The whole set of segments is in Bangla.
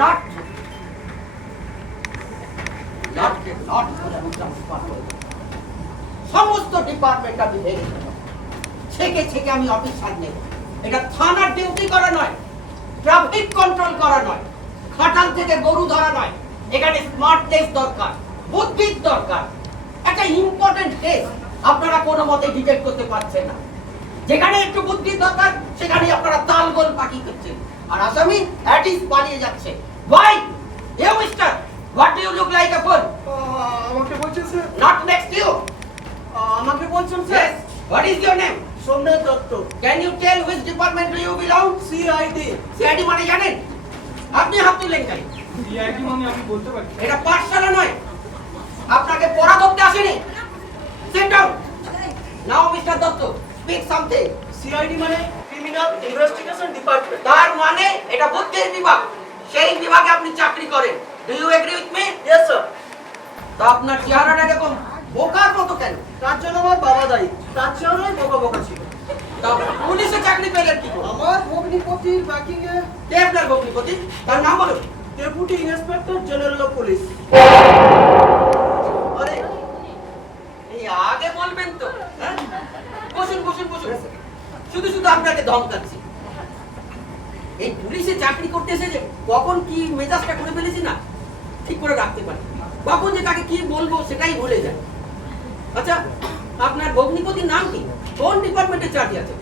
নট নট নট সমস্ত ডিপার্টমেন্ট আমি ভেঙে দেব, ছেকে ছেকে আমি অফিস সাজ নেব। এটা থানার ডিউটি করা নয়, ট্রাফিক কন্ট্রোল করা নয়, খাটাল থেকে গরু ধরা নয়। এখানে স্মার্টনেস দরকার, বুদ্ধির দরকার। একটা ইম্পর্টেন্ট কেস আপনারা কোনো মতে ডিটেক্ট করতে পারছেন না। যেখানে একটু বুদ্ধির দরকার সেখানে আপনারা তালগোল পাকি করছেন, আর আসামি অ্যাটিস পালিয়ে যাচ্ছে। ভাই you mister, what do you look like a fool? আমাকে বলছেন স্যার? Not next you. আমাকে বলছেন sir? Yes. What is your name? Somnath Dutta. Can you tell which department do you belong? CID. CID মানে জানেন? আপনি হাত তুললেন কেন? সিআইডি মানে আমি বলতে পারি। এটা পাঠশালা নয়, আপনাকে পড়া করতে আসেনি। Sit down. Now Mr. Dotto, speak something. CID মানে ক্রিমিনাল ইনভেস্টিগেশন ডিপার্টমেন্ট। তার মানে এটা বুদ্ধির বিভাগ, সেই বিভাগে আপনি চাকরি করেন। Do you agree with me? Yes sir. তা আপনার চেহারাটা এরকম বোকার মতো কেন? তার জন্য আমার বাবা দায়ী, তার চেহারাই বোকা বোকা ছিল। তা পুলিশে চাকরি পেলেন কি করে? আমার ভগ্নিপতির ব্যাকিং এ কে আপনার ভগ্নিপতি? তার নাম বলুন। Deputy inspector general of police. আরে এই আগে বলবেন তো, হ্যাঁ? বসুন বসুন বসুন। শুধু শুধু আপনাকে ধমকাচ্ছি। এই পুলিশে চাকরি করতে এসে যে কখন কি মেজাজটা করে ফেলেছি না, ঠিক করে রাখতে পারি। কখন যে তাকে কি বলবো সেটাই ভুলে যায়। আচ্ছা, আপনার ভগ্নিপতির নাম কি? কোন ডিপার্টমেন্টে চাকরি আছে?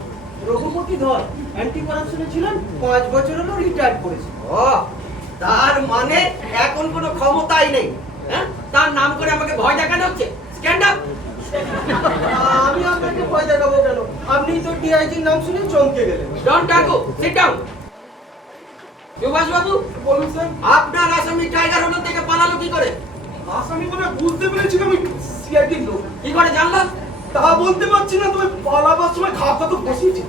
রঘুপতি ধর অ্যান্টি কারাপশনে ছিলেন, 5 বছর হলো রিটায়ার করেছে। ও, তার মানে এখন কোনো ক্ষমতাই নেই, হ্যাঁ? তার নাম করে আমাকে ভয় দেখানো হচ্ছে। Stand up. আমি আপনাকে ভয় দেখাবো কেন? আপনি তো ডিআইজির নাম শুনে চমকে গেলেন। Don't talk, sit down. Subhash বাবু, বলুন স্যার। আপনার আসামি টাইগার হোটেল থেকে পালালো কি করে? আসামি বলে বুঝতে পেরেছিলাম আমি সিআইডির লোক। কি করে জানলাম? তা বলতে পারছি না, তবে পালাবার সময় খাপটা তো বসিয়েছি।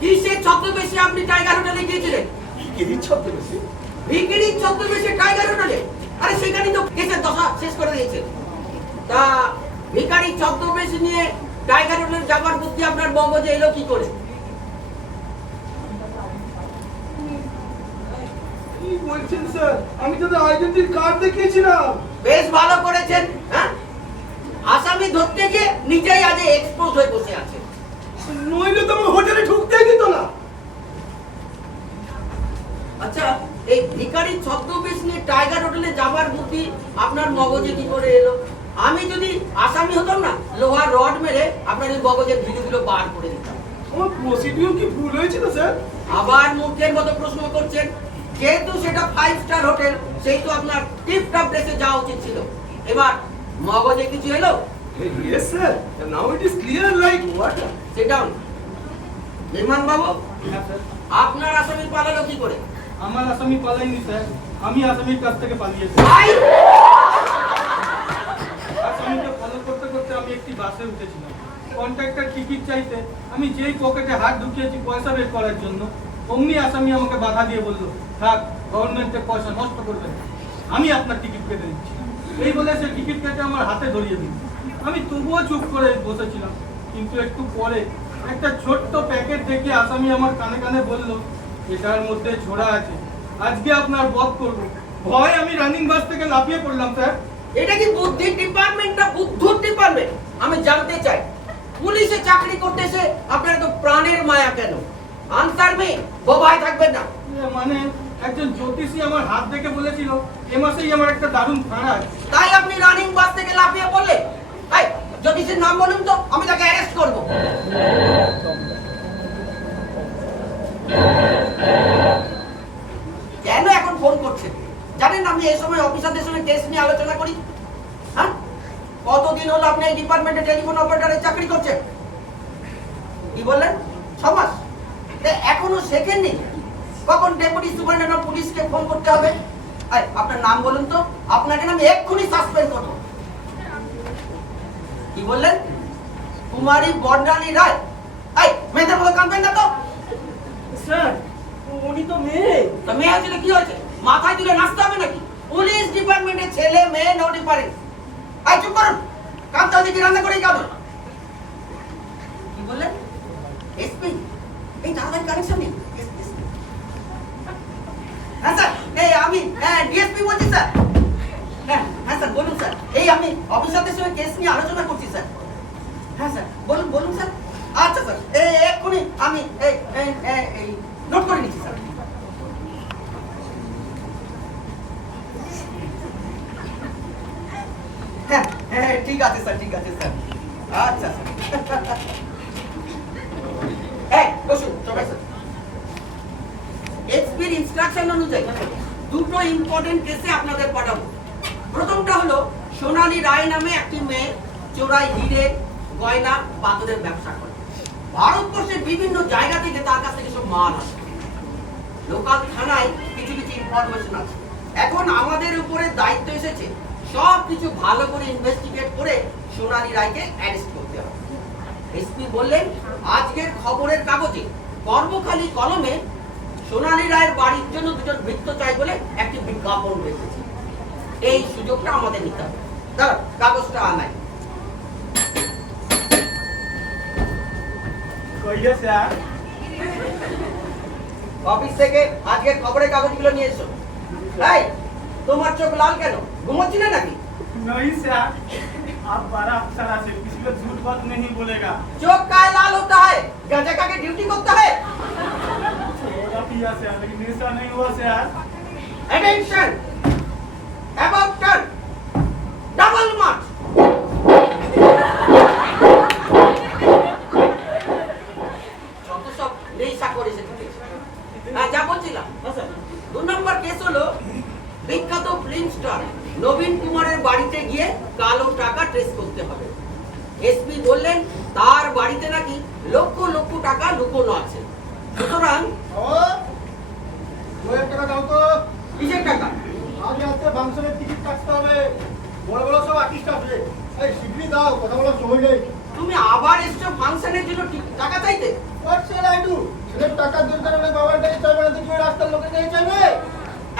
কিসের ছদ্মবেশে আপনি টাইগার হোটেলে গিয়েছিলেন? কি দিচ্ছতে বেশি? ভিকিরির ছদ্মবেশে টাইগার হোটেলে? আরে সেখানেই তো কেসের দশা শেষ করে দিয়েছে। তা ভিখারি ছদ্মবেশ নিয়ে টাইগার হোটেলে যাবার বুদ্ধি আপনার মগজে এলো কি করে? কি বলছেন স্যার? আমি তো আইডেন্টিটি কার্ড দেখিয়েছিলাম। বেশ ভালো করেছেন, হ্যাঁ? আসামি ধরতে গিয়ে নিজেই আজ এক্সপোজ হয়ে বসে আছে। নইলে তো আমার হোটেলে ঢুকতেই দিত না। আচ্ছা, এই ভিখারি ছদ্মবেশ নিয়ে টাইগার হোটেলে যাবার বুদ্ধি আপনার মগজে কি করে এলো? আমি যদি আসামি হতাম না, লোহার রড মেরে আপনার এই মগজের ভিডিওগুলো বার করে দিতাম। আমার প্রসিডিউর কি ভুল হয়েছিল স্যার? আবার মূর্খের মতো প্রশ্ন করছেন। যেহেতু সেটা 5 স্টার হোটেল, সেই তো আপনার টিপ টপ ড্রেসে যাওয়া উচিত ছিল। এবার মগজে কিছু এলো? Yes sir. Now it is clear like water. Sit down. নির্মাণ বাবু, আপনার আসামি পালালো কি করে? আমার আসামি পালাইনি স্যার, আমি আসামির কাছ থেকে পালিয়েছি। ভাই, আসামিকে ফলো করতে করতে আমি একটি বাসে উঠেছিলাম। কন্ট্রাক্টর টিকিট চাইতে আমি যেই পকেটে হাত ঢুকিয়েছি পয়সা বের করার জন্য, অমনি আসামি আমাকে বাধা দিয়ে বলল, থাক, গভর্নমেন্টের পয়সা নষ্ট করবেন, আমি আপনার টিকিট কেটে দিচ্ছি। এই বলে সে টিকিট কেটে আমার হাতে ধরিয়ে দিল। আমি তবুও চুপ করে বসেছিলাম, কিন্তু একটু পরে একটা ছোট্ট প্যাকেট দেখে আসামি আমার কানে কানে বলল, এটার মধ্যে ছোড়া আছে, আজকে আপনার বধ করবো। ভয় আমি রানিং বাস থেকে লাফিয়ে পড়লাম স্যার। এটা কি বুদ্ধির ডিপার্টমেন্ট না বুদ্ধুর ডিপার্টমেন্ট? আমি জানতে চাই, পুলিশে চাকরি করতে এসে আপনার তো প্রাণের মায়া কেন? আনসার মি, বোবায় থাকবেন না। মানে একজন জ্যোতিষী আমার হাত দেখে বলেছিল এ মাসেই আমার একটা দারুণ ফাঁড়া আছে। তাই আপনি রানিং বাস থেকে লাফিয়ে পড়লে? তাই জ্যোতিষের নাম বলুন তো, আমি তাকে অ্যারেস্ট করব। কেন এখন ফোন করছেন? জানেন আমি এই সময় অফিসারদের সঙ্গে কেস নিয়ে আলোচনা করি। হ্যাঁ, কতদিন হলো আপনি এই ডিপার্টমেন্টে টেলিফোন অপারেটরের চাকরি করছেন? কি বললেন? 6 মাস? এখনো শেখেননি কখন ডেপুটি সুপারিনটেন্ডেন্ট অফ পুলিশকে ফোন করতে হবে? আপনার নাম বলুন তো, আপনাকে আমি এক্ষুনি সাসপেন্ড করবো। কি বললেন? কুমারী বর্ণালী রায়? মেয়েদের মতো কাঁদবেন না তো। স্যার, উনি তো মেয়ে। তা মেয়ে হয়েছিল কি হয়েছে? মাথায় তুলে নাচতে হবে নাকি? পুলিশ ডিপার্টমেন্টের ছেলে মেয়ে নো ডিফারেন্স। চুপ করুন, কাঁদতে হলে কি রান্না করেই কাঁদুন। কি বললেন? এসপি? এই দাদার কানেকশন নেই। হ্যাঁ স্যার, এই আমি ডিএসপি বলছি স্যার। হ্যাঁ হ্যাঁ স্যার বলুন স্যার। এই আমি অফিসারদের সঙ্গে কেস নিয়ে আলোচনা করছি স্যার। হ্যাঁ স্যার বলুন বলুন স্যার। আচ্ছা স্যার এক্ষুনি আমি এই নোট করে নিচ্ছি স্যার। হ্যাঁ হ্যাঁ ঠিক আছে স্যার ঠিক আছে স্যার। আচ্ছা স্যার। এই বসুন সবাই স্যার। এসপির ইনস্ট্রাকশন অনুযায়ী দুটো ইম্পর্টেন্ট কেসে আপনাদের পাঠাবো। প্রথমটা হলো সোনালী রায় নামে একটি মেয়ে চোরাই হিরে গয়না পাথরের ব্যবসা করে। ভারতবর্ষের বিভিন্ন জায়গা থেকে তার কাছ থেকে সব মাল আসে। লোকাল থানায় কিছু কিছু ইনফরমেশন আছে। এখন আমাদের উপরে দায়িত্ব এসেছে সব কিছু ভালো করে ইনভেস্টিগেট করে সোনালী রায়কে অ্যারেস্ট করতে হবে। এসপি বললেন আজকের খবরের কাগজে কর্মখালী কলমে সোনালী রায়ের বাড়ির জন্য দুজন বৃত্ত চাই বলে একটি বিজ্ঞাপন রেখেছে। এই সুযোগটা আমাদের নিতে হবে। দাঁড়া কাগজটা আনাই। অফিস থেকে আজকের খবরের কাগজগুলো নিয়ে এসো। এই তোমার চোখ লাল কেন? ঘুমোচ্ছি না নাকি? नहीं सर, आप बड़ा अफसर हैं, किसी को झूठ बात नहीं बोलेगा। चोख का लाल होता है, गांजा खा के ड्यूटी करता है। थोड़ा पिया सर, लेकिन ऐसा नहीं हुआ sir. Attention, about turn, double march. যত সব নেশা করেছে তুমি। যা বলছিলাম, 2 নম্বর কেস হলো বিখ্যাত ফিল্ম স্টার নবীন কুমারের বাড়িতে গিয়ে কালো টাকা ট্রেস করতে হবে। এসপি বললেন তার বাড়িতে নাকি লক্ষ লক্ষ টাকা লুকোনো আছে। সুতরাং টাকা দাও তো। কিসের টাকা? আগে আজকে ফাংশনের টিকিট কাটতে হবে। বড় বড় সব আর্টিস্ট আসবে। এই শিগগিরই দাও, কথা বলার সময় নেই। তুমি আবার এসছো ফাংশনের জন্য টাকা চাইতে? What shell I do? ছেলের টাকার দরকার হলে বাবার কাছে চাইবে না তো কি রাস্তার লোকের কাছে চাইবে?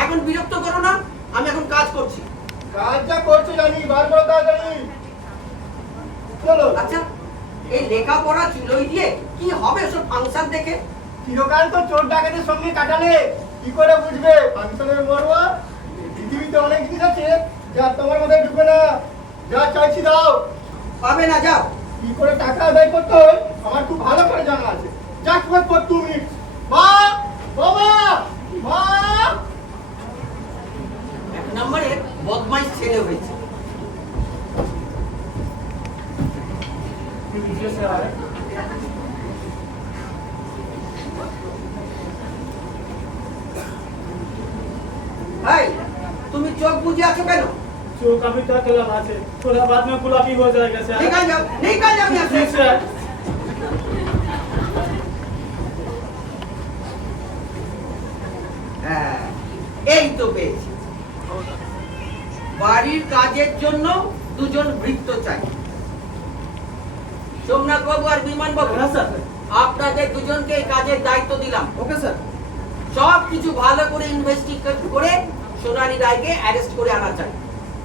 এখন বিরক্ত করো না, আমি এখন কাজ করছি। কাজ যা করছে জানি, বার বড় তাড়াতাড়ি চলো। আচ্ছা এই লেখাপড়া চুলোই দিয়ে কি হবে সব ফাংশন দেখে? চিরকাল তো চোর ডাকাতের সঙ্গে কাটালে কি করে বুঝবে ফাংশনের মরওয়া? পৃথিবীতে অনেক জিনিস আছে যা তোমার মাথায় ঢুকে না। যা চাইছি দাও। পাবে না, যাও। কি করে টাকা আদায় করতে হয় আমার খুব ভালো করে জানা আছে। Just wait for 2 minutes. মা, বাবা, মা। 1 নম্বরে বদমাইশ ছেলে হয়েছে। लीजिए सर। ভাই তুমি চোখ বুজে আছো কেন? चोक अभी तक लगा है, थोड़ा बाद में गुलाबी हो जाएगा सर। निकल जाओ यहाँ से। जी सर। হ্যাঁ এই তো পেয়েছি। বাড়ির কাজের জন্য দুজন বৃত্ত চাই। সোমনাথ বাবু আর বিমান বাবু, হ্যাঁ স্যার। আপনাদের দুজনকে এই কাজের দায়িত্ব দিলাম। Okay sir. সব কিছু ভালো করে ইনভেস্টিগেট করে সোনালী রায়কে অ্যারেস্ট করে আনা চাই।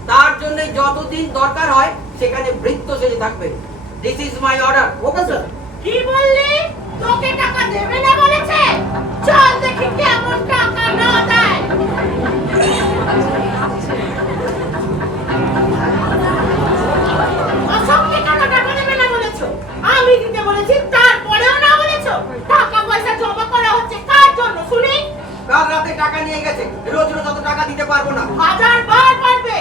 তার জন্য যতদিন দরকার হয় সেখানে বৃত্ত সেজে থাকবে। This is my order. Okay sir. কি বললি? তোকে টাকা দেবে না বলেছে? চল দেখি কেমন টাকা না দেয়। অসংখ্য টাকা দেবে না বলেছো, আমি দিতে বলেছি তারপরেও না বলেছো। টাকা পয়সা জমা করা হচ্ছে কার জন্য শুনি? কাল রাতে টাকা নিয়ে গেছে, রোজ রোজ অত টাকা দিতে পারবো না। 1000 বার পারবে।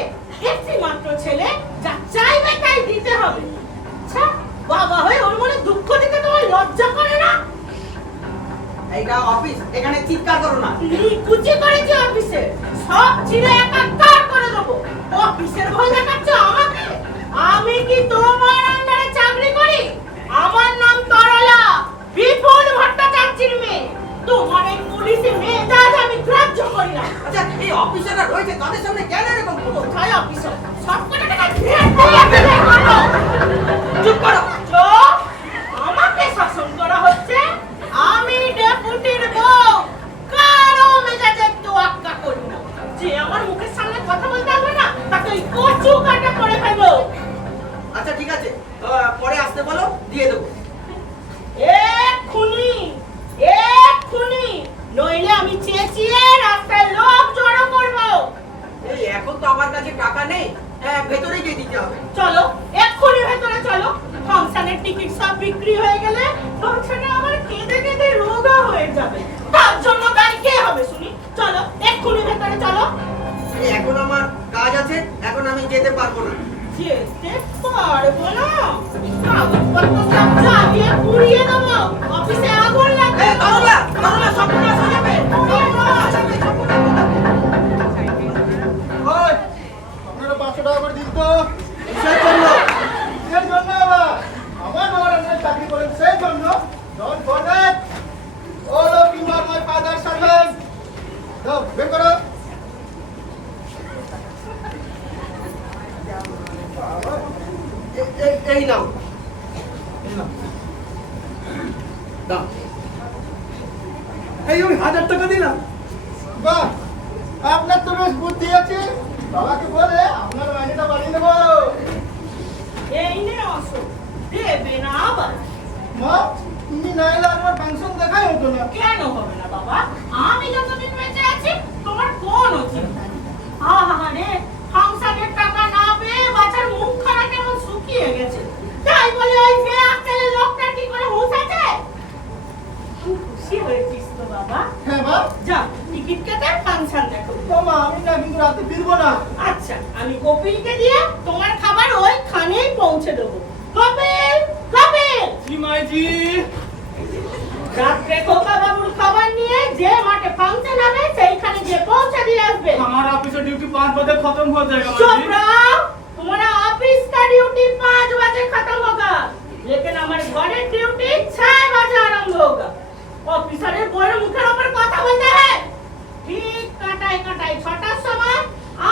একটি মাত্র ছেলে, যা চাইবে তাই দিতে হবে। আচ্ছা বাবা হয়ে ওর মনে দুঃখ দিতে তোমার লজ্জা করে না? এইটা অফিস, এখানে চিৎকার করো না। কুচি করেছি অফিসে, সব ছিঁড়ে একাকার করে দেবো। অফিসের ভয় দেখাচ্ছ আমাকে? আমি কি তোমার আন্ডারে চাকরি করি? আমার নাম তরলা, বিপুল ভট্টাচার্যের মেয়ে। তোমার এই পুলিশে মেজাজ আমি গ্রাহ্য করি না। আচ্ছা এই অফিসাররা রয়েছে, তাদের সামনে কেন এরকম করছো? কোথায় অফিসার? সব কটা টাকা ফেরত দিয়ে করো। চুপ করো। চুপ! আমাকে শাসন করা হচ্ছে? আমি ডেপুটির বউ, কারো মেজাজে তোয়াক্কা করি না। যে আমার মুখের সামনে কথা বলতে হবে না, তাকে ওই কচু কাটা করে ফেলবো। আচ্ছা ঠিক আছে, পরে আসতে বলো, দিয়ে দেবো। এক্ষুনি, নইলে আমি চেঁচিয়ে রাস্তায় লোক জড়ো তো আমার কাছে টাকা নেই, ভেতরে গিয়ে দিতে হবে। চলো এক্ষুনি ভেতরে চলো। ফাংশনের টিকিট সব বিক্রি হয়ে গেলে ফাংশনে আমার কেঁদে কেঁদে রোগা হয়ে যাবে। তার জন্য দায়ী কে হবে শুনি? চলো এক্ষুনি ভেতরে চলো। এখন আমার কাজ আছে, এখন আমি যেতে পারবো না। যেতে পারবো না? কাগজপত্র সব জ্বালিয়ে পুড়িয়ে দেবো, অফিসে আগুন লাগবে। তরলা সর্বনাশ হয়ে যাবে। ওই, আপনারা 500 টাকা করে দিন তো। কিসের জন্য? কিসের জন্য আবার? আমার বাবার আন্ডারে চাকরি করেন, সেই জন্য। Don't forget, all of you are my father's servant. দাও, বের করো। এই নাও, দাও। এই ওই 1000 টাকা দিলাম। বাহ, আপনার তো বেশ বুদ্ধি আছে। বাবাকে বলে আপনার মাইনেটা বাড়িয়ে দেবো। এই নে অশোক, দেবে না আবার? মা, তুমি না এলে আমার ফাংশন দেখাই হতো না। কেন হবে না বাবা? আমি যতদিন বেঁচে আছি তোমার কোনো চিন্তা নেই। আহারে, ফাংশনের টাকা না পেয়ে বাচ্চার মুখখানা কেমন শুকিয়ে গেছে। তাই বলে ওই ফেয়ার লোকটা কি করে হুঁসাছে? খুব খুশি হয়েছিস তো বাবা? হ্যাঁ মা। যা টিকিট কেটে ফাংশন দেখো। ও মা, আমি না কিন্তু রাতে ফিরবো না। আচ্ছা, আমি কপিলকে দিয়ে তোমার খাবার ওইখানেই পৌঁছে দেবো। কপিল, কপিল! জি মাইজি। রাত্রে খোকা বাবুর খাবার নিয়ে যে মাঠে ফাংশন হবে সেইখানে যে পৌঁছে দিয়ে আসবে। আমার অফিসে ডিউটি 5 बजे खत्म हो जाएगा चुप माइजी। रहो, तुम्हारा ऑफिस का ड्यूटी 5 बजे खत्म होगा, लेकिन हमारे घरे ड्यूटी 6 बजे आरंभ होगा। ऑफिसर बोले मुखेर ऊपर কথা বলতে হয়। ঠিক কাটাই কাটাই 6টার সময়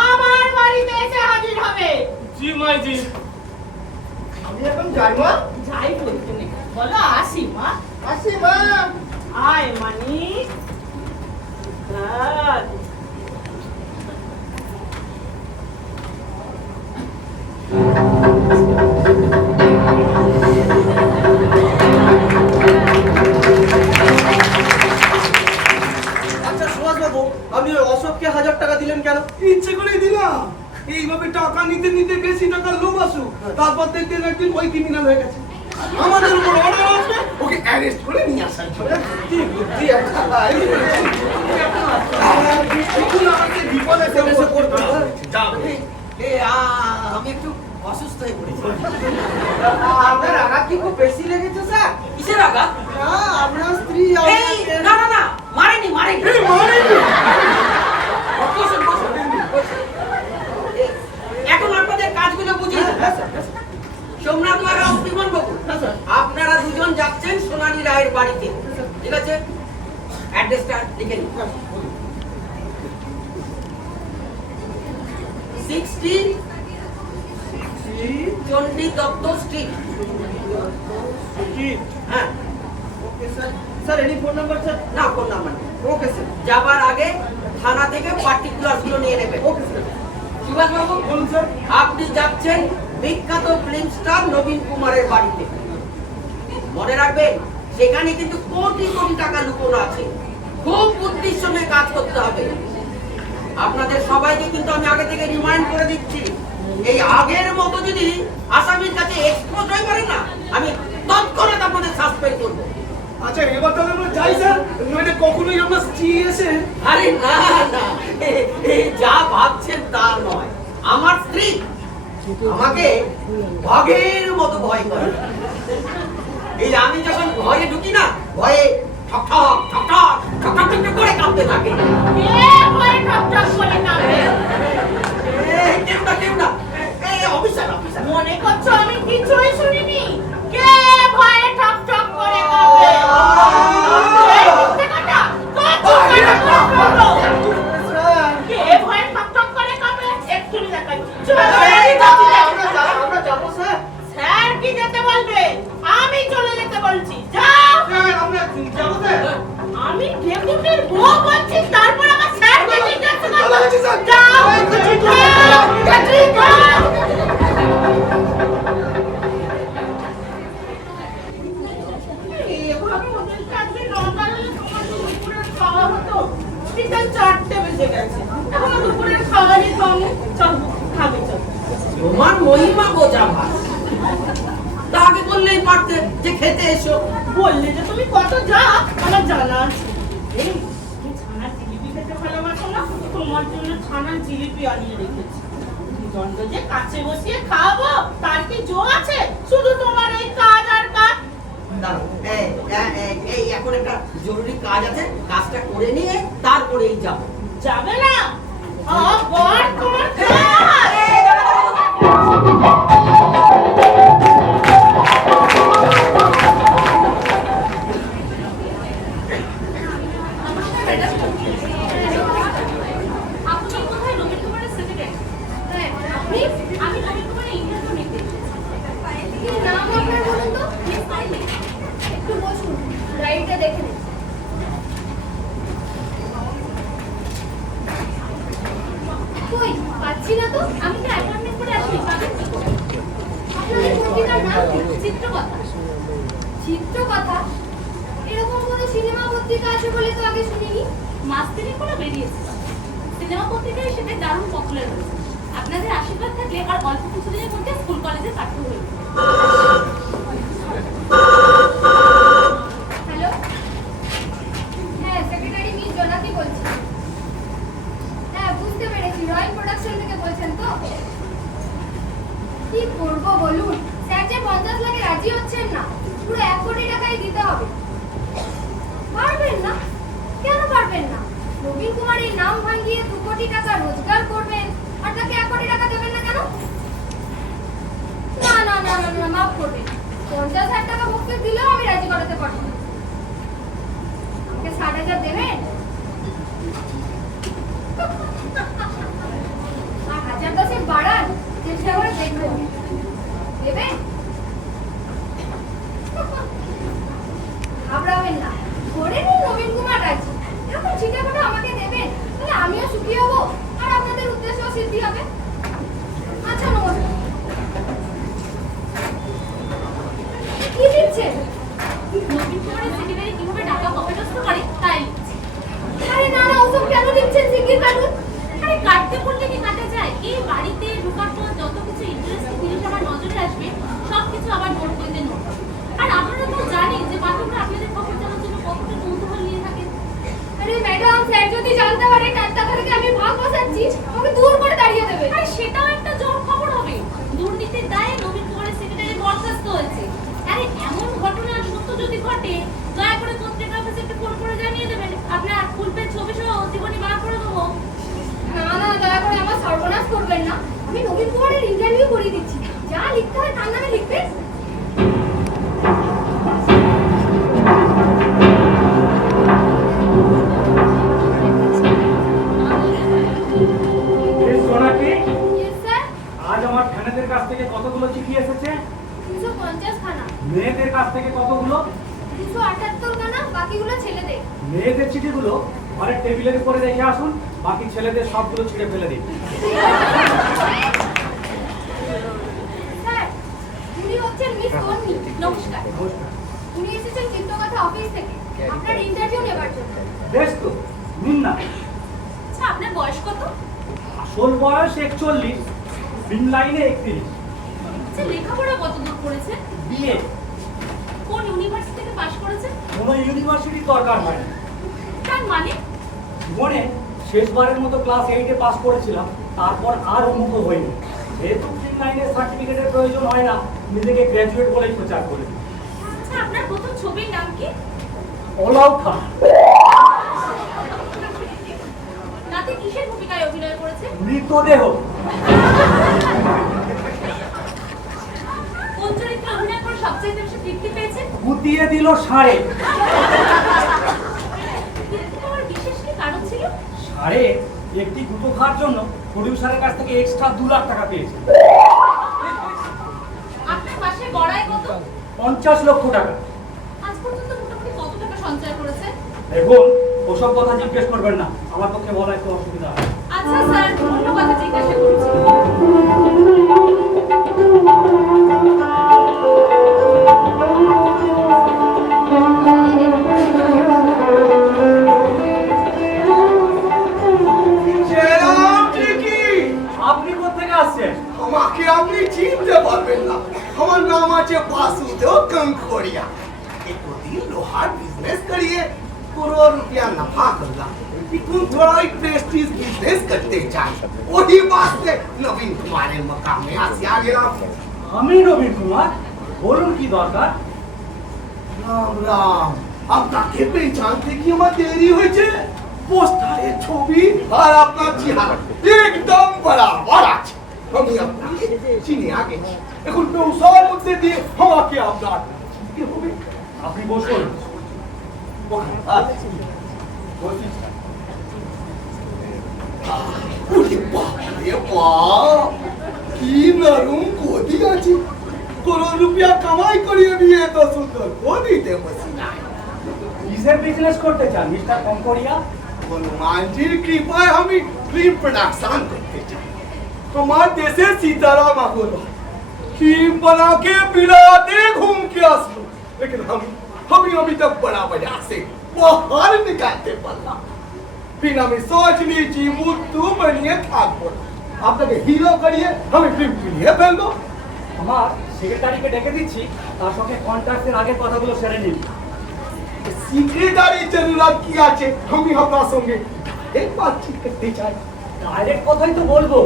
আমার বাড়িতে এসে হাজির হবে। जी माइजी। আমি এখন যাই মা। যাই বলতে নেই, বলো আসি মা। আসি মা। আয় মানি। God. আচ্ছা সুভাষ বাবু, আপনি ওই অশোককে 1000 টাকা দিলেন কেন? ইচ্ছে করে দিলাম। এইভাবে টাকা নিতে নিতে বেশি টাকা লোভ আসুক, তারপর দেখতে একদিন ওই ক্রিমিনাল হয়ে গেছে। আমাদের উপর অর্ডার আসবে, ওকে অ্যারেস্ট করে নিয়ে আসার জন্য। ঠিক বুদ্ধি একটা। এখন আমাকে বিপদে ফেলেছে করতে হবে। যাও। আমি একটু অসুস্থ হয়ে পড়েছি। আপনার আঘাত কি খুব বেশি লেগেছে স্যার? কিসের আঘাত? আপনার স্ত্রী এই, না না না, মারেনি। বসুন, বসুন। এখন আপনাদের কাজগুলো বুঝিয়ে দিন। সোমনাথ আর বিমান বাবু, আপনারা দুজন যাচ্ছেন সোনালী রায়ের বাড়িতে, ঠিক আছে? অ্যাড্রেসটা লিখে নিন। 60 চণ্ডী দত্ত স্ট্রিট। হ্যাঁ, okay sir. Sir any phone number sir? না ফোন নাম্বার নেই। Okay sir. যাবার আগে থানা থেকে পার্টিকুলার গুলো নিয়ে নেবেন। Okay sir. সুভাষ বাবু, বলুন স্যার। আপনি যাচ্ছেন বিখ্যাত ফিল্ম স্টার নবীন কুমারের বাড়িতে। মনে রাখবেন, সেখানে কিন্তু কোটি কোটি টাকা লুকোনো আছে। খুব বুদ্ধির সঙ্গে কাজ করতে হবে। আপনাদের সবাইকে কিন্তু আমি আগে থেকে রিমাইন্ড করে দিচ্ছি, এই আগের মতো যদি আসামির কাছে এক্সপোজ হয়ে পারে না, আমি তৎক্ষণাৎ আপনাদের সাসপেন্ড করবো। আচ্ছা এবার তাহলে আমরা যাই স্যার, নইলে কখনোই আমরা স্ত্রী এসে। আরে না না, এই যা ভাবছেন তা নয়। আমার স্ত্রী আমাকে বাঘের মতো ভয় করে। এই আমি যখন ঘরে ঢুকি না, ভয়ে ঠক ঠক ঠক ঠক ঠক ঠক ঠক করে কাঁপতে থাকে। কে ভয়ে ঠকঠক করে কাঁপে? কেউ না, অফিসার। মনে করছো আমি কিছুই শুনিনি? কে ভয়ে ঠকঠক করে কাঁপে? এই মিথ্যে কথা, কে ভয়ে ঠকঠক করে কাঁপে? এক্ষুনি দেখাচ্ছি। চলো, আমরা যাবো স্যার। স্যার কি যেতে বলবে? আমি চলে যেতে বলছি। যাও। আমরা যাবো স্যার। আমি ডেপুটির বউ বলছি, তারপর আমার স্যারকে জিজ্ঞাসা চলে গেছি স্যার। করছো? যাও। এভাবে ওদের কাছে লঙ্কা হলে তোমার দুপুরের খাওয়া হতো। বিকাল 4টে বেজে গেছে, এখনো দুপুরের খাওয়ারই কম। চল ছানা ভাত। তা আগে বললেই পারতে যে খেতে এসো। বললে যে তুমি কত যা আমার জানা আছে। এই তুমি ছানার জিলিপি খেতে ভালোবাসো না? তোমার জন্য ছানার জিলিপি আনিয়ে রেখেছি। দণ্ড যে কাছে বসিয়ে খাবো তার কি জো আছে? শুধু তোমার এই কাজ আর কাজ। দাঁড়াও, এই এখন একটা জরুরি কাজ আছে, কাজটা করে নিয়ে তারপরেই যাবো। যাবে না? আবার তোমার কাজ। আপনি কোথায় রবীন্দ্র কুমারের সেক্রেটারি? হ্যাঁ, আমি রবীন্দ্র কুমারের ইন্টারভিউ নিতে এসেছি। কি নাম আপনার বলুন তো? একটু বসুন, ডায়েরিটা দেখে নিন। কই পাচ্ছি না তো, আমি তো অ্যাপয়েন্টমেন্ট করে আসি, পাবেন কি করে? আপনাদের পত্রিকার নাম চিত্রকথা। চিত্রকথা? এরকম কোনো সিনেমা পত্রিকা আছে বলে তো আগে শুনিনি। মাস তিনেক হলো বেরিয়েছে। সিনেমা পত্রিকায় সেটা দারুণ পপুলার হয়েছে। আপনাদের আশীর্বাদ থাকলে আর অল্প কিছুদিনের মধ্যে স্কুল কলেজে পাঠ্য হয়ে যাবে। হ্যালো, হ্যাঁ সেক্রেটারি মিস জোনাকি বলছি। হ্যাঁ বুঝতে পেরেছি, রয়্যাল প্রোডাকশন থেকে বলছেন তো? কি করবো বলুন, স্যার যে 50 লাখে রাজি হচ্ছেন না, পুরো 1 কোটি টাকাই দিতে হবে। পারবেন না? কেন পারবেন না? নবীন কুমারের নাম ভাঙিয়ে 2 কোটি টাকা রোজগার করবেন আর তাকে 1 কোটি টাকা দেবেন না কেন? না না না না না, মাফ করবেন। 50,000 টাকা বকতে দিলেও আমি রাজি করাতে পারবো না। আমাকে 60,000 দেবেন? আর 1010 বাড়ান, চেষ্টা করে দেখবো। দেবেন? ঘাবড়াবেন না, ধরে নিন নবীন কুমার রাজি। এরকম ছিটেফোঁটা আমাকে দেবেন, তাহলে আমিও সুখী হব আর আপনাদের উদ্দেশ্যও সিদ্ধি হবে। আচ্ছা নমস্কার। কি দিচ্ছেন? নবীন কুমারের সেক্রেটারি কিভাবে টাকা অপচয় করে তাই। আরে না না, ওসব কেন দিচ্ছেন? সিকির কাটুন। আরে কাটতে বললে কি কাটা যায়? এই বাড়িতে ঢোকার পর যত কিছু ইন্টারেস্টিং জিনিস আমার নজরে আসবে সব কিছু আবার নোট বইতে নোট। আর আপনারা তো জানেন যে পাঠকরা আপনাদের খবর জানার জন্য কতটা কৌতূহল নিয়ে থাকেন। আরে ম্যাডাম, স্যার যদি জানতে পারে টাকা থেকে আমি ভাগ বসাচ্ছি, আমাকে দূর করে তাড়িয়ে দেবে। আরে সেটাও একটা জোর খবর হবে। দুর্নীতির দায়ে নবীন কুমারের সেক্রেটারি বরখাস্ত হয়েছে। আরে এমন ঘটনা সত্য যদি ঘটে, দয়া করে পত্রিকা অফিসে একটু ফোন করে জানিয়ে দেবেন। আপনার ফুলপের ছবি সহ জীবনী বার করে দেবো। না না, দয়া করে আমার সর্বনাশ করবেন না। আমি নবীন কুমারের ইন্টারভিউ করিয়ে দিচ্ছি, যা লিখতে হয় তার নামে লিখবেন। আজ আমার ফ্যানেদের কাছ থেকে কতগুলো চিঠি এসেছে? 250 খানা। মেয়েদের কাছ থেকে কতগুলো? 278 খানা, বাকিগুলো ছেলেদের। মেয়েদের চিঠিগুলো ঘরের টেবিলের উপরে রেখে আসুন, বাকি ছেলেদের সবগুলো ছিঁড়ে ফেলে দিন। স্যার, উনি হচ্ছেন মিস তন্নি। নমস্কার। উনি এসেছেন চিত্রকথা অফিস থেকে আপনার ইন্টারভিউ নেবার জন্য। বেশ তো, নিন না। আচ্ছা, আপনার বয়স কত? আসল বয়স 41, বিন লাইনে 31। আচ্ছা, লেখাপড়া কত দূর করেছেন? বিয়ে। কোন ইউনিভার্সিটি থেকে পাশ করেছেন? কোনো ইউনিভার্সিটির দরকার হয় না। তার মানে? জীবনে শেষবারের মতো ক্লাস 8-এ পাস করেছিলাম, তারপর আর উন্নত হয়নি। যেহেতু বিন লাইনের সার্টিফিকেটের প্রয়োজন হয় না, নিজেকে গ্র্যাজুয়েট বলেই প্রচার করি। আচ্ছা, আপনার প্রথম ছবির নাম কি? অলাউ খান। তাতে কিসের ভূমিকায় অভিনয় করেছে? মৃতদেহ। কোন চরিত্রে অভিনয় করে সবচেয়ে বেশি তৃপ্তি পেয়েছেন? গুতিয়ে দিল ষাঁড়ে। আমার বিশেষ কি কারণ ছিল? ষাঁড়ে একটি গুঁতো খাওয়ার জন্য প্রডিউসারের কাছ থেকে এক্সট্রা 2 লাখ টাকা পেয়েছে। আপনার মাসে গড়ায় কত? 50 লক্ষ টাকা। আজ পর্যন্ত মোটামুটি কত টাকা সঞ্চয় করেছেন? দেখুন, ওসব কথা জিজ্ঞেস করবেন না, আমার পক্ষে বলা একটু অসুবিধা হয়। আচ্ছা স্যার, অন্য কথা জিজ্ঞাসা করছি। সেরাম ঠিকই। আপনি কোথেকে আসছেন? আমাকে আপনি চিনতে পারবেন আমার নাম আছে বাসুদেব कंखोड़िया एक दिन लोहार बिजनेस करिए करोड़ रुपया नफा करला लेकिन थोड़ा ही प्रेस्टीज बिजनेस करते जाए वही वास्ते नवीन कुमार मकाम में आसिया गेला আমি নবীন কুমার, বলুন কি দরকার? राम राम আপনাকে পहचानते কি আমার দেরি হয়েছে পোস্টারে ছবি আর আপনার চেহারা একদম বরাবর আছে আমি আপনাকে চিনি আগে এখন ব্যবসার মধ্যে দিয়ে আমাকে আপনার কি হবে আপনি বসুন। ওরে বাপ রে বাপ কি নরম কোদি আছে করোড় রুপিয়া কামাই করিয়ে দিয়ে এত সুন্দর কোদিতে বসিনা কিসের বিজনেস করতে চান মিস্টার কঙ্করিয়া? হনুমানজির কৃপায় আমি ফিল্ম প্রোডাকশন করতে চাই আমার দেশে सीताराम अग्रवाल फिल्म बना के बिलाते घूम के আসলো लेकिन हम अभी तक बड़ा बाजार से बाहर निकालते पड़ला फिर हमें सोच लीजिए मुद्दू बनिए থাকবো আপনাকে হিরো করিয়ে আমি ফিল্ম কিনে ফেলবো আমার সেক্রেটারিকে ডেকে দিচ্ছি, তার সঙ্গে কন্ট্রাক্টের আগের কথাগুলো সেরে নিন। সেক্রেটারি জরুরত কি আছে আমি আপনার সঙ্গে এক বাতচিত করতে চাই ডাইরেক্ট কথাই তো বলবো,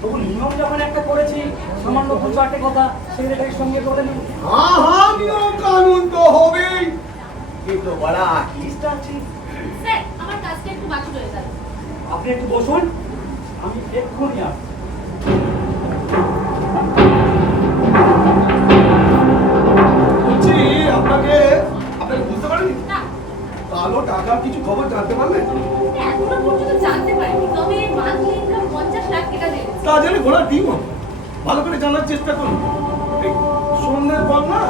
তবু নিয়ম যখন একটা করেছি সামান্য দু চারটে কথা সেক্রেটারির সঙ্গে বলে নিন। हाँ हाँ नियम कानून तो हो गई ये तो बड़ा आर्टिस्ट আছে স্যার আমার কাজটা একটু বাকি রয়ে গেল। আপনি একটু বসুন, আমি এক্ষুনি আসছি। বলছি আপনাকে বুঝতে পারেন না, কালো টাকার কিছু খবর জানতে পারলেন এখনো পর্যন্ত জানতে পারিনি, তবে মান্থলি ইনকাম 50 লাখ টাকা দেবে। তা জানি ঘোড়ার ডিম হবে। ভালো করে জানার চেষ্টা করুন এই সন্ধ্যের পর না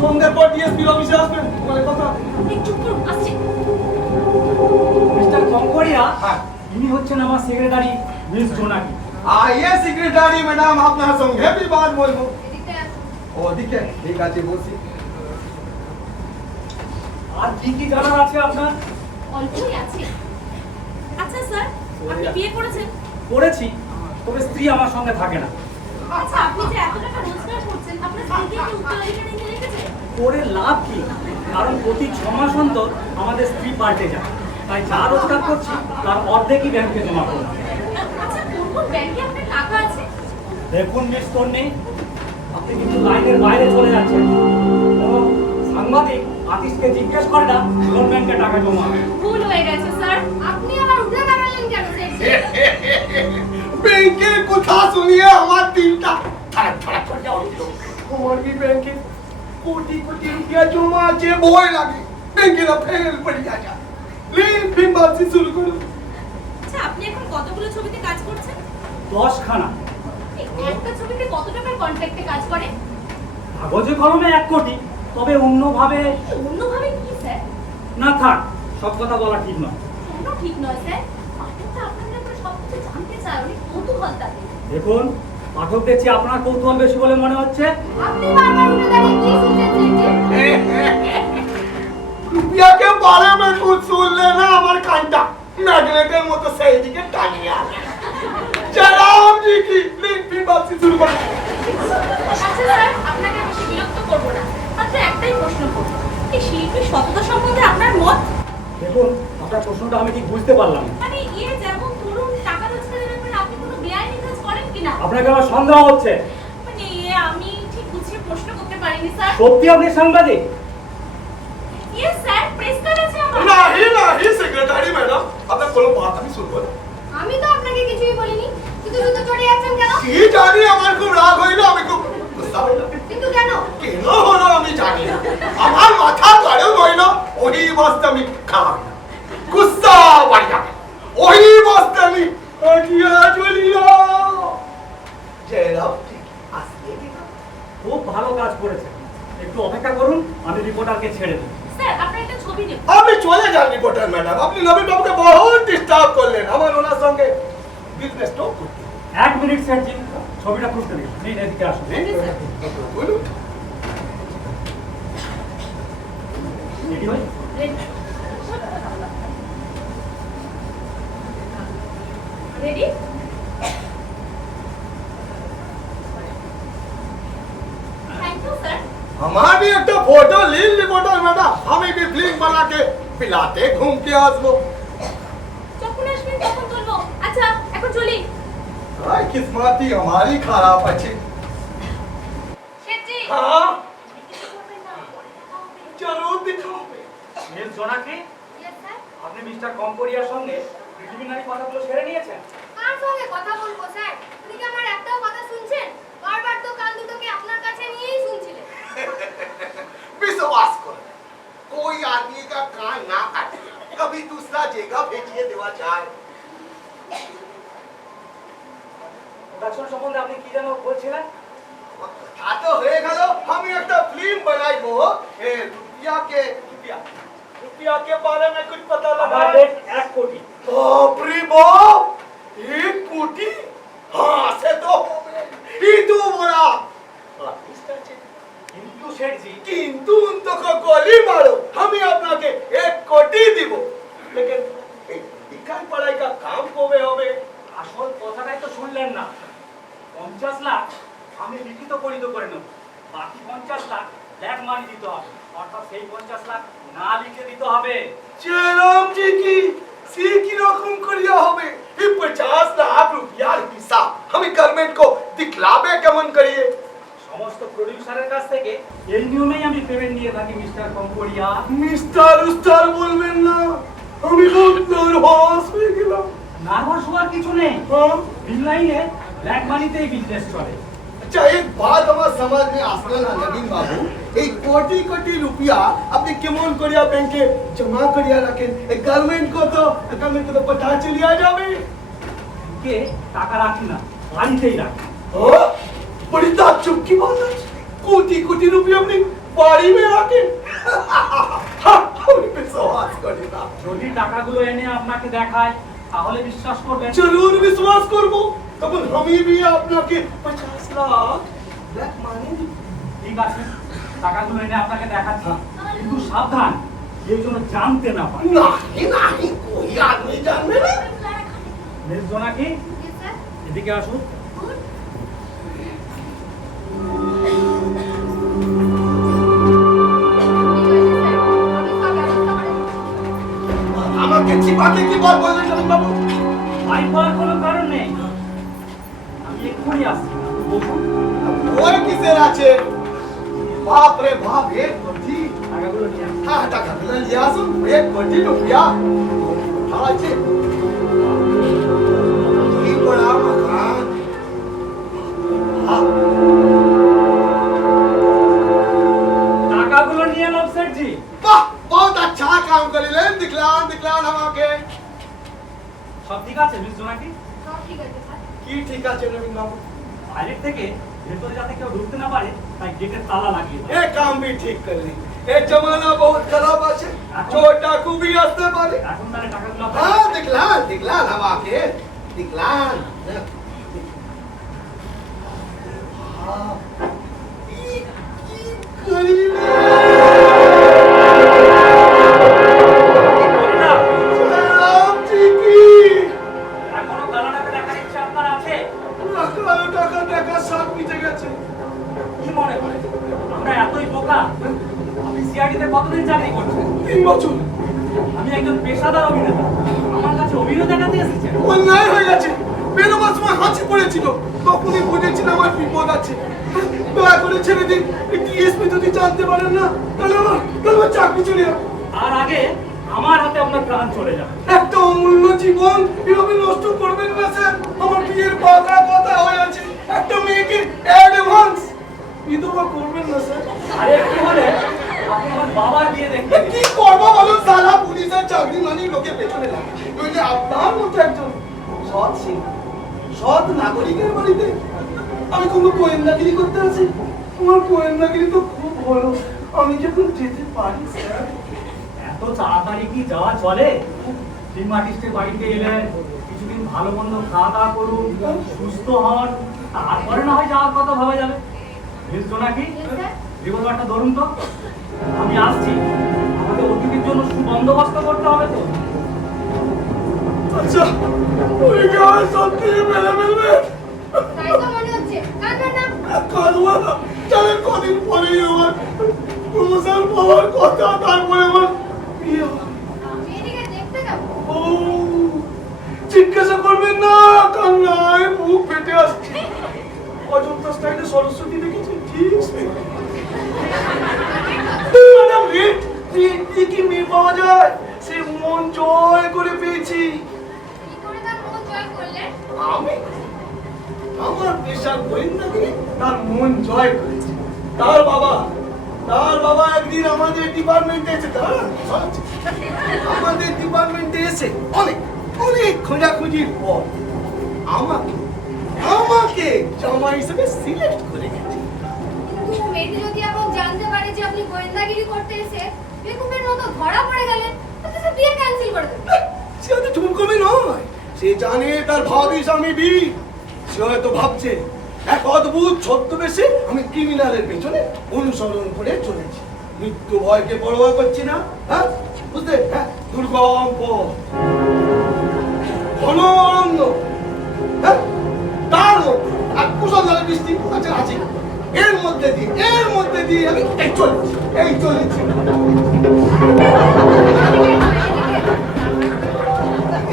সন্ধ্যের পর ডিএসপির অফিসে আসবেন বলে কথা আপনি চুপ করুন, আসছি। মিস্টার কঙ্করিয়া, হ্যাঁ। ইনি হচ্ছেন আমার সেক্রেটারি মিস জোনাকি। আইয়ে সেক্রেটারি ম্যাডাম আপনার সঙ্গে भी बात বলবো এদিকটায় আসুন। ওদিকে ঠিক আছে বসি আর কি কি জানার আছে আপনার? অল্পই আছে। আচ্ছা স্যার, আপনি বিয়ে করেছেন? করেছি, তবে স্ত্রী আমার সঙ্গে থাকে না। আচ্ছা, আপনি যে এত টাকা রোজগার করছেন, আপনার স্ত্রীকে কি উত্তরাধিকারী হিসেবে রেখেছে? করে লাভ কি? কারণ প্রতি 6 মাস অন্তর আমাদের স্ত্রী পাল্টে যায়, তাই যা রোজগার করছি তার অর্ধেকই ব্যাংকে জমা করব। আচ্ছা, কোন কোন ব্যাংকে আপনার টাকা আছে? দেখুন মিস তন্নি, আপনি কিন্তু লাইনের বাইরে চলে যাচ্ছেন। কোনো সাংবাদিক আর্টিস্টকে জিজ্ঞেস করে না কোন ব্যাংকে টাকা জমা। ভুল হয়ে গেছে স্যার, আপনি আবার উঠে দাঁড়ালেন কেন? ব্যাংকের কথা শুনিয়ে আমার দিনটা খারাপ খারাপ করে যাওয়া উঠলো আমার কি ব্যাংকে কোটি কোটি রুপিয়া জমা আছে ভয় লাগে ব্যাংকের ফেল পড়ে যায় প্লিজ ফিল্ম বাসি শুরু করুন আচ্ছা, আপনি এখন কতগুলো ছবিতে কাজ করছেন? 10 খানা। এই একটা ছবিতে কত টাকার কন্ট্রাক্টে কাজ করেন? কাগজে কলমে 1 কোটি, তবে অন্যভাবে অন্যভাবে কি স্যার? না থাক, সব কথা বলা ঠিক নয়। কেন ঠিক নয় স্যার? পাঠকটা আপনার ব্যাপারে সবকিছু জানতে চায়, অনেক কৌতূহল তাদের। দেখুন, পাঠক দেখছি আপনার কৌতূহল বেশি বলে মনে হচ্ছে। আপনি বারবার উঠে দাঁড়িয়ে কি শুনছেন रुपया के बारे में कुछ सुन लेना हमारे कांटा मैग्नेटेर মতো সেই দিকে টানিয়ে আনে জয়রাম জি কি প্লিজ ফিল্ম বাসি শুরু করুন আচ্ছা স্যার, আপনাকে বেশি বিরক্ত করবো না, মাত্র একটাই প্রশ্ন করব। এই শিল্পীর সততা সম্বন্ধে আপনার মত? দেখুন, আপনার প্রশ্নটা আমি ঠিক বুঝতে পারলাম না। মানে যেমন ধরুন টাকা রোজগারের ব্যাপারে আপনি কোনো বেআইনি কাজ করেন কিনা? আপনাকে আমার সন্দেহ হচ্ছে। মানে আমি ঠিক বুঝিয়ে প্রশ্ন করতে পারিনি স্যার। সত্যি আপনি সাংবাদিক? ইয়েস স্যার, প্রেস কার্ড আছে আমার। नहीं नहीं सेक्रेटरी मैडम আপনার কোনো বাত আমি শুনবো না আমি তো আপনাকে কিছুই বলিনি, শুধু শুধু চড়ে যাচ্ছেন কেন? কি জানি আমার খুব রাগ হইলো আমি খুব গুসা হইলাম কিন্তু কেন? কেন হলো আমি জানি না আমার মাথা গরম হইলো ওই বাস্তে আমি খাওয়া গুসা বাড়ি যাবে ওই বাস্তে আমি আগিয়া চলিয়া জয়রাম ঠিক আসলে খুব ভালো কাজ করেছেন, একটু অপেক্ষা করুন, আমি রিপোর্টারকে ছেড়ে দিই। স্যার, আপনার একটা ছবি নেব। আমি চলে যান রিপোর্টার ম্যাডাম আপনি নবীন বাবুকে বহুত ডিস্টার্ব করলেন আমার ওনার সঙ্গে বিজনেস স্টপ করতে 1 মিনিট স্যারজি, ছবিটা তুলতে দিন। নিন এদিকে আসুন। বলুন রেডি হই? রেডি? हमारी एक तो फोटो लील रिपोर्टर बेटा हमें भी फिल्म बना के पिलाते घूम के आसलो যখন আসবেন তখন তুলবো। আচ্ছা এখন চলি। हाय किस्मती हमारी खराब अच्छी শেঠজি हाँ কিছু করবেন না, পরে দেখা হবে। जरूर दिखाओ মিস জোনাকি, Yes, sir? আপনি মিস্টার কম্পোরিয়ার সঙ্গে প্রিলিমিনারি কথাগুলো সেরে নিয়েছেন? কার সঙ্গে কথা বলবো স্যার? আপনি কি আমার একটাও কথা শুনছেন? বারবার তো কান দুটোকে আপনার কাছে নিয়েই শুনছিলেন। विश्वास करो कोई आदमी का कान ना काटे कभी दूसरा जगह भेजिए देवा चाहे প্রোডাকশন সম্বন্ধে আপনি কি যেন বলছিলেন? कथा तो হয়ে গেল আমি একটা फिल्म बनाइबो ए रुपया के बारे में कुछ पता लगा আমার রেট 1 কোটি। बाप रे बाप 1 कोटी हाँ से तो ये तो बड़ा কিন্তু শেঠজি, কিন্তু উন্তকে গলি মারো আমি আপনাকে 1 কোটি দিব लेकिन বিকাল পড়াই का काम কবে হবে আসল কথাটাই তো শুনলেন না। 50 লাখ আমি লিখিত করিত করে নেব, বাকি 50 লাখ ব্ল্যাক মানি দিতে হবে, অর্থাৎ সেই 50 লাখ না লিখে দিতে হবে। চেরাম জি কি সে কি রকম করিয়া হবে এই 50 লাখ রুপিয়ার হিসাব আমি গভর্নমেন্ট को दिखलाबे কেমন করিয়ে সমস্ত প্রোডিউসারের কাছ থেকে এই নিয়মেই আমি পেমেন্ট নিয়ে থাকি মিস্টার কম্পোরিয়া। মিস্টার উস্তার বলবেন না আমি খুব নার্ভাস হয়ে গেলাম নার্ভাস হওয়ার কিছু নেই, हाँ? বিল লাইনে ব্ল্যাক মানিতেই বিজনেস চলে। अच्छा एक बात हमार समझ में आसलो ना नवीन बाबू एक कोटी कोटी रुपया আপনি কেমন করিয়া ব্যাংকে জমা করিয়া রাখেন এই গভর্নমেন্ট को तो पता चलिया যাবে কে টাকা রাখি না, বাড়িতেই রাখি। हाँ? बड़ी ताज्जुब की बात है कोटी कोटी रुपया अपनी बाड़ी में रखें আমি বিশ্বাস করি না যদি টাকাগুলো এনে আপনাকে দেখায় তাহলে বিশ্বাস করবেন। जरूर विश्वास করব তখন আমি भी আপনাকে 50 লাখ ব্ল্যাক মানি দিব ঠিক আছে, টাকাগুলো এনে আপনাকে দেখাচ্ছি, কিন্তু সাবধান কেউ যেন জানতে না পারে। नहीं नहीं कोई आदमी जानবে না মিস জোনাকি, Yes, sir? এদিকে আসুন। Good. আমাকে চিপাকে কি বল বললেন নবীন বাবু ভয় পাওয়ার কোনো কারণ নেই, আমি এক্ষুনি আসছি, বসুন। ওই কিসের আছে বাপ রে বাপ এক কোটি টাকাগুলো নিয়ে আসুন। হ্যাঁ টাকা দিলে নিয়ে আসুন 1 কোটি রুপিয়া কোথা আছে কি বড়া মকান টাকাগুলো নিয়ে নাও সেঠজি। वाह बहुत अच्छा काम करिलेन दिखलान दिखलान আমাকে সব ঠিক আছে মিস জোনাকি? সব ঠিক আছে স্যার। কি ঠিক আছে নবীন বাবু বাইরে থেকে ভেতরে যাতে কেউ ঢুকতে না পারে তাই গেটের তালা লাগিয়ে দাও। ये काम भी ठीक कर ली ये जमाना बहुत खराब আছে চোর ডাকু भी আসতে পারে এখন তাহলে টাকাগুলো हाँ दिखलान दिखलान আমাকে दिखलान हाँ करिले राम जी की এখনো কালো টাকা দেখার ইচ্ছা আপনার আছে? কালো টাকা দেখা সব মিটে গেছে কি মনে করেন আমরা এতই বোকা? আপনি সিআইডিতে কতদিন চাকরি করছেন? 3 বছর আমি একজন পেশাদার অভিনেতা, আমার কাছে অভিনয় দেখাতে এসেছেন? অন্যায় হয়ে গেছে বেরোবার সময় হাঁচি পড়েছিল তখনই বুঝেছিলাম আমার বিপদ আছে দয়া করে ছেড়ে দিন ডিএসপি যদি জানতে পারেন না তাহলে আমার চাকরি চলে যাবে আর আগে আমার হাতে আপনার প্রাণ চলে যাবে। একটা অমূল্য জীবন এভাবে নষ্ট করবেন না স্যার আমার বিয়ের পাকা কথা হয়ে আছে একটা মেয়েকে অ্যাডভান্স বিধবা করবেন না স্যার আর একটু হলে আপনি আমার বাবার বিয়ে দেখতে কি করবো বলুন সালা পুলিশের চাকরি মানে লোকে পেছনে লাগে নইলে আপনার মতো একজন সৎ সিং সৎ নাগরিকের বাড়িতে আমি কোনো গোয়েন্দাগিরি করতে আছি আমার গোয়েন্দাগিরি তো খুব ভালো আমি যখন যেতে পারি স্যার এত তাড়াতাড়ি কি যাওয়া চলে? ফিল্ম আর্টিস্টের বাড়িতে এলেন, কিছুদিন ভালো মন্দ খাওয়া দাওয়া করুন, সুস্থ হন, তারপরে না হয় যাওয়ার কথা ভাবা যাবে। মিস জোনাকি, Yes, sir? রিভলভারটা ধরুন তো, আমি আসছি। আমাদের অতিথির জন্য সুবন্দোবস্ত করতে হবে তো। আচ্ছা ওই গায়ে সত্যি মেরে ফেলবে তাই তো মনে হচ্ছে। কাঁদবেন না। কাঁদবো না চলেন কদিন পরেই আমার প্রমোশন পাওয়ার কথা, তারপরে আমার বিয়ে হবে। মেয়েটিকে দেখতে যাবো। ও জিজ্ঞাসা করবেন না, কান্নায় মুখ ফেটে আসছে। অজন্তা স্টাইলে সরস্বতী দেখেছেন? ঠিক ম্যাডাম, রেট কি মেয়ে পাওয়া যায়? সে মন জয় করে পেয়েছি। কি করে তার মন জয় করলেন? আমি আমার পেশার গোয়েন্দাগিরি তার মন জয় করেছে। তার বাবা একদিন আমাদের ডিপার্টমেন্টে এসে আমাদের ডিপার্টমেন্টে এসে অনেক খোঁজাখুঁজির পর আমাকে জামা হিসেবে সিলেক্ট করে গেছে। কিন্তু মেয়েটি যদি এখন জানতে পারে যে আপনি গোয়েন্দাগিরি করতে এসে বেকুবের মতো ধরা পড়ে গেলেন, তাহলে সে বিয়ে ক্যান্সেল করে দেবে। সে হয়তো ঠুনকমে নয়, সে জানে তার ভাবি স্বামী বীর। সে হয়তো ভাবছে এক অদ্ভুত ছদ্মবেশে আমি ক্রিমিনালের পেছনে অনুসরণ করে চলেছি, মৃত্যু ভয়কে পরোয়া করছি না। হ্যাঁ বুঝতে, হ্যাঁ দুর্গম পথ, ঘন অরণ্য, হ্যাঁ তার মধ্যে আর কুসন্ধারের বৃষ্টি আছে, এর মধ্যে দিয়ে আমি এই চলেছি।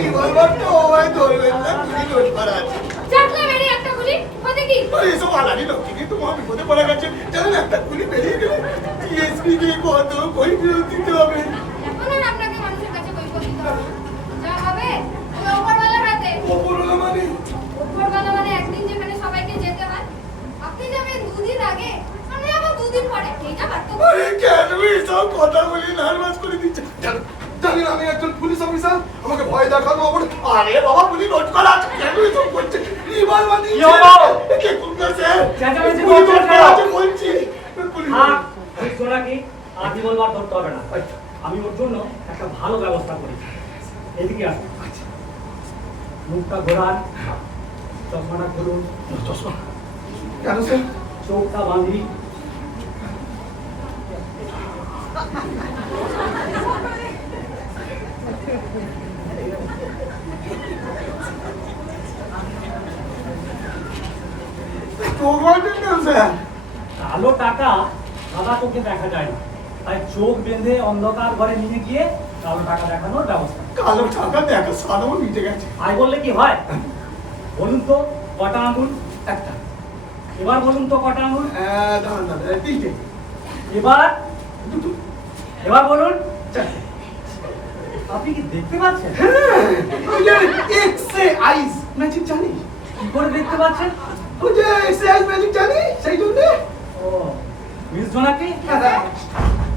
এই গল্পটা ওই ধরবেন না, তুমি নোট করা আছে। চাকলা বেরি একটা গুলি হতে কি? এসব আলারি লোক কিন্তু তোমার বিপদে পড়া গেছে, জানেন একটা গুলি বেরিয়ে গেলে টিএসপি কে কত বই ফেরত দিতে হবে। এখন আর আপনাকে মানুষের কাছে বই দিতে হবে না। যা হবে ওই ওপরওয়ালার হাতে। ওপরওয়ালা মানে ওপরওয়ালা মানে একদিন যেখানে সবাইকে যেতে হয়, আপনি যাবেন দুদিন আগে, আমি আবার দুদিন পরে। এইটা পার্থক্য। আরে কেন এসব কথা বলি নার্ভাস করে দিচ্ছে? জানেন আমি একজন পুলিশ অফিসার, আমাকে ভয় দেখানো আবার। আরে বাবা পুলিশ নোট করা আছে, কেন এসব করছে? রিভাল বানিয়ে কে কুলকাছে চেঁচামেচি পুলিশ করছেন নোট কেন? করা আছে বলছি। পুলিশ থাক, ওই সোনাকে আদি বলবার ধরতে হবে না। আমি ওর জন্য একটা ভালো ব্যবস্থা করেছি। এদিকে আসুন। মুখটা ঘোরান, চশমাটা খুলুন, চশমা কেন স্যার? চোখটা বাঁধি। কালো টাকা সাদা চোখে দেখা যায় না, তাই চোখ বেঁধে অন্ধকার ঘরে নিয়ে গিয়ে কালো টাকা দেখানোর ব্যবস্থা। কালো টাকা দেখা সাদাও মিটে গেছে। আই বললে কি হয়? বলুন তো কটা আঙুল? একটা। এবার বলুন তো কটা আঙুল? দাঁড়ান তিনটে। এবার বলুন। আপনি কি দেখতে পাচ্ছেন? এক্সরে আইস ম্যাজিক জানি। কি করে দেখতে পাচ্ছেন? ওই যে এক্সরে আইস ম্যাজিক জানি, সেই জন্য। ও মিস জোনাকি,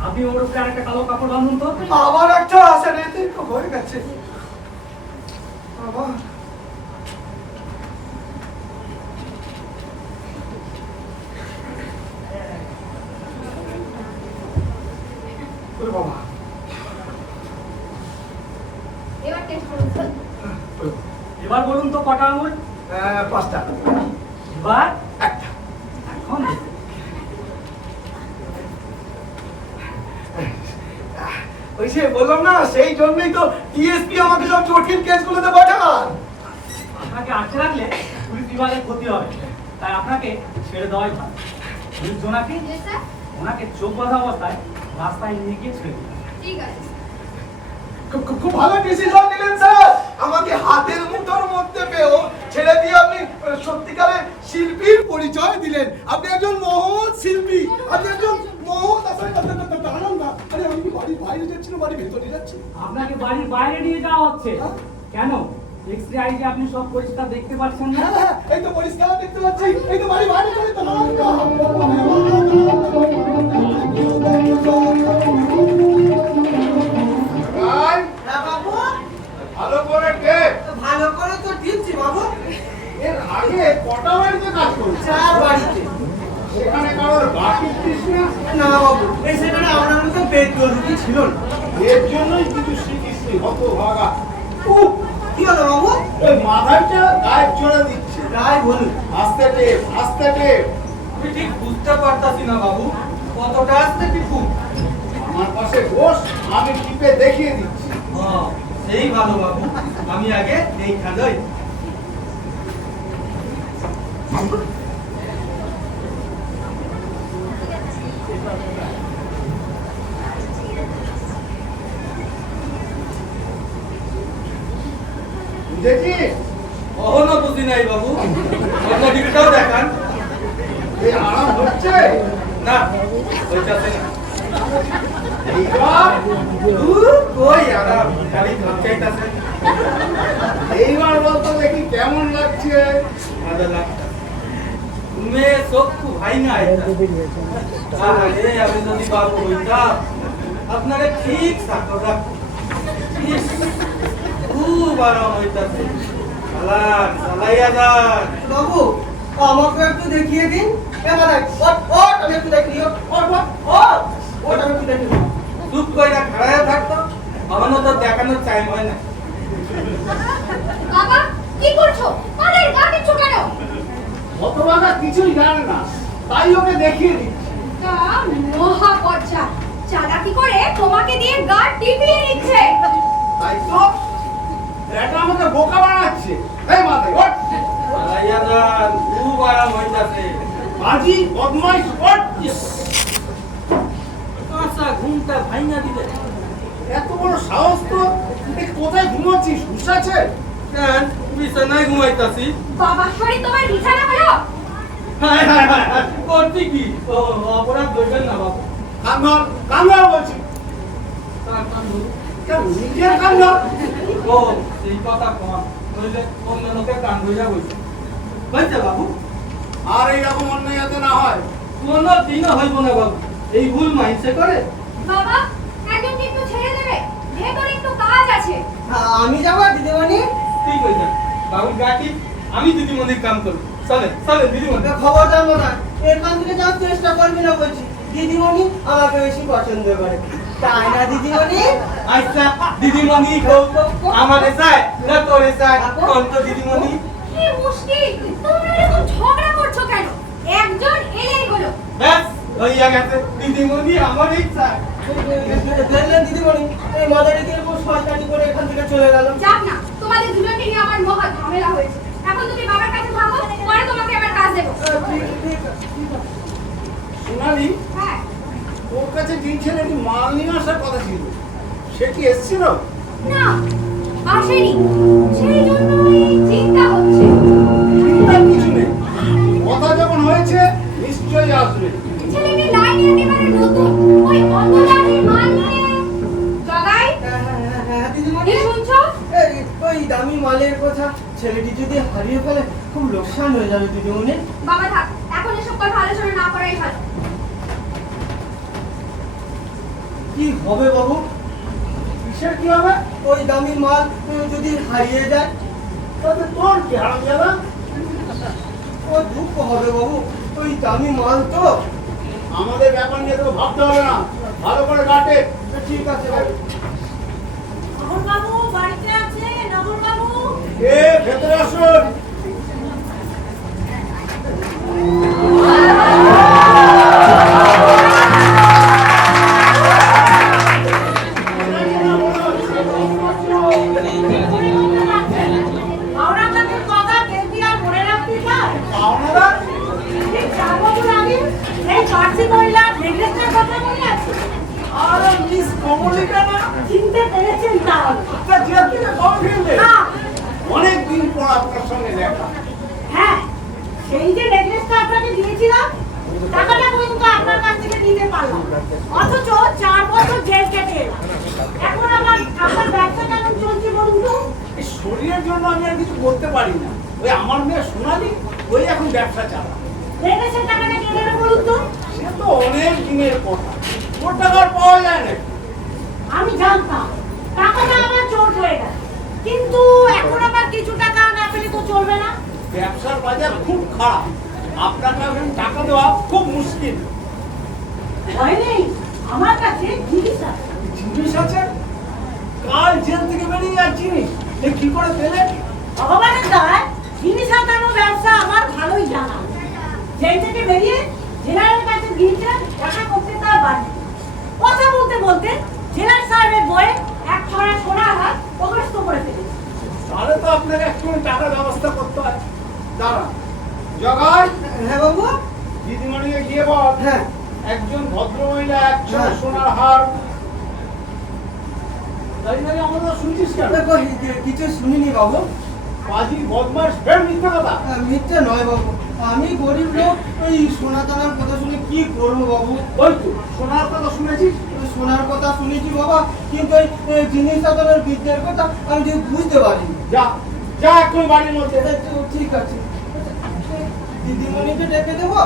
আপনি ওর উপরে আরেকটা কালো কাপড় বাঁধুন তো। আবার একটা আছে রে, তো হয়ে গেছে আবার। বাবা এবার টেস্ট করুন। এবার বলুন তো কটা আঙুল? পাঁচটা। এবার একটা। এখন ওই যে বললাম না, সেই জন্যই তো টিএসপি আমাকে সব জটিল কেসগুলোতে পাঠান। আপনাকে আটকে রাখলে পুলিশ বিভাগের ক্ষতি হবে, তাই আপনাকে ছেড়ে দেওয়াই ভালো। মিস জোনাকি, জি স্যার। ওনাকে চোখ বাঁধা অবস্থায় রাস্তায় নিয়ে গিয়ে ছেড়ে দিন। ঠিক আছে। খুব ভালো ডিসিশন নিলেন স্যার। আমাকে হাতের মুঠোর মধ্যে পেয়েও ছেড়ে দিয়ে আপনি সত্যিকারের শিল্পীর পরিচয় দিলেন। আপনি একজন মহৎ শিল্পী, আপনি একজন মহৎ। আসলে দাঁড়ান না, আরে আমি কি বাড়ির বাইরে যাচ্ছি না বাড়ির ভেতরে যাচ্ছি? আপনাকে বাড়ির বাইরে নিয়ে যাওয়া হচ্ছে। কেন? এক্সরে আইজে আপনি সব পরিষ্কার দেখতে পাচ্ছেন না? হ্যাঁ এই তো পরিষ্কার দেখতে পাচ্ছি, এই তো বাড়ির বাইরে চলে তো। হ্যাঁ বাবু, ভালো করে টেপ। ভালো করে তো দিচ্ছি বাবু। এর আগে কটা বাড়িতে কাজ করেছে? 4 বাড়িতে। সেখানে কারোর বাকি তৃষ্ণা না বাবু, এই সেখানে আপনার মতো পেট জরুরি ছিল না। এর জন্যই কিছু শিখিসনি হতভাগা। কি হলো বাবু? ওই মাথাটা গায়ে চড়ে দিচ্ছে। তাই বলুন। আস্তে টেপ, আস্তে টেপ। আমি ঠিক বুঝতে পারতাছি না বাবু, কতটা আসতে টিপু। আমার পাশে বস, আমি টিপে দেখিয়ে দিচ্ছি। সেই ভালো বাবু, আমি আগে দেখা যাই। বুঝেছিস? কখনো বুঝি নাই বাবু, অন্য দিকটাও দেখান। এই আরাম হচ্ছে? না, হইতাছে না। এইবার কই আরাম, খালি ধরতেইতাছে। এইবার বলতো দেখি কেমন লাগছে? মজা লাগতাছে। তুমি চক্ষু ভাই না আরে আমি যদি বাবু হইতাম আপনারে ঠিক সাথে রাখতাম। খুব আরাম হইতাছে। চালান, চালাইয়া যান। বাবু আমাকে একটু দেখিয়ে দিন। এবারে ওট ওট আমি একটু দেখি ওট ওট ওট ওট আমি একটু দেখি। চুপ কইরা খাড়ায় থাকতো, আমারও তো দেখানোর টাইম হয় না। বাবা কি করছো? আরে গা দিচ্ছ কেন? হতভাগা কিছুই জানে না, তাই ওকে দেখিয়ে দিচ্ছি। তা মহা পর্চা চালাকি করে তোমাকে দিয়ে গা টিপিয়ে নিচ্ছে। তাই তো এটা আমাকে বোকা বানাচ্ছে। এই মাথায় ওঠ, চালাইয়া যান, খুব আরাম হইতাছে। বাজি বদমাইশ ওঠ। কাঁচা ঘুমটা ভাঙা দিলে। এত বড় সাহস তো! এই কোথায় ঘুমাচ্ছিস? হুঁশ আছে? কেন বিছানায় ঘুমাইতাছি? বাবা সরি তোমার বিছানা হলো? হায় হায় হায় হায়, করছি কি? ও অপরাধ ধরবেন না বাবু। কান ধর, কান ধর বলছি। তার কান ধরুন। কেন নিজের কান ধর? ও সেই কথা কম, নইলে অন্য লোকের কান ধইরা বইছে। হয়েছে বাবু? আর এইরকম অন্যায় যাতে না হয়। কোনো দিনও হইব না বাবু, এই ভুল মাইন্ডসে করে। বাবা একজন কিন্তু ছেড়ে দেবে, ভেতরে একটু কাজ আছে। আমি যাবো দিদিমণি। ঠিক হয়েছে বাবু, গাটি আমি দিদিমণির কাম করবো। চলে চলে দিদিমণি। খবর জানবো না, এখান থেকে যাওয়ার চেষ্টা করবি না বলছি। দিদিমণি আমাকে বেশি পছন্দ করে, তাই না দিদিমণি? আচ্ছা দিদিমণি আমারে চায় না তোরে চায়, কোন তো দিদিমণি? কি মুশকিল, তোমরা এরকম ঝগড়া করছো কেন? একজন এলেই হলো। ব্যাস হইয়া গেছে, দিদিমণি আমারই চায়। দেখলেন দিদিমণি, এই মাদারি দিয়ে শর্টকাটি করে এখান থেকে চলে গেল। যাক না, তোমাদের দুজনকে নিয়ে আমার মহা ঝামেলা হয়েছে। এখন তুমি বাবার কাছে থাকো, পরে তোমাকে আবার কাজ দেবো। সোনালি, হ্যাঁ ওর কাছে দিন ছেলেটি মাল নিয়ে আসার কথা ছিল, সে কি এসেছিল? না আসেনি, সেই জন্যই চিন্তা হচ্ছে। চিন্তার কিছু নেই, কথা যখন হয়েছে নিশ্চয়ই আসবে। ছেলেটি লাইনে একেবারে নতুন, ওই অত দামি মাল নিয়ে জগাই। হ্যাঁ দিদিমণি, কি শুনছো? ওই দামি মালের কথা ছেলেটি যদি হারিয়ে ফেলে খুব লোকসান হয়ে যাবে দিদিমণি। বাবা থাক, এখন এসব কথা আলোচনা না করাই ভালো। কি হবে বাবু? কিসের কি হবে? ওই দামি মাল যদি হারিয়ে যায় তাতে তোর কি হারামজাদা? ও দুঃখ হবে বাবু, ওই দামি মাল তো। আমাদের ব্যাপার নিয়ে তো ভাবতে হবে না, ভালো করে কাটে। ঠিক আছে বাবু। নগর বাবু বাড়িতে আছে? নগর বাবু এ ভেতরে আসুন। আওরাঙ্গাদের কথা কেউ কি আর মনে রাখতে চায়? আপনারা ঠিক 4 বছর আগে এই পার্সি মহিলার নেকলেসটার কথা মনে আছে? আর মিস কমলিকা না? চিনতে পেরেছেন তাহলে? আপনার জেল থেকে কম ফিরলে? না, অনেক দিন পর আপনার সঙ্গে দেখা। হ্যাঁ, সেই যে নেকলেসটা আপনাকে দিয়েছিলাম, টাকাটা কিন্তু আপনার কাছ থেকে নিতে পারলাম, অথচ 4 বছর জেল কেটে এলাম। এখন আপনার ব্যবসা কেমন চলছে বলুন তো? এই শরীরের জন্য আমি আর কিছু করতে পারি না। ওই আমার মেয়ে সোনালি, ওই এখন ব্যবসা চালা। নেকলেসের টাকাটা কে দেবে বলুন তো? সে তো অনেক দিনের কথা, ওর টাকা আর পাওয়া যায় না। আমি জানতাম টাকাটা আমার চোট হয়ে গেছে, কিন্তু এখন আবার কিছু টাকা না পেলে তো চলবে না। ব্যবসার বাজার খুব খারাপ, আপনাকে এখন টাকা দেওয়া খুব মুশকিল। ভয় নেই, আমার কাছে জিনিস আছে। জিনিস আছে? কাল জেল থেকে বেরিয়ে আর জিনিস এ কি করে পেলে? ভগবানের দয়ায় জিনিস হাতানো ব্যবসা আমার ভালোই জানা। জেল থেকে বেরিয়ে জেলারের কাছে গিয়েছিলাম দেখা করতে তার বাড়ি। কথা বলতে বলতে জেলার সাহেবের বইয়ে এক ছড়া সোনার হাত প্রকাশিত করে ফেলেছে। তাহলে তো আপনাকে একটু টাকার ব্যবস্থা করতে হয়। দাঁড়ান, জগাই হ্যাঁ বাবু। দিদিমণিকে গিয়ে বল হ্যাঁ একজন ভদ্রমহিলা এক ছড়া হ্যাঁ। সোনার হার। তাই আমাদের শুনছিস কেন? দেখো, কিছু শুনিনি বাবু। বাজি বদমাস ফের মিথ্যা কথা। মিথ্যে নয় বাবু, আমি গরিব লোক, ওই সোনা দানার কথা শুনে কি করবো বাবু? ওই তো সোনার কথা শুনেছিস? সোনার কথা শুনেছি বাবা, কিন্তু এই জিনিস সাধারণের বিদ্যের কথা আমি ঠিক বুঝতে পারিনি। যা যা এখন বাড়ির মধ্যে। ঠিক আছে, দিদিমণিকে ডেকে দেবো?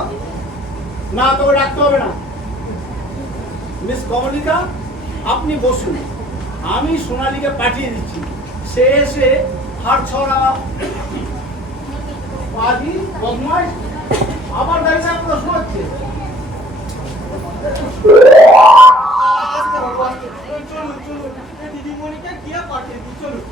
না, তোকে ডাকতে হবে না। মিস কমলিকা, আপনি বসুন, আমি সোনালীকে পাঠিয়ে দিচ্ছি। সে এসে হাড় ছড়া বাজি বদমাস আমার দাঁড়িয়ে প্রশ্ন হচ্ছে। চলুন চলুন, দিদিমণিকে গিয়ে পাঠিয়ে দিই, চলুন।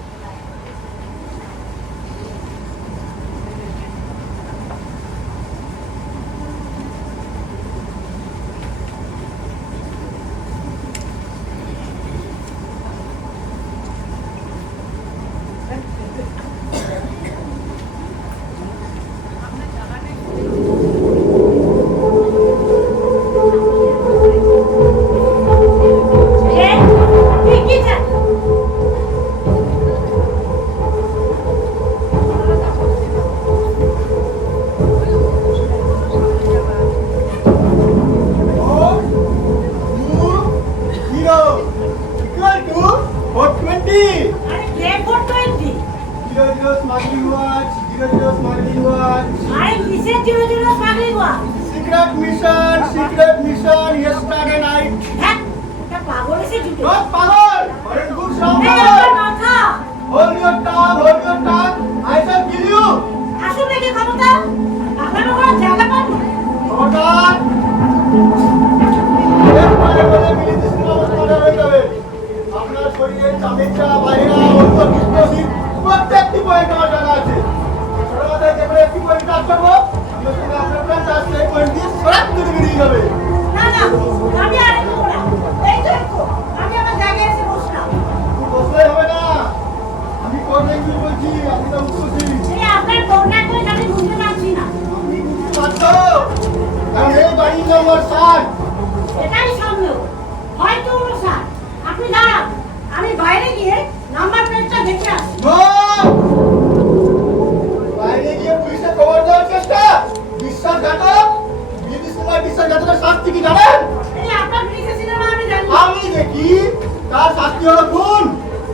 Secret mission yesterday night. Not পাগল, but it's good sound. Hold your tongue. I shall kill you. খবরদার! এরপরে বলে মিলিটারি সিনেমা হয়ে যাবে। আপনার শরীরে চামেচা, বাইরা, অন্য কিস্টোসিন প্রত্যেকটি পয়েন্ট আমার জানা আছে। ছোট মাথায় যে করে একটি পয়েন্ট কাজ করবো, আপনার প্ল্যান চাষ সেই পয়েন্ট দিয়ে সরাত করে বেরিয়ে যাবে। বসলে হবে না, আমি কোর্ট ল্যাঙ্গুয়েজ বলছি, আপনি তো উৎপত্তি। আপনি বুঝতে পারছো? কারণ এই বাড়ি নম্বর 7। আপনি দাঁড়ান, আমি বাইরে গিয়ে নাম্বার প্লেটটা দেখে আসি। নো! বাইরে গিয়ে পুলিশে খবর দেওয়ার চেষ্টা, বিশ্বাসঘাতক। বিদেশি সিনেমার বিশ্বাসঘাতকের শাস্তি কি জানেন? আপনার বিদেশি সিনেমা আমি জানি। আমি দেখি তার শাস্তি হলো খুন।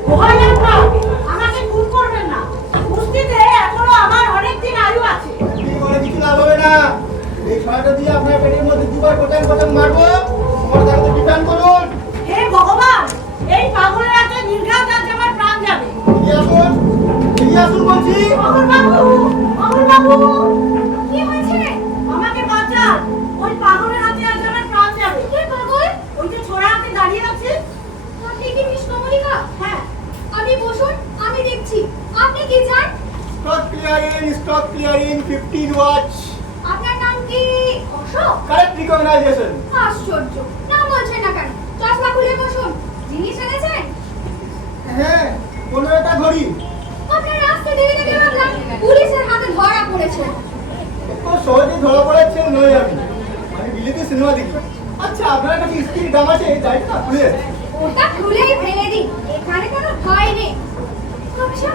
ভয় না, আমাকে খুন করবেন না। কুস্তিতে এখনো আমার অনেক দিন আয়ু আছে। কি বলে কিছু লাভ হবে না। এই ছয়টা দিয়ে আপনার পেটের মধ্যে দুবার কোটান মারবো। আমার কাছে ডিপেন্ড করুন। হে ভগবান, এই পাগলের হাতে নির্ঘাত আজ আমার প্রাণ যাবে। এগিয়ে আসুন বলছি। অমর বাবু, কি হয়েছে? আমাকে বাঁচান, ওই পাগলের হাতে আজ আমার প্রাণ যাবে। কে পাগল? ওই যে ছোড়া হাতে দাঁড়িয়ে আছে। আপনি কি মিস কমলিকা? হ্যাঁ। আপনি বসুন, আমি দেখছি। আপনি কি চান? Stop clearing 15 watch. আপনার নাম কি? অশোক? Correct recognition. আশ্চর্য, নাম বলছেন না কেন? চশমা খুলে বসুন। জিনিস এনেছেন? হ্যাঁ, 15টা ঘড়ি। আপনার রাস্তা দেখে দেখে ভাবলাম পুলিশের হাতে ধরা পড়েছে। তো সহজেই ধরা পড়েছেন নয় আমি বিলেতে সিনেমা দেখি। আচ্ছা, আপনার কাছে স্ক্রিন দাম আছে, যাই না খুলে। ওটা খুলেই ফেলে দিন, এখানে কোনো ভয় নেই। আচ্ছা,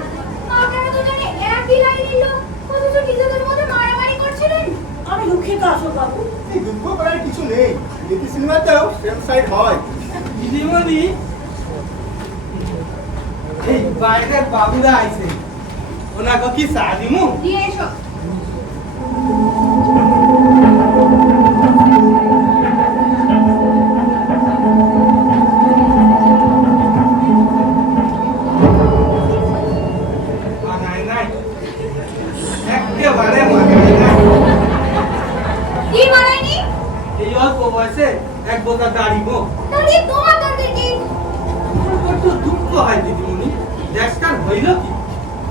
আপনারা দুজনে একই লাইনের লোক, অথচ নিজেদের মধ্যে মারামারি করছিলেন। আমি দুঃখিত অশোক বাবু। এই দুঃখ করার কিছু নেই, বিলেতে সিনেমাতেও সেম সাইড হয়। দিদিমণি, এই বাইরের বাবুরা আইছে, ওনাকে কি চা দিমু? দিয়ে এসো। মানায় নাই, একেবারে মানায় নাই। কি মানায়নি? এই অল্প বয়সে এক বোঝা দাড়ি গো। তাহলে তোমার দরকার কি? একটু দুঃখ হয় দিদিমণি, দেশটার হইল কি?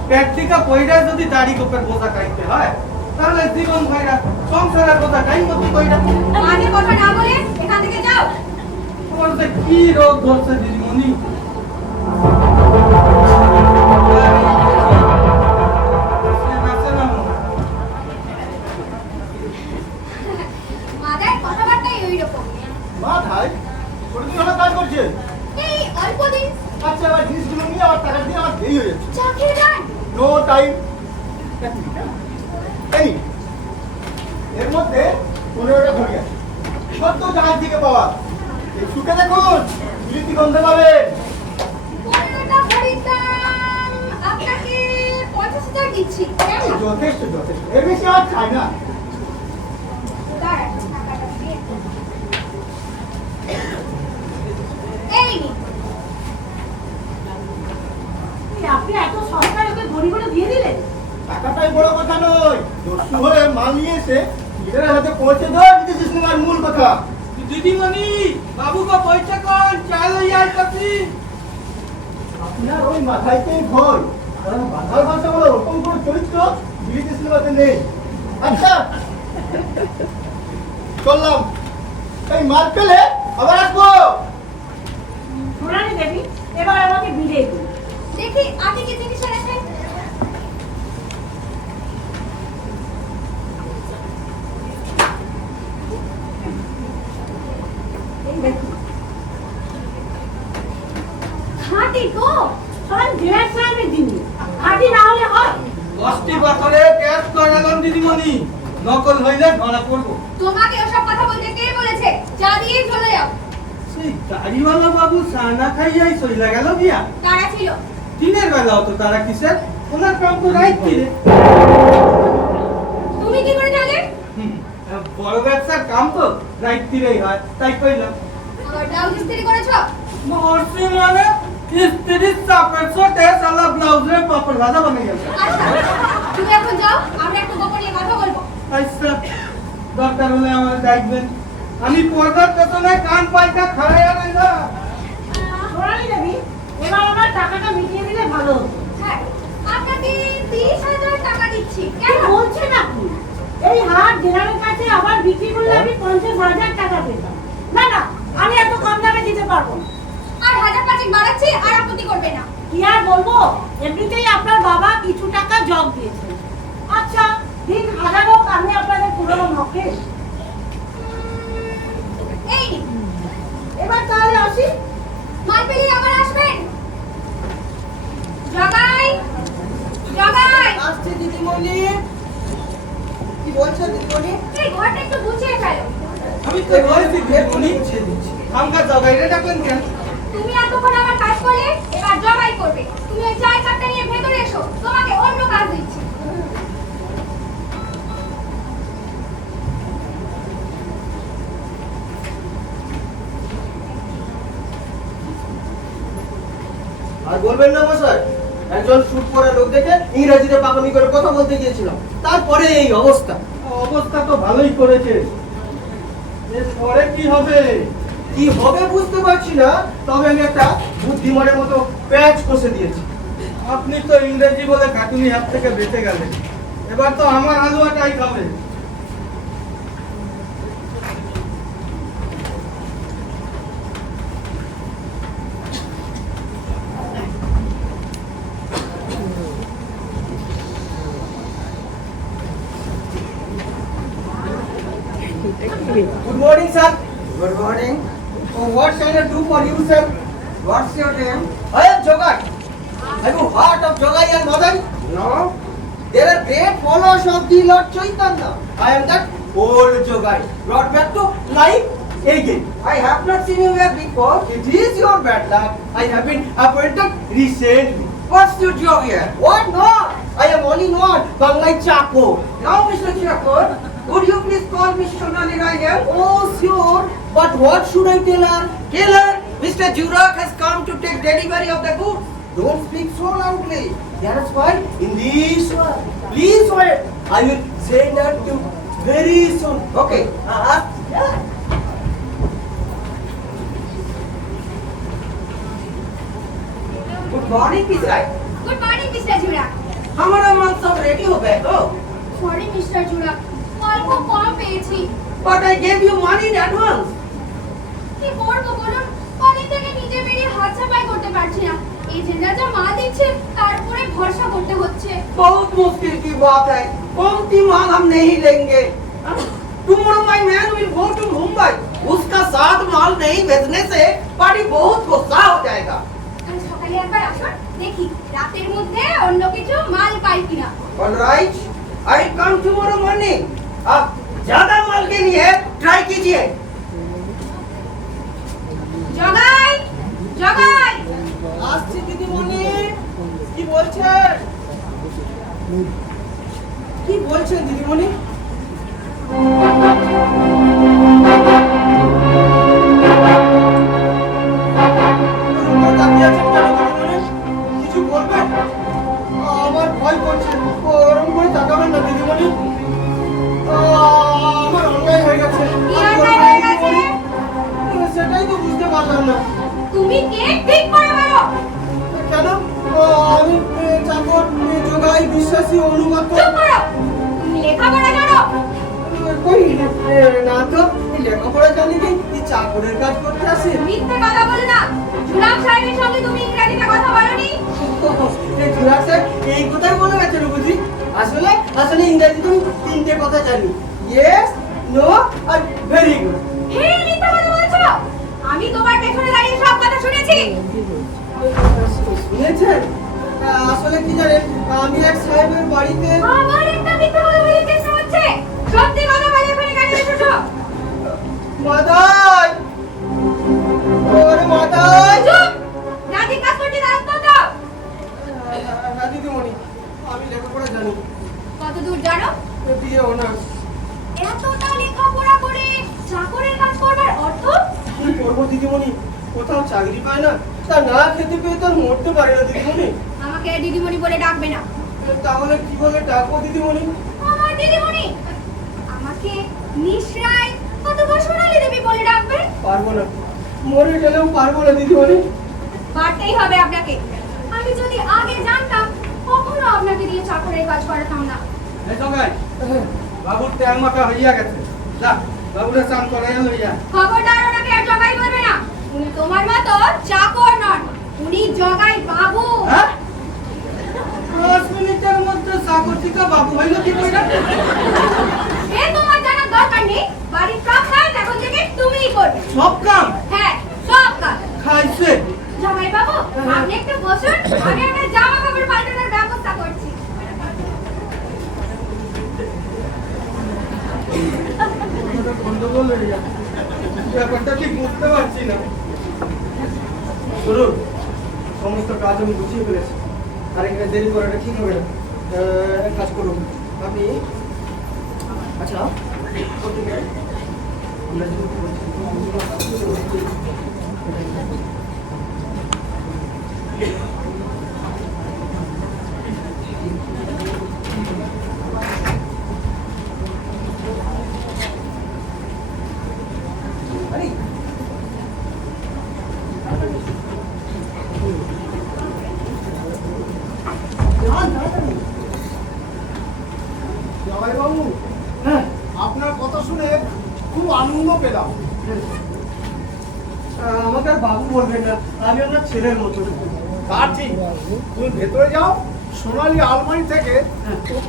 পেট থেকে পয়রা যদি দাড়ি গোপের বোঝা খাইতে হয়, তাহলে জীবন ভয়রা সংসারের বোঝা খাই মতো কইরা। আগে কথা না বলে এখান থেকে যাও। তোমার যে কি রোগ ধরছে দিদিমণি? মাদার কথাবার্তাই ওই রকম। মা ভাই, কতদিন হলো কাজ করছে? এই অল্প দিন আচ্ছা, আবার জিনিসগুলো নিয়ে আমার টাকা দিয়ে আমার দেরি হয়ে যাচ্ছে। চা খেয়ে যান। নো টাইম, এই এর মধ্যে 15টা ঘড়ি আছে সত্য জাহাজ থেকে পাওয়া এই সুখে দেখুন বিলিতি গন্ধ পাবে 15টা ঘড়ির দাম আপনাকে 50,000 দিচ্ছি কেমন? যথেষ্ট যথেষ্ট এর বেশি আর চাই না দাঁড়ান, টাকাটা দিয়ে দিন। এই নিন। আপনি এত সস্তায় ওকে ঘড়িগুলো দিয়ে দিলেন? টাকাটাই বড় কথা নয় দস্যু হয়ে মাল নিয়ে এসে নিজের হাতে পৌঁছে দেওয়া বিদেশি সিনেমার মূল কথা দিদিমণি বাবু को পয়সা কোন চাল হই আইতাছি। আপনার ওই মাথাইতেই ভয় কারণ বাংলা ভাষা বলে ওরকম কোনো চরিত্র বিদেশি সিনেমাতে নেই আচ্ছা চললাম এই মাল পেলে আবার আসবো সোনালি দেবী, এবার আমাকে বিদায় দিন। দেখি আপনি কি জিনিস এনেছেন? এই দেখুন, খাঁটি গো। সবাই জেলার সাহেবের জিনিস। খাঁটি না হলে হয়? 10টি বছরে ক্যাশ করালাম দিদিমণি, নকল হইলে ধরা পড়বো। তোমাকে ওসব কথা বলতে কে বলেছে? যা দিয়ে চলে যাও। সেই গাড়িওয়ালা বাবু সানা খাইয়াই চইলা গেল গিয়া। তারা ছিল। দিনের বেলা অত তারা কিসের? ওনার কাম তো রাইত কিরে। তুমি কি করে জানলে? বড় ব্যবসার কাম তো রাইত কিরেই হয়, তাই কইলাম। আমার ব্লাউজ ইস্ত্রি করেছো? মরছি মানে স্ত্রীর চাপের চোটে সালা ব্লাউজের পাপড় ভাজা বানিয়ে গেছে। আচ্ছা, তুমি এখন যাও, আমরা একটু গোপনে কথা বলবো। আচ্ছা, দরকার হলে আমার ডাকবেন। আমি পর্দার পেছনে কান পাইটা খাড়াইয়া রইলাম। সোনালি দেবী, এবার আমার টাকাটা মিটিয়ে দিলে ভালো হতো। হ্যাঁ, আপনাকে 30,000 টাকা দিচ্ছি। কি কেন? বলছেন আপনি? এই হাট জেনারেল কাছে আবার বিক্রি করলে আমি 50,000 টাকা পেতাম। না না, আমি এত কম দামে দিতে পারবো না। আর 1,000 বাড়াচ্ছি, আর আপত্তি করবে না। কি আর বলবো, এমনিতেই আপনার বাবা কিছু টাকা জব দিয়েছেন। আচ্ছা, দিন 1000 হোক, আমি আপনাদের পুরনো মক্কেল। এই নিন, এবার তাহলে আসি। মাল পেলে আবার আসবেন। জগাই, জগাই। আসছে দিদিমণি। কি বলছো দিদিমণি? এই ঘরটা একটু গুছিয়ে ফেলো। আমি তো বলেছি দিদিমণি, আমকা জগাইরে ডাকলেন কেন? তুমি এতক্ষণ আমার কাজ করলে, এবার জগাই করবে। তুমি ওই চায়ের কাপটা নিয়ে ভেতরে এসো, তোমাকে অন্য কাজ দিচ্ছি। আর বলবেন না মশাই একজন শুট পরা লোক দেখে ইংরেজিতে পাকামি করে কথা বলতে গিয়েছিলাম তারপরে এই অবস্থা অবস্থা তো ভালোই করেছে। এরপরে কি হবে? কি হবে বুঝতে পারছি না তবে আমি একটা বুদ্ধিমানের মতো প্যাচ কষে দিয়েছি আপনি তো ইংরেজি বলে কাটুনি হাত থেকে বেঁচে গেলেন। এবার তো আমার হালুয়াটাই খাবে। Good morning, sir. Good morning. Oh, what can I do for you, sir? What's your name? I am Jogai. Have you heard of Jogai and Madai? No. They are great followers of the Lord Chaitanya. I am that old Jogai, brought back to life again. I have not seen you here before. It is your bad luck. I have been appointed recently. What's your job here? What not? I am only known Banglai Chapo. Now, Mr. Chakor, would you please call Miss Sonali Rai here? Oh, sure. But what should I tell her? Tell her Mr. Jurak has come to take delivery of the goods. Don't speak so loudly. That's why in this one. Please wait. I will say that to you very soon. Okay. Yeah. Good morning, Miss Rai. Good morning mister জুরা। हमारा माल सब रेडी हो गए तो সরি মিস্টার জুরা, অল্প কম পেয়েছি। but I gave you money in advance. কি করবো বলুন, কদিন থেকে নিজে বেরিয়ে হাত ছাপাই করতে পারছি না। এজেন্টরা যা মাল দিচ্ছে তার উপরে ভরসা করতে হচ্ছে। बहुत मुश्किल की बात है। कौन-सी माल हम नहीं लेंगे? Tomorrow my man will go to Mumbai. उसका साथ माल नहीं भेजने से पार्टी बहुत गुस्सा हो जाएगा। কাল সকালে একবার আসুন, দেখি রাতের মধ্যে অন্য কিছু মাল পাই কিনা। All right, I come tomorrow morning. आप ज्यादा माल के लिए ट्राई कीजिए। জগাই জগাই আসছি দিদিমণি। কি বলছেন? কি বলছেন দিদিমণি? তাকিয়ে আছেন কেন দিদিমণি? কিছু বলবেন? আমার ভয় করছে। ওরকম করে তাকাবেন না দিদিমণি। আমার অন্যায় হয়ে গেছে। কি অন্যায় হয়ে গেছে? সেটাই তো বুঝতে পারলাম না। তুমি কে ঠিক করে বলো। কেন? আমি চাকর, জোগাই, বিশ্বাসী, অনুগত। চুপ করো। তুমি লেখাপড়া জানো? কই না তো, লেখাপড়া জানি কি, এই চাকরের কাজ করতে আসে। মিথ্যে কথা বলো না। জুলাম সাহেবের সঙ্গে তুমি ইংরেজিতে কথা বলোনি? এই জুরাক স্যার এই কথাই বলে গেছেন বুঝি। আসলে আসলে ইংরেজিতে আমি 3টে কথা জানি, ইয়েস, নো আর ভেরি গুড। হে, মিথ্যে কথা বলছো। আমি তোমার পেছনে দাঁড়িয়ে সব কথা শুনেছি। শুনেছেন? আসলে কি জানেন, আমি এক সাহেবের বাড়িতে। আবার একটা মিথ্যে কথা বলার চেষ্টা হচ্ছে। সত্যি কথা বলে এখানে গাড়ি এসেছো। মাদাই, ওরে মাদাই। চুপ। রাজি কাজ করছি তার উত্তর দাও। হ্যাঁ দিদিমণি, আমি লেখাপড়া জানি, কত দূর জানো? বিয়ে অনার্স। এতটা লেখাপড়া করে চাকরের কাজ করবার অর্থ? কি করবো দিদিমণি, কোথাও চাকরি পায় না, তা না খেতে পেয়ে তো আর মরতে পারে না দিদিমণি। আমাকে দিদিমণি বলে ডাকবে না। তাহলে কি বলে ডাকবো দিদিমণি? আমার দিদিমণি আমাকে নিশ্রাই অথবা সোনালী দেবী বলে ডাকবে। পারবো না, মরে গেলেও পারবো না দিদিমণি। পারতেই হবে আপনাকে। আমি যদি আগে জানতাম কখনো আপনাকে দিয়ে চাকরের কাজ করাতাম না। এই জগাই, বাবুর ট্যাং মাথা হইয়া গেছে। যা, বাবুরে স্নান করাইয়া লইয়া। খবরদার ওনাকে আর জগাই বলবে না। উনি তোমার মতো চাকর নন, উনি জগাই বাবু। হ্যাঁ? 5 মিনিটের মধ্যে চাকরটিকা বাবু হইল কি কইরা? এ তোমার জানার দরকার নেই। বাড়ির সব কাজ এখন থেকে তুমিই করবে। সব কাম হ্যাঁ, সব কাজ। খাইছে। জামাই বাবু, আপনি একটু বসুন, আমি আপনার জামা কাপড় পাল্টানোর ব্যবস্থা করছি। গন্ডগোল হয়ে গেছে। ব্যাপারটা ঠিক বুঝতে পারছি না। শুনুন, সমস্ত কাজ আমি গুছিয়ে ফেলেছি, আর এখানে দেরি করাটা ঠিক হবে না। এক কাজ করুন আপনি। আচ্ছা, আমরা যেহেতু বলছি, আরে জগাইবাবু, হ্যাঁ, আপনার কথা শুনে খুব আনন্দ পেলাম। আমাকে আর বাবু বলবেন না, আমি আপনার ছেলের মতো। তা ঠিক, তুমি ভেতরে যাও, সোনালী আলমারি থেকে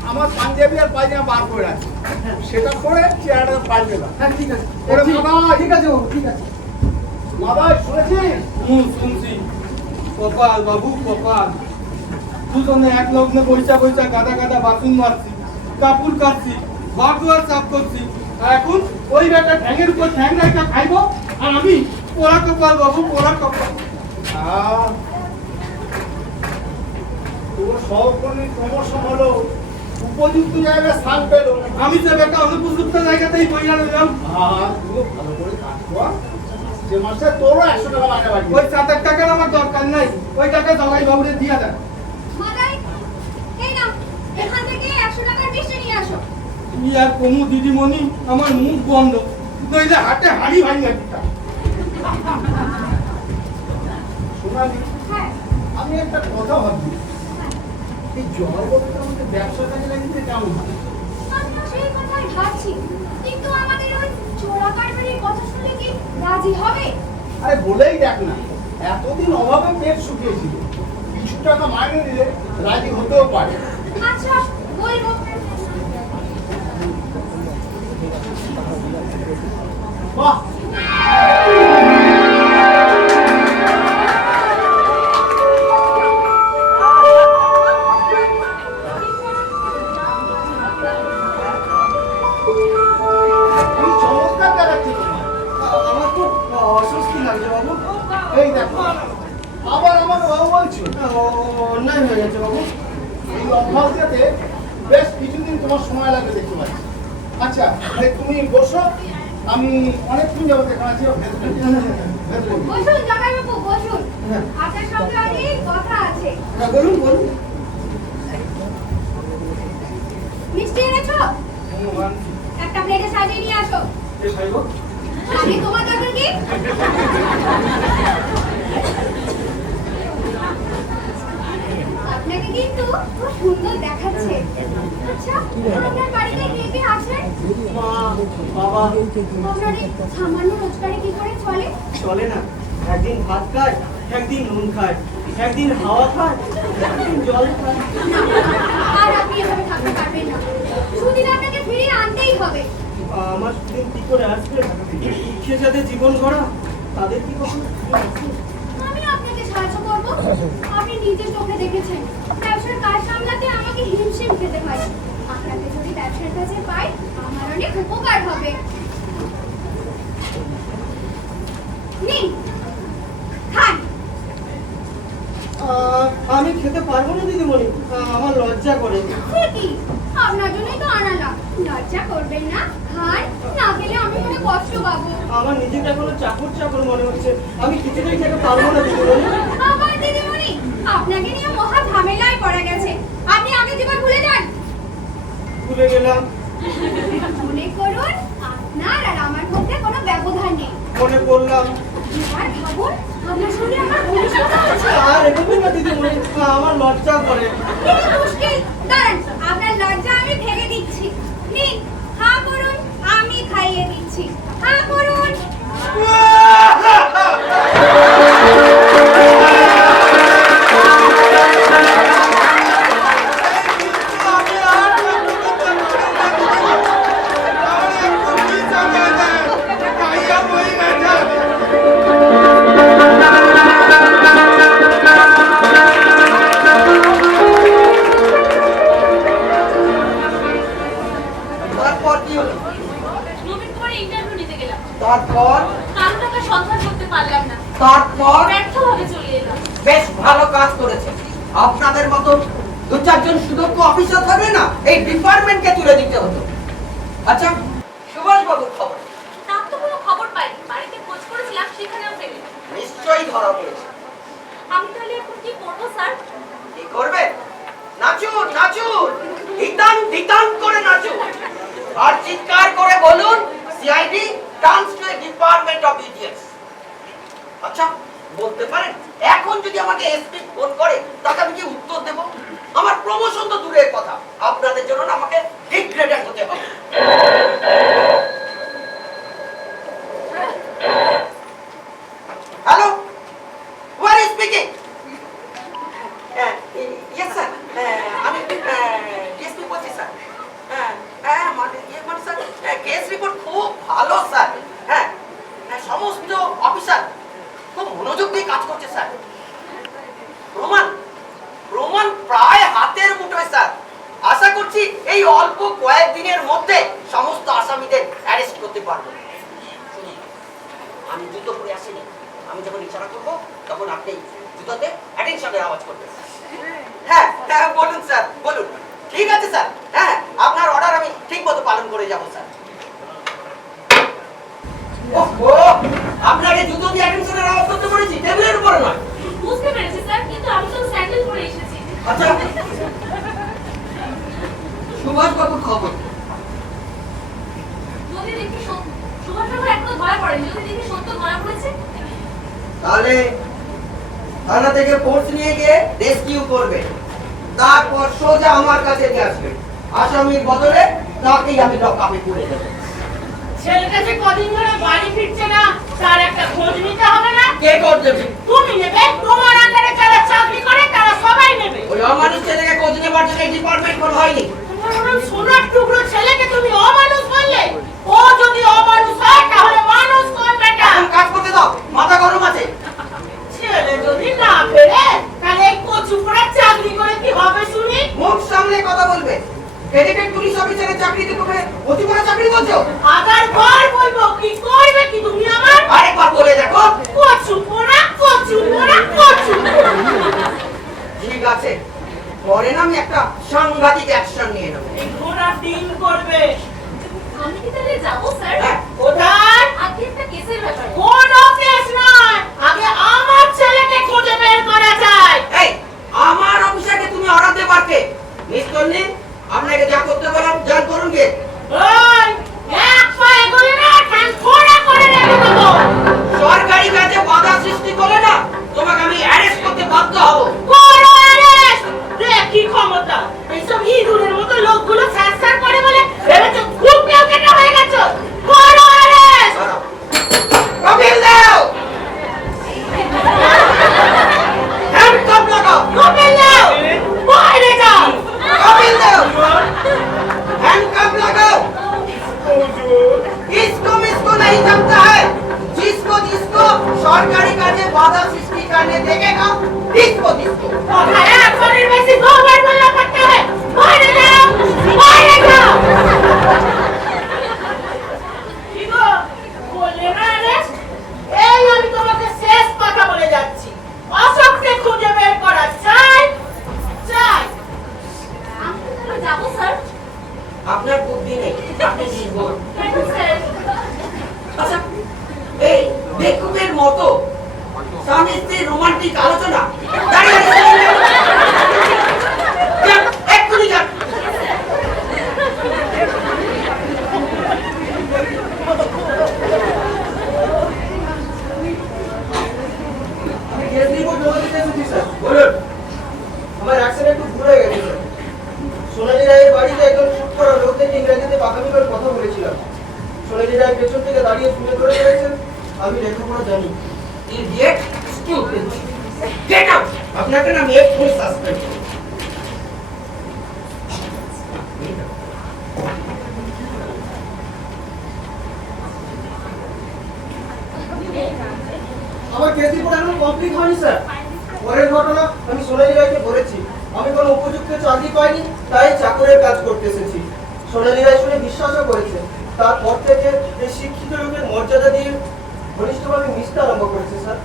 আমার পাঞ্জাবি আর পায়জামা বার করে রাখি, সেটা পরে চেয়ারটা পাল্টে দাও। হ্যাঁ ঠিক আছে, ওরে মাদাই। ঠিক আছে বাবু, ঠিক আছে। মাদাই, শুনেছিস? শুনছি। কপাল বাবু, কপাল। দুজনে এক লগ্নে বইসা বইসা গাদা গাদা বাসন মারছি, কাপড় কাটছি, বাগুয়ার সাফ করছি। আর এখন ওই বেটা ঠ্যাঙের উপর ঠ্যাং রাখা খাইবো, আর আমি পোড়া কপাল বাবু, পোড়া কপাল। তোর সহকর্মী প্রমোশন হলো, উপযুক্ত জায়গায় স্থান পেল। আমি যে বেটা অনুপযুক্ত জায়গাতেই বইয়া রইলাম। তুইও ভালো করে কাজ কর, যে মাসে তোরও 100 টাকা মাইনে বাড়বে। ওই 7 টাকার আমার দরকার নাই, ওই টাকা জগাই বাবুরে দিয়া দেন। মাদাই, এই নাও, এখান থেকে 100 টাকার মিষ্টি নিয়ে আসো। তুমি আর কমু দিদিমণি, আমার মুখ বন্ধ, নইলে হাটে হাড়ি ভাঙিয়া দিতাম। সোনালী, হ্যাঁ, আমি একটা কথা ভাবছি, এই জগাইবাবুটা আমাদের ব্যবসার কাজে লাগিয়ে কেমন হয়? আমিও সেই কথাই ভাবছি, কিন্তু আমাদের ওই চোরা কারবারির কথা শুনলে কি রাজি হবে? আরে বলেই দেখ না, এতদিন অভাবে পেট শুকিয়েছিল, কিছু টাকা মাইনে দিলে রাজি হতেও পারে। আচ্ছা, বলবো। বাহ, অস্বস্তি লাগছে বাবু। এই দেখো আবার আমার বাবু বলছো, অন্যায় হয়ে গেছে বাবু। এই অভ্যাস যাতে বেশ কিছুদিন তোমার সময় লাগবে দেখতে পাচ্ছি। আচ্ছা এই তুমি বসো, আমি অনেকক্ষণ যাবো এখানে আছি। বসুন জামাইবাবু, বসুন। আপনার সঙ্গে অনেক কথা আছে। বলুন বলুন। মিষ্টি এনেছো? একটা প্লেটে সাজিয়ে নিয়ে আসো। আরে তোমার দরকার কি? আপনাকে কিন্তু খুব সুন্দর দেখাচ্ছে। আচ্ছা, আপনার বাড়িতে কে কে আছেন? মা, বাবা। আপনার এই সামান্য রোজগারে কি করে চলে? চলে না, একদিন ভাত খায়, একদিন নুন খায়, একদিন হাওয়া খায়, একদিন জল খায়। আর আপনি এভাবে থাকতে পারবেন না। সুদিন আপনাকে ফিরিয়ে আনতেই হবে। আমার সুদিন কি করে আসবে? দুঃখে যাদের জীবন গড়া তাদের কি কখনো আমি আপনাকে সাহায্য করব। আপনি নিজের চোখে দেখেছেন ব্যবসার কাজ সামলাতে আমাকে হিমশিম খেতে হয়। আপনাকে যদি ব্যবসার কাজে পাই আমার অনেক উপকার হবে। নিন, খান। আমি খেতে পারবো না দিদিমণি, আমার লজ্জা করে। সে কি, আপনার জন্যই তো আনালাম। লজ্জা করবেন না, খান। না খেলে আমি মনে কষ্ট পাবো। আমার নিজেকে এখনো চাকর চাকর মনে হচ্ছে, আমি কিছুতেই খেতে পারবো না দিদিমণি। আবার দিদিমণি, আপনাকে নিয়ে মহা ঝামেলায় পড়া গেছে। আপনি আগে জীবন ভুলে যান। ভুলে গেলাম। মনে করুন আপনার আর আমার মধ্যে কোনো ব্যবধান নেই। মনে করলাম। আর ভাবুন আপনার সঙ্গে আমার ঘনিষ্ঠতা আছে। আর এভাবে না দিদিমণি, আমার লজ্জা করে। কিন্তু মুশকিল, দাঁড়ান, আপনার লজ্জা আমি ভেঙে দিচ্ছি। নিন, হা করুন, আমি খাইয়ে দিচ্ছি। হা করুন। তারপর কি হলো? নবীন কুমারের ইন্টারভিউ নিতে গেলাম। তারপর কারণ টাকা সন্ধান করতে পারলাম না। তারপর ব্যর্থভাবে চলে এলাম। বেশ ভালো কাজ করেছে। আপনাদের মতো দু চারজন সুদক্ষ অফিসার থাকলে না এই ডিপার্টমেন্টকে তুলে দিতে হতো। আচ্ছা, সুভাষ বাবুর খবর? তার তো কোনো খবর পাইনি। বাড়িতে খোঁজ করেছিলাম, সেখানেও ফেলি। নিশ্চয়ই ধরা পড়েছে। আমি তাহলে এখন কি করবো স্যার? কি করবে? নাচুন নাচুন, ধিতান ধিতান করে নাচুন, আর চিৎকার করে বলুন CID turns to a department of idiots. আচ্ছা, বলতে পারেন এখন যদি আমাকে এসপি ফোন করে তাকে আমি কি উত্তর দেব? আমার প্রমোশন তো দূরের কথা, আপনাদের জন্য না আমাকে ডিগ্রেডেড হতে হবে। Hello, where is speaking? Yes sir, আমি ডিএসপি বলছি স্যার। স্যার কেস রিপোর্ট খুব ভালো স্যার। হ্যাঁ, সমস্ত অফিসার খুব মনোযোগ দিয়ে কাজ করছে স্যার। প্রমাণ প্রমাণ প্রায় হাতের মুঠোয় স্যার। আশা করছি এই অল্প কয়েকদিনের মধ্যে সমস্ত আসামিদের অ্যারেস্ট করতে পারবো। আমি জুতো পরে আসিনি, আমি যখন ইশারা করবো তখন আপনি জুতোতে অ্যাটেনশনের আওয়াজ করবেন। হ্যাঁ হ্যাঁ, বলুন স্যার বলুন। ঠিক আছে স্যার, হ্যাঁ আপনার অর্ডার আমি ঠিক মতো পালন করে যাবো স্যার। ওহো, আপনাকে জুতো দিয়ে অ্যাটেনশনের আওয়াজ করতে বলেছি, টেবিলের উপরে নয়। বুঝতে পেরেছি স্যার, কিন্তু আমি তো স্যান্ডেল পরে এসেছি। আচ্ছা, সুভাষ বাবুর খবর? যদি দেখি সুভাষ বাবু এখনো ধরা পড়েনি, যদি দেখি সত্য ধরা পড়েছে, তাহলে থানা থেকে ফোর্স নিয়ে গিয়ে রেস্কিউ করবে, তারপর সোজা আমার কাছে নিয়ে আসবে। আসামির বদলে তাকেই আমি লকআপে পুরে দেব। ছেলেটা যে কদিন ধরে বাড়ি ফিরছে না, তার একটা খোঁজ নিতে হবে না? কে খোঁজ দেবে? তুমি নেবে, তোমার আন্ডারে যারা চাকরি করে তারা সবাই নেবে। ওই অমানুষ ছেলেকে খোঁজ নেবার জন্য ডিপার্টমেন্ট করা হয়নি। তোমার সোনার টুকরো ছেলেকে তুমি অমানুষ বললে? ও যদি অমানুষ হয় তাহলে মানুষ কোন বেটা? এখন কাজ করতে দাও, মাথা গরম আছে। ছেলে যদি না ফেরে তাহলে এই কচু পড়া চাকরি করে কি হবে শুনি? মুখ সামলে কথা বলবে। ক্রেডিটেড পুলিশ অফিসারের চাকরিতে তোকে অতি বড় চাকরি বলছো? আবার বার বলবো, কি করবে কি তুমি আমার? বাধা সৃষ্টি करने देगा डिस्को डिस्को কথায় একবারের বেশি দুবার বললে করতে হবে বাইরে যাও বাইরে যাও কি গো বললে না রেস্ট এই আমি তোমাকে শেষ কথা বলে যাচ্ছি অশোককে খুঁজে বের করা চাই চাই আমি তো তাহলে যাবো স্যার। আপনার বুদ্ধি নেই আপনি নির্ভুল কেন স্যার? আচ্ছা এই বেকুবের মতো স্বামী স্ত্রীর রোমান্টিক আলোচনা দাঁড়িয়ে দাঁড়িয়ে যান, এক্ষুনি যান। আমি কেস রিপোর্ট জমা দিতে এসেছি স্যার। বলুন। আমার অ্যাক্সিডেন্ট একটু ভুল হয়ে গেছে স্যার। সোনালী রায়ের বাড়িতে একজন শুট করা লোক থেকে ইংরেজিতে পাকামি করে কথা বলেছিলাম। সোনালী রায় পেছন থেকে দাঁড়িয়ে শুনে ধরে রয়েছেন। আমি লেখাপড়া জানি। Idiot, stupid. Get out! আপনাকে না আমি এক্ষুনি সাসপেন্ড করব। আমার কেস রিপোর্ট এখনো কমপ্লিট হয়নি স্যার। পরের ঘটনা আমি সোনালী রায়কে বলেছি আমি কোনো উপযুক্ত চাকরি পাইনি তাই চাকরের কাজ করতে এসেছি। সোনালী রায় শুনে বিশ্বাসও করেছে। তারপর থেকে এই শিক্ষিত লোকের মর্যাদা দিয়ে ঘনিষ্ঠভাবে মিশতে আরম্ভ করেছে স্যার।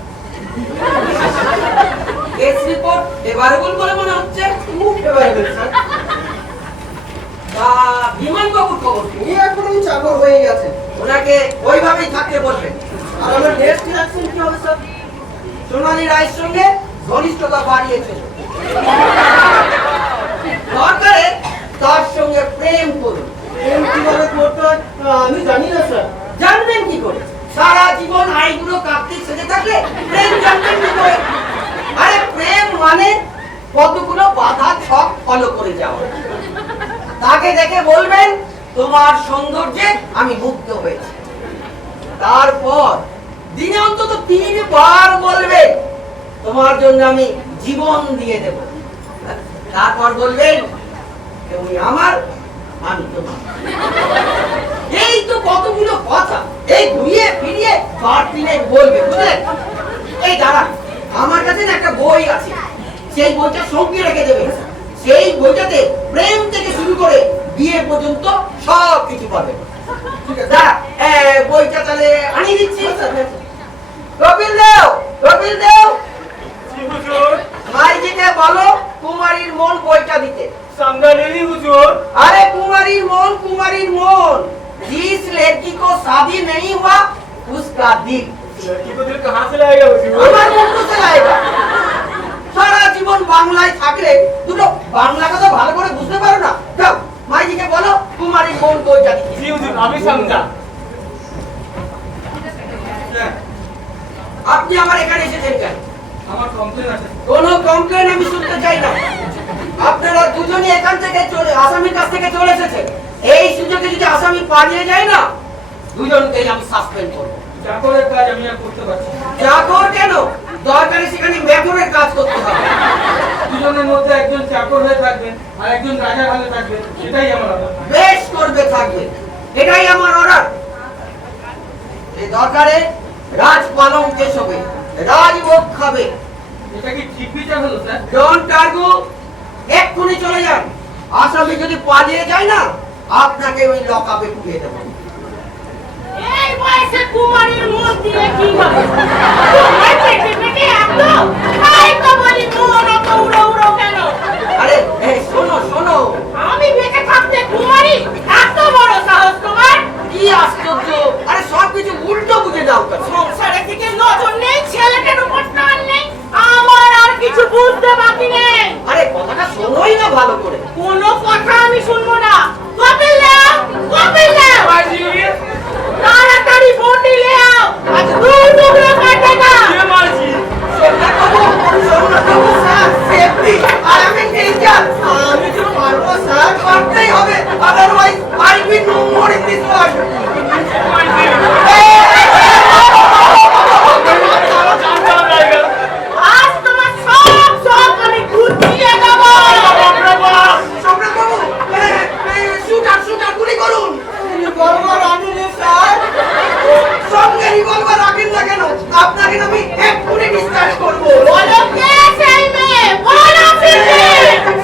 কেস রিপোর্ট এভারেবল বলে মনে হচ্ছে। খুব ফেভারেবল স্যার। বা বিমান বাবুর খবর কি? উনি এখন ওই চাকর হয়ে গেছে। ওনাকে ওইভাবেই থাকতে বলবেন। আর আমার নেক্সট অ্যাকশন কি হবে স্যার? সোনালী রায়ের সঙ্গে ঘনিষ্ঠতা বাড়িয়েছে দরকারে তার সঙ্গে প্রেম করুন। প্রেম কিভাবে করতে হয় আমি জানি না স্যার। জানবেন কি করে? সারা জীবন আইগুলো কার্তিক সেজে থাকলে প্রেম জানবেন কি করে? আরে প্রেম মানে কতগুলো বাধা ছক ফলো করে যাওয়া। তাকে দেখে বলবেন তোমার সৌন্দর্যে আমি মুগ্ধ হয়েছি। তারপর দিনে অন্তত 3 বার বলবেন তোমার জন্য আমি জীবন দিয়ে দেব। তারপর বলবেন তুমি আমার আমি তোমার। এই তো কতগুলো কথা এই ঘুরিয়ে ফিরিয়ে বারদিনে বলবে বুঝলেন? এই দাঁড়ান আমার কাছে না একটা বই আছে সেই বইটা সঙ্গে রেখে দেবেন। সেই বইটাতে প্রেম থেকে শুরু করে বিয়ে পর্যন্ত সব কিছু পাবেন। ঠিক আছে দাঁড়া বইটা তাহলে আনিয়ে দিচ্ছি। কপিল দেও কপিল দেও ভাইজিকে বলো কুমারীর মন বইটা দিতে। সামনে হুজুর। अरे कुमारी मोन जिस लड़की को शादी नहीं हुआ उसका दिल लड़की को दिल कहाँ से लाएगा हुजूर? আমার মুখ से लाएगा। সারা জীবন বাংলায় থাকলে দুটো বাংলা কথা ভালো করে বুঝতে পারো না। যাও মাইজিকে বলো কুমারী মন বইটা দিতে। जी हुजूर अभी समझा। আপনি আমার এখানে এসেছেন কেন? আমার কমপ্লেন আছে। কোনো কমপ্লেন আমি শুনতে চাই না। আপনারা দুজনই এখান থেকে চলে আসামির কাছ থেকে চলে এসেছেন। এই সুযোগে যদি আসামি পালিয়ে যায় না দুজনকেই আমি সাসপেন্ড করব। চাকরের কাজ আমি আর করতে পারছি না। চাকর কেন? দরকারে সেখানে মেথরের কাজ করতে হবে। দুজনের মধ্যে একজন চাকর হয়ে থাকবেন আর একজন রাজার হালে থাকবেন, সেটাই আমার অর্ডার। বেশ করবে থাকবে, এটাই আমার অর্ডার। এই দরকারে রাজ পালং কেস হবে, রাজভোগ খাবে। এটা কি ঠিক বিচার হলো স্যার? ডোন্ট আর্গু, এক্ষুনি চলে যান। আসামি যদি পালিয়ে যায় না আপনাকে ওই লকআপে পুড়িয়ে দেবো। এই বয়সে কুমারীর মন দিয়ে কি হবে তোমার পেটে পেটে এত তাই তো বলি মন অত উড়ো উড়ো কেন? আরে এই শোনো শোনো, আমি বেঁচে থাকতে কুমারী এত বড় সাহস তোমার? কি আশ্চর্য! আরে সবকিছু উল্টো বুঝে দাও কেন? সংসারের দিকে নজর নেই, ছেলেটার উপর টান নেই, আমার আর কিছু বুঝতে বাকি নেই। আরে কথাটা শোনোই না ভালো করে। কোনো কথা আমি শুনবো না। কপিল দাও, কপিল দাও, তাড়াতাড়ি বন্ডি লেও, আজ দুই টুকরো কাটে না। সোনা বাবু, সোনা বাবু স্যার, সেফটি, আর আমি ডেঞ্জার। আমি তো পারবো স্যার, করতেই হবে, otherwise I will be no more in this world. আজ তোমার সব সব আমি গুটিয়ে দেবো। সোনা বাবু, শুটার গুলি করুন। রিভলভার আনিনি স্যার। সঙ্গে রিভলভার রাখেন না কেন? আপনাকে আমি এক্ষুনি জিজ্ঞাসা করবো। বলো কে সেই মেয়ে? বলো ফিরবে।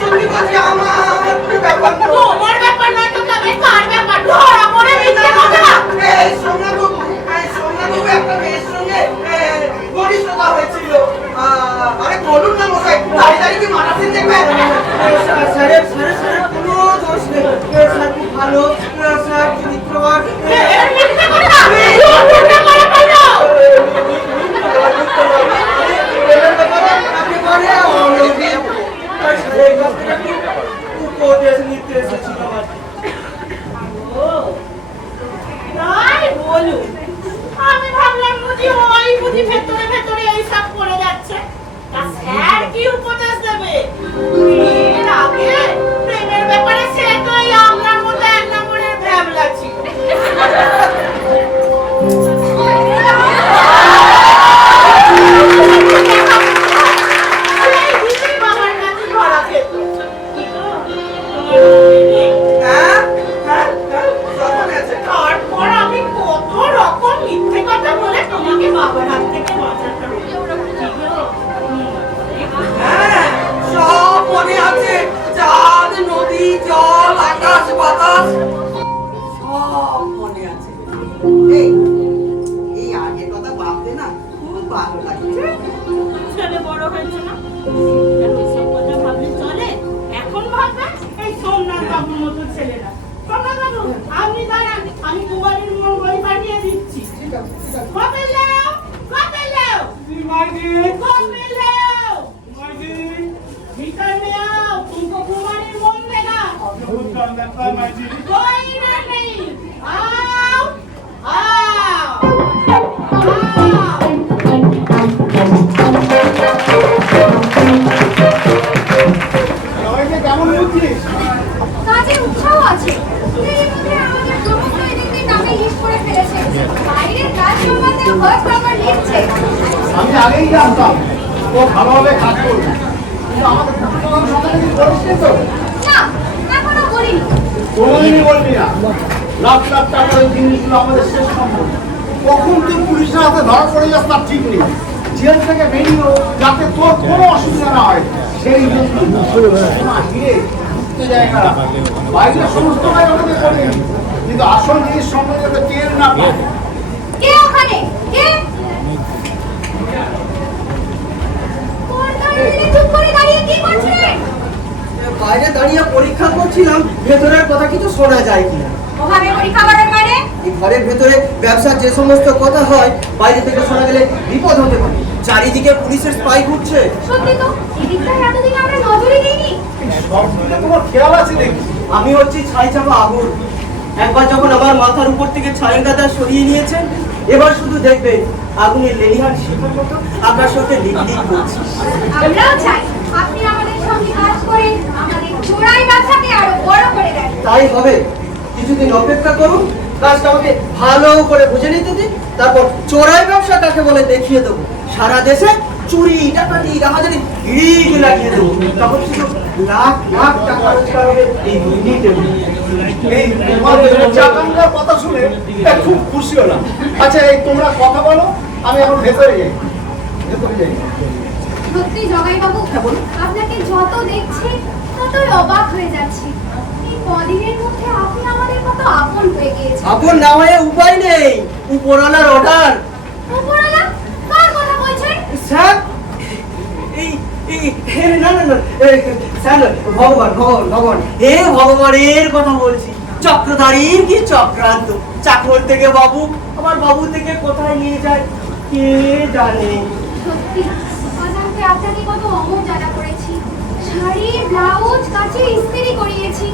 সত্যি বলছি, আমার কোনো ব্যাপার না। তোমার ব্যাপার নয় তো তবে কার ব্যাপার? ধরা পড়ে মিথ্যে কথা। এই সোমনাথবাবু, একটা মেয়ের সঙ্গে ঘনিষ্ঠতা হয়েছিল। আরে বলুন না মশাই, দাঁড়িয়ে দাঁড়িয়ে কি মানাসিন দেখবেন? স্যারের কোনো দোষ নেই। স্যার খুব ভালো, স্যার চরিত্রবান। এর মিথ্যে কথা। মিথ্যে করে বলো। একেবারে অনভিজ্ঞ। আর স্যারের কাছে একটু উপদেশ নিতে এসেছিলাম আর কি। তাই বলু। আমি ভাবলাম বুঝি ভেতরে ভেতরে এইসব করে যাচ্ছে। তা স্যার কি উপদেশ দেবে? এর আগে প্রেমের ব্যাপারে সে তো এই আমলার মতো এক নম্বরের ভ্যাবলা ছিল। সেই দিদি বাবার কাছে ধরা খেত। কি গো? হ্যাঁ, যখন আছে। তারপর আমি কত রকম মিথ্যে কথা বলে তোমাকে বাবার হাত থেকে বাঁচাতে হলো। হ্যাঁ, সব মনে আছে। চাঁদ, নদী, জল, আকাশ, বাতাস সব মনে আছে। এই আগের কথা ভাবতে না খুব ভালো লাগছে। ছেলে বড় হয়েছে না? এখন সব কথা ভাবলে চলে? এখন ভাববে এই সোমনাথ বাবুর মতো ছেলেরা। সোমনাথ বাবু, আপনি দাঁড়ান, আমি কুমারীর মোড় বই পাঠিয়ে দিচ্ছি। কবে লাও? কবে লাও? कॉपी लाओ। भीतर में आओ, तुमको कुमारी मोम देगा। कोई ना नहीं, आओ आओ কেমন বুঝছিস? কাজের উৎসাহ আছে। এর মধ্যে আমাদের সমস্ত এদিকদের নামে লিস্ট করে ফেলেছে। বাইরের কাজ সম্বন্ধে ফার্স্ট নাম্বার লিখছে। আমি আগেই জানতাম ও ভালোভাবে কাজ করবে, কিন্তু আমাদের প্রথম সঙ্গে কি করিস তো? না, এখনো করিনি। কোনোদিনই বলবি না। লাখ লাখ টাকার ওই জিনিসগুলো আমাদের শেষ সম্ভব। কখন তুই পুলিশের হাতে ধরা পড়ে যাস তার ঠিক নেই। জেল থেকে বেরিয়েও যাতে তোর কোনো অসুবিধা না হয় সেই জন্য জায়গা বাইরে সমস্ত আমাদের করে, কিন্তু আসল জিনিস সম্বন্ধে যাতে টের না পায়। কে ওখানে? কে? পর্দার আড়ালে চুপ করে দাঁড়িয়ে কি করছিলেন? বাইরে দাঁড়িয়ে পরীক্ষা করছিলাম ভেতরের কথা কিছু শোনা যায় কিনা। ওভাবে পরীক্ষা করার মানে? এই ঘরের ভেতরে ব্যবসার যে সমস্ত কথা হয় বাইরে থেকে শোনা গেলে বিপদ হতে পারে। চারিদিকে পুলিশের স্পাই ঘুরছে। সত্যি তো, এদিকটায় এতদিন আমরা নজরই দিইনি। সবদিকে তোমার খেয়াল আছে দেখি। আমি হচ্ছি ছাই চাপা আগুন। একবার যখন আমার মাথার উপর থেকে ছায়ের গাদা সরিয়ে নিয়েছেন, এবার শুধু দেখবে আগুনের লেলিহান শিখার মতো আকাশ হতে লিকলিক করছে। আমরাও চাই আপনি আমাদের সঙ্গে কাজ করে আমাদের চোরাই ব্যবসাকে আরো বড় করে দেন। তাই হবে, কিছুদিন অপেক্ষা করুন, কাজটা আমাকে ভালো করে বুঝে নিতে দিন, তারপর চোরাই ব্যবসা কাকে বলে দেখিয়ে দেবো। সারা দেশে চুরি ডাকাতি রাহাজানি হিড়িক লাগিয়ে দেবো। তখন শুধু লাখ লাখ টাকা রোজগার হবে এই মিনিটে। এই তোমাদের চাকাঙ্গার কথা শুনে খুব খুশি হলাম। আচ্ছা, এই তোমরা কথা বলো, আমি এখন ভেতরে যাই। সত্যি জগাইবাবু, আপনাকে যত দেখছি ততই অবাক হয়ে যাচ্ছি। এই কদিনের মধ্যে আপনি আমাদের কত আপন হয়ে গিয়েছেন। আপন না হয়ে উপায় নেই, উপরওয়ালার অর্ডার। উপরওয়ালা? কার কথা বলছেন? স্যার, না না না, স্যার ভগবান ভগবান ভগবান, হে ভগবানের কথা বলছি। চক্রধারীর কি চক্রান্ত, চাকর থেকে বাবু, আমার বাবু থেকে কোথায় নিয়ে যায় কে জানে। সত্যি অজান্তে আপনাকে কত অমর্যাদা করেছি। শাড়ি ব্লাউজ কাছে ইস্ত্রি করিয়েছি,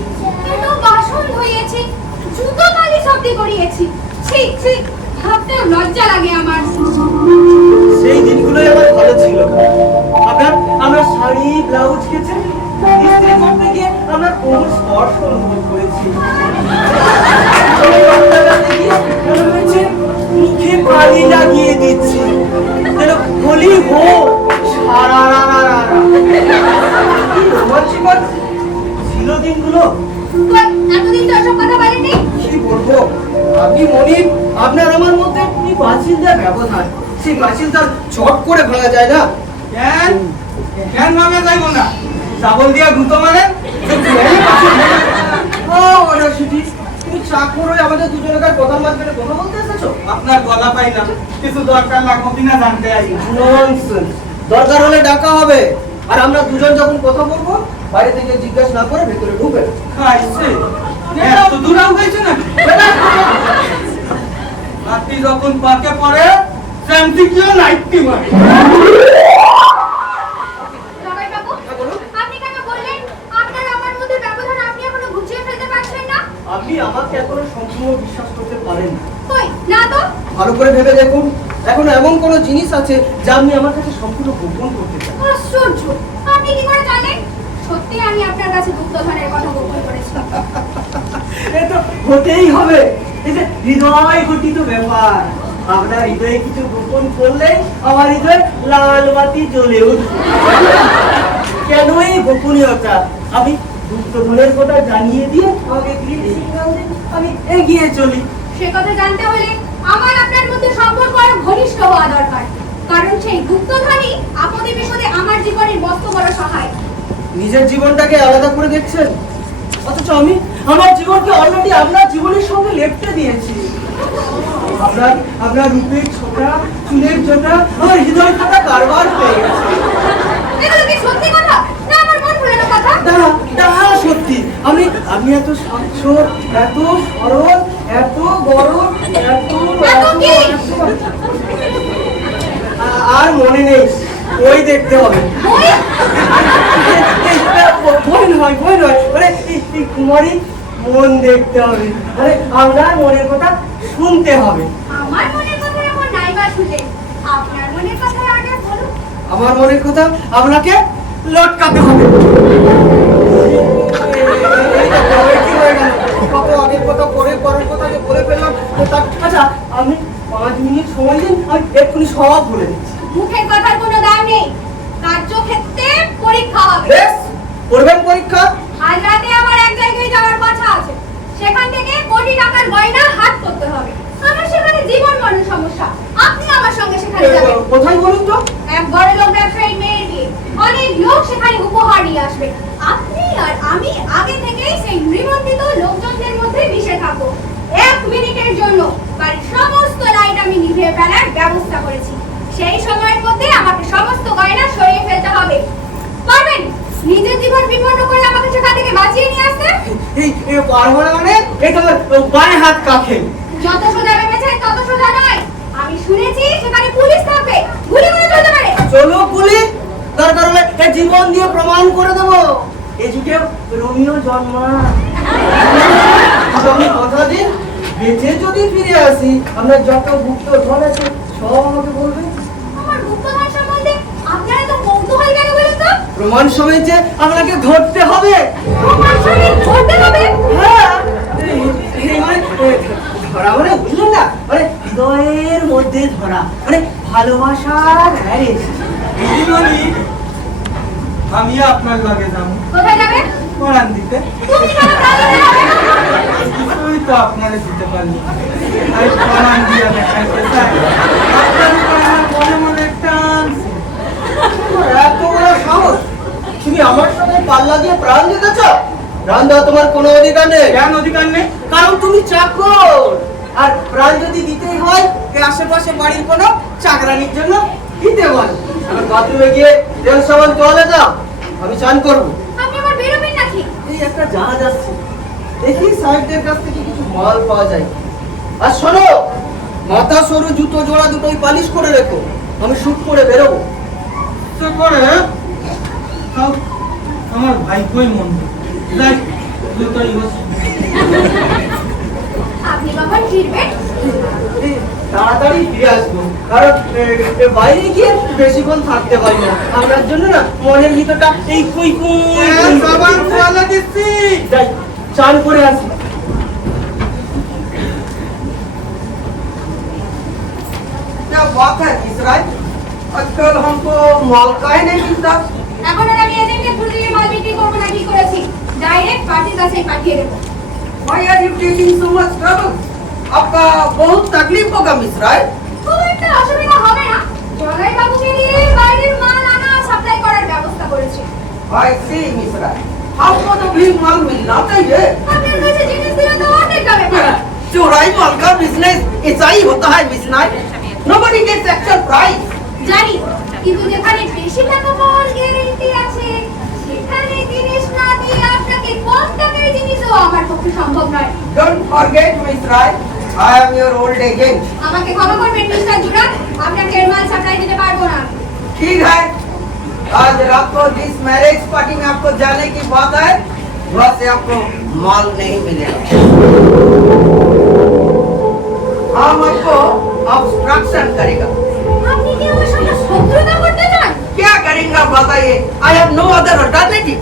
কিন্তু বাসন ধুইয়েছি, জুতো পালিশ অব্দি করিয়েছি। ছি ছি, ভাবতেও লজ্জা লাগে আমার। সেই দিনগুলোই আমার ভালো ছিল। আমরা শাড়ি ব্লাউজ কেচে ইস্ত্রি করতে গিয়ে আমরা কোন স্পর্শ অনুভব করেছি। মুখে পানি লাগিয়ে দিচ্ছি যেন হোলি হো সারা রোমাঞ্চকর ছিল দিনগুলো। কই, এতদিন তো ওসব কথা বলেননি। কি বলবো, আপনি মনির, আপনার আমার মধ্যে কি বাসিন্দা ব্যবধান। সেই মাছিল তার চট করে ভাঙা যায় না। কেন কেন ভাঙা যাইব না? চাবল দিয়া গুঁতো মানে ও ওটা সিটি, তুমি চাকর হয়ে আমাদের দুজনের কথার মাঝখানে কথা বলতে এসেছো? আপনার গলা পাইলাম, কিছু দরকার লাগবো কিনা জানতে আই। ননসেন্স। দরকার হলে ডাকা হবে, আর আমরা দুজন যখন কথা বলবো বাইরে থেকে জিজ্ঞেস না করে ভেতরে ঢুকে। খাইছে এত দূরাও গেছে না। আপনি যখন পাকে পড়ে শান্তিকেও নাইটি মারে। জামাইবাবু, আপনি কেন বললেন আপনার আমার মধ্যে ব্যবধান আপনি এখনো গুছিয়ে ফেলতে পারছেন না? আপনি আমাকে এখনো সম্পূর্ণ বিশ্বাস করতে পারেন না। কই না তো। ভালো করে ভেবে দেখুন, এখন এমন কোনো জিনিস আছে যা আপনি আমার কাছে সম্পূর্ণ গোপন করতে চান। আশ্চর্য, আপনি কি করে জানেন? সত্যি আমি আপনার কাছে গুপ্তধনের কথা গোপন করেছি। এ তো হতেই হবে, এই যে হৃদয় গঠিত ব্যাপার। আপনার হৃদয়ে কিছু গোপন করলে আমার হৃদয়ে লাল বাতি জ্বলে উঠবে। কেন এই গোপনীয়তা? আমি গুপ্তধনের কথা জানিয়ে দিয়ে আমাকে গ্রিন সিগন্যাল দিন, আমি এগিয়ে চলি। সে কথা জানতে হলে আমার আপনার মধ্যে সম্পর্ক আরো ঘনিষ্ঠ হওয়া দরকার, কারণ সেই গুপ্তধনই আপদে বিপদে আমার জীবনের মস্ত বড় সহায়। নিজের জীবনটাকে আলাদা করে দেখছেন, অথচ আমি আমার জীবনকে অলরেডি আপনার জীবনের সঙ্গে লেপটে দিয়েছি। আপনার রূপের ছোটা, চুলের জোটা, আমার হৃদয় ফাটা কারবার হয়ে গেছে। এগুলো কি সত্যি কথা না আমার মন ভুলানো কথা? না সত্যি, আমি এত স্বচ্ছ, এত সরল, এত গরম, এত কি? আর মনে নেই, ওই দেখতে হবে। ওই বই নয় মানে কুমারী মন দেখতে হবে, মানে আপনার মনের কথা শুনতে হবে। আমার মনের কথা এমন নাইবা শুনলে আপনার মনের কথা আগে বলুন। আমার মনের কথা আপনাকে লটকাতে হবে। কি হয়ে গেল? কত আগের কথা পরে পরের কথা যে বলে ফেললাম। আচ্ছা আপনি 5 মিনিট সময় দিন, আমি এক্ষুনি সব বলে দিচ্ছি। মুখের কথার কোনো দাম নেই, কার্যক্ষেত্রে পরীক্ষা হবে। বেশ, করবেন পরীক্ষা। আজ রাতে আমার এক জায়গায় যাওয়ার কথা আছে, সেখান থেকে কোটি টাকার গয়না হাত করতে হবে। আমার সেখানে জীবন মরণ সমস্যা, আপনি আমার সঙ্গে সেখানে যাবেন। কোথায় বলুন তো? এক বড় লোক ব্যবসায়ী মেয়ের বিয়ে, অনেক লোক সেখানে উপহার নিয়ে আসবে। আপনি আর আমি আগে থেকেই সেই নিমন্ত্রিত লোকজনদের মধ্যে মিশে থাকবো। 1 মিনিটের জন্য বাড়ির সমস্ত লাইট আমি নিভিয়ে ফেলার ব্যবস্থা করেছি। সেই সময়ের মধ্যে আমাকে সমস্ত গয়না সরিয়ে ফেলতে হবে। পারবেন নিজের জীবন বিপন্ন করে আমাকে সেখান থেকে বাঁচিয়ে নিয়ে আসতে? এই পারবো না মানে? এই তো বাঁয়ে হাত কাকে। যত সোজা ভেবেছেন তত সোজা নয়। আমি শুনেছি সেখানে পুলিশ থাকবে, গুলি করে চলতে পারে। চলো পুলিশ, দরকার হলে জীবন দিয়ে প্রমাণ করে দেবো এ যুগে রোমিও জন্মা। আমি কথা দিন, বেঁচে যদি ফিরে আসি আপনার যত গুপ্ত ধন আছে সব আমাকে বলবেন। আমার গুপ্তধন সম্বন্ধে আপনারা তো কৌতূহল কেন বলুন তো? প্রমাণ সমেত যে আপনাকে ধরতে হবে। প্রমাণ সমেত ধরতে হবে? হ্যাঁ, এই মানে ধরা মানে বুঝলেন না, মানে হৃদয়ের মধ্যে ধরা, মানে ভালোবাসার ম্যারেজ। দিদিমণি, আমি আপনার লাগে যাবো কোথায় যাবেন? কোরআন দিতে। তুমি কেন কাজে যাবে? কিছুই তো আপনারা দিতে পারলি না। আমি কোরআন দিয়ে দেখাইতে চাই। আপনার উপর আমার মনে মনে টান। এত বড় সাহস, তুমি আমার সঙ্গে পাল্লা দিয়ে প্রাণ দিতে চাও? প্রাণ দেওয়া তোমার কোনো অধিকার নেই। কেন অধিকার নেই? কারণ তুমি চাকর, আর প্রাণ যদি দিতেই হয় এই আশেপাশে বাড়ির কোনো চাকরানির জন্য দিতে পারো। এখন বাথরুমে গিয়ে তেল সাবান তোয়ালে দাও, আমি চান করবো। আপনি আবার বেরোবেন নাকি? এই একটা জাহাজ আসছে, দেখি সাহেবদের কাছ থেকে কিছু মাল পাওয়া যায়। আর শোনো, মাথা সরু জুতো জোড়া দুটোই পালিশ করে রেখো, আমি শুট করে বেরোবো। তো করে তাও আমার ভাইপোই মন যাই দুটোই বসে। আপনি কখন ফিরবেন? এই, তাড়াতাড়ি ফিরে আসবো, কারণ বাইরে গিয়ে বেশিক্ষণ থাকতে পারি না। আপনার জন্য না মনের ভিতরটা এই কুই কুই সাবান তোয়ালে দিচ্ছি। যাই চান করে আসি। क्या बात है इसराय, आजकल हमको माल का ही नहीं मिलता। এখন আর আমি এজেন্টকে থ্রু দিয়ে মাল বিক্রি করবো না, ঠিক করেছি। ডাইরেক্ট পার্টির কাছেই পাঠিয়ে দেবো। Why are you taking so much trouble? आपका बहुत तकलीफ होगा मिश्राय। খুব একটা অসুবিধা হবে না, I see, Miss Rai. आपको तो भी माल मिलना चाहिए। আপনার কাছে জিনিস দিলে তো অনেক দামে পাবেন। चोराई माल का बिजनेस ऐसा ही होता है, Miss Rai. Nobody gets actual price. জানি, কিন্তু যেখানে বেশি টাকা পাওয়ার গ্যারান্টি আছে সেখানে জিনিস না দিয়ে আপনাকে কম টাকার জিনিসও আমার পক্ষে সম্ভব নয়। Don't forget, Miss Rai. I am your old agent. আমাকে ক্ষমা করবেন মিস্টার জুরা, আপনাকে এর মাল সাপ্লাই দিতে পারবো না। ठीक है। आज रात को जिस मैरिज पार्टी में आपको जाने की बात है, वहाँ से आपको माल नहीं मिलेगा। हम आपको ऑब्स्ट्रक्शन करेगा। আপনি কি আমার সঙ্গে শত্রুতা করতে চান? क्या करेंगे आप बताइए? I have no other alternative.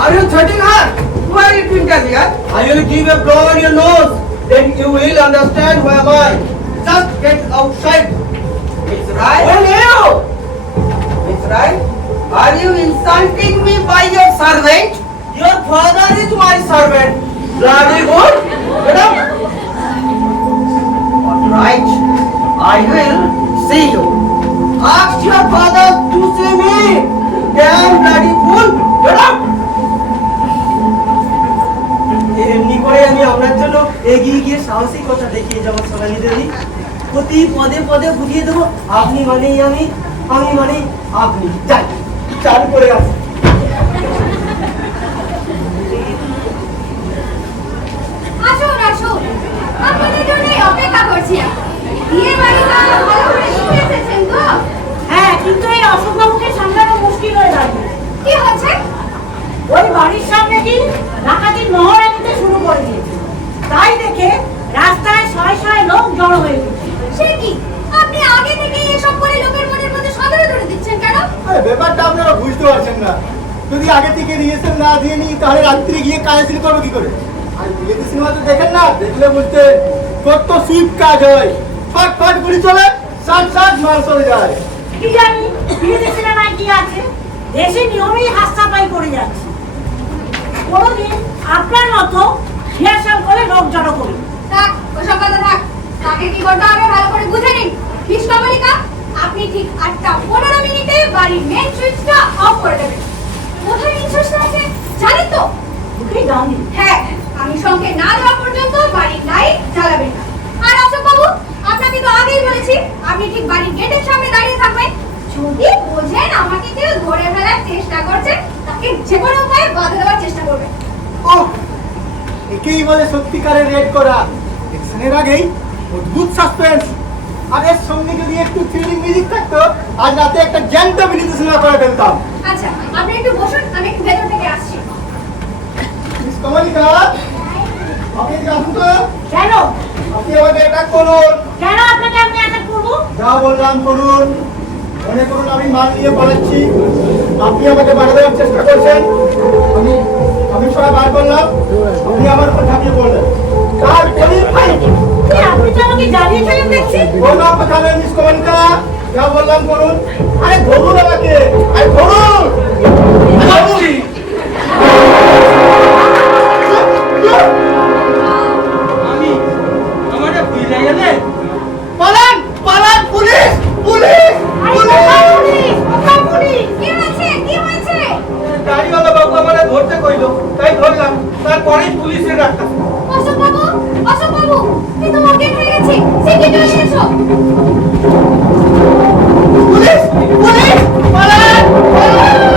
Are you threatening her? Why are you doing that here? I will give a blow on your nose, then you will understand who am I. Just get outside. Miss Rai? Where are you? Miss Rai? Are you insulting me by your servant? Your father is my servant. Bloody good. Get up. Right. I will see you. Ask your father to see me. Damn bloody fool. Get up. এমনি করে আমি আপনার জন্য এগিয়ে গিয়ে সাহসী কথা দেখিয়ে যাবো সোনালী দেবী। প্রতি পদে পদে বুঝিয়ে দেবো আপনি মানেই আমি, আমি মানেই আপনি। যাই চালু করে আসি। আসুন আসুন, আপনাদের জন্যই অপেক্ষা করছি। বিয়ে বাড়িটা ভালো করে শিখে এসেছেন তো? হ্যাঁ, কিন্তু এই অশোকবাবুকে সামলানো মুশকিল হয়ে যাবে। কি হচ্ছে? ওই বাড়ির সামনে কি ডাকাতির মহড়া দিতে শুরু করে দিয়েছে। তাই দেখে রাস্তায় শয়ে শয়ে লোক জড়ো হয়ে গেছে। সে কি, আপনি আগে থেকে এসব করে লোকের মনের মধ্যে সদরে ধরে দিচ্ছেন কেন? আরে ব্যাপারটা আপনারা বুঝতে পারছেন না। যদি আগে থেকে রিহার্সাল না দিয়ে নিই তাহলে রাত্রি গিয়ে কাজ করবো কি করে? আর বিলেতি সিনেমা তো দেখেন না, দেখলে বুঝতে কত সুইপ কাজ হয়। ফট ফট গুলি চলে, সাত সাত মাল চলে যায়। কি জানি বিদেশি সিনেমায় কি আছে, দেশি নিয়মেই হাস্তাপাই করে যাচ্ছে। কোনোদিন আপনার মতো রিহার্সাল করে লোক জড়ো করি। থাক, ওসব কথা থাক। তাকে কি করতে হবে ভালো করে বুঝে নিন। কৃষ্ণমল্লিকা, আপনি ঠিক 8:15 মিনিটে বাড়ির মেন সুইচটা অফ করে দেবেন। কোথায় মেন সুইচটা আছে জানেন তো? মুখেই দামি। হ্যাঁ, আমি সঙ্গে না দেওয়া পর্যন্ত বাড়ির লাইট জ্বালাবেন না। আর অশোক বাবু, আপনাকে তো আগেই বলেছি আপনি ঠিক বাড়ির গেটের সামনে দাঁড়িয়ে থাকবেন। যদি বোঝেন আমাকে কেউ ধরে ফেলার চেষ্টা করছে, তাকে যে কোনো উপায়ে বাধা দেওয়ার চেষ্টা করবেন। ওহ, একেই বলে সত্যিকারের রেড করা। অ্যাকশনের আগেই অদ্ভুত সাসপেন্স। আর এর সঙ্গে যদি একটু থ্রিলিং মিউজিক থাকতো, আজ রাতে একটা জ্যান্ত বিলেতি সিনেমা করে ফেলতাম। আচ্ছা, আপনি একটু বসুন, আমি একটু ভেতর থেকে আসছি। মিস কমলিকা, আপনি এদিকে আসুন তো। কেন আপনি আমাকে অ্যাটাক করুন। কেন আপনাকে আমি অ্যাটাক করবো? যা বললাম করুন। মনে করুন আমি মাল নিয়ে পালাচ্ছি, আপনি আমাকে বাধা দেওয়ার চেষ্টা করছেন। আমি সবাই বার করলাম, আপনি আমার উপর ঝাঁপিয়ে পড়লেন। তারপরে আপনি তো আমাকে জানিয়েছিলেন দেখছি। কোনো কথা নেই মিস কমলিকা, যা বললাম করুন। আরে ধরুন আমাকে, আরে ধরুন। আমি আমারে ভুলে গেলে পালান পালান, পুলিশ পুলিশ পুলিশ। কি হয়েছে? কি হয়েছে? গাড়িওয়ালা বাবু আমারে ধরতে কইলো, তাই ধরলাম। তারপরেই পুলিশের ডাক্তার। অশোক বাবু, এই তো অজ্ঞান হয়ে গেছে। সেক্রেটারি এসো। পুলিশ পুলিশ, পালান পালান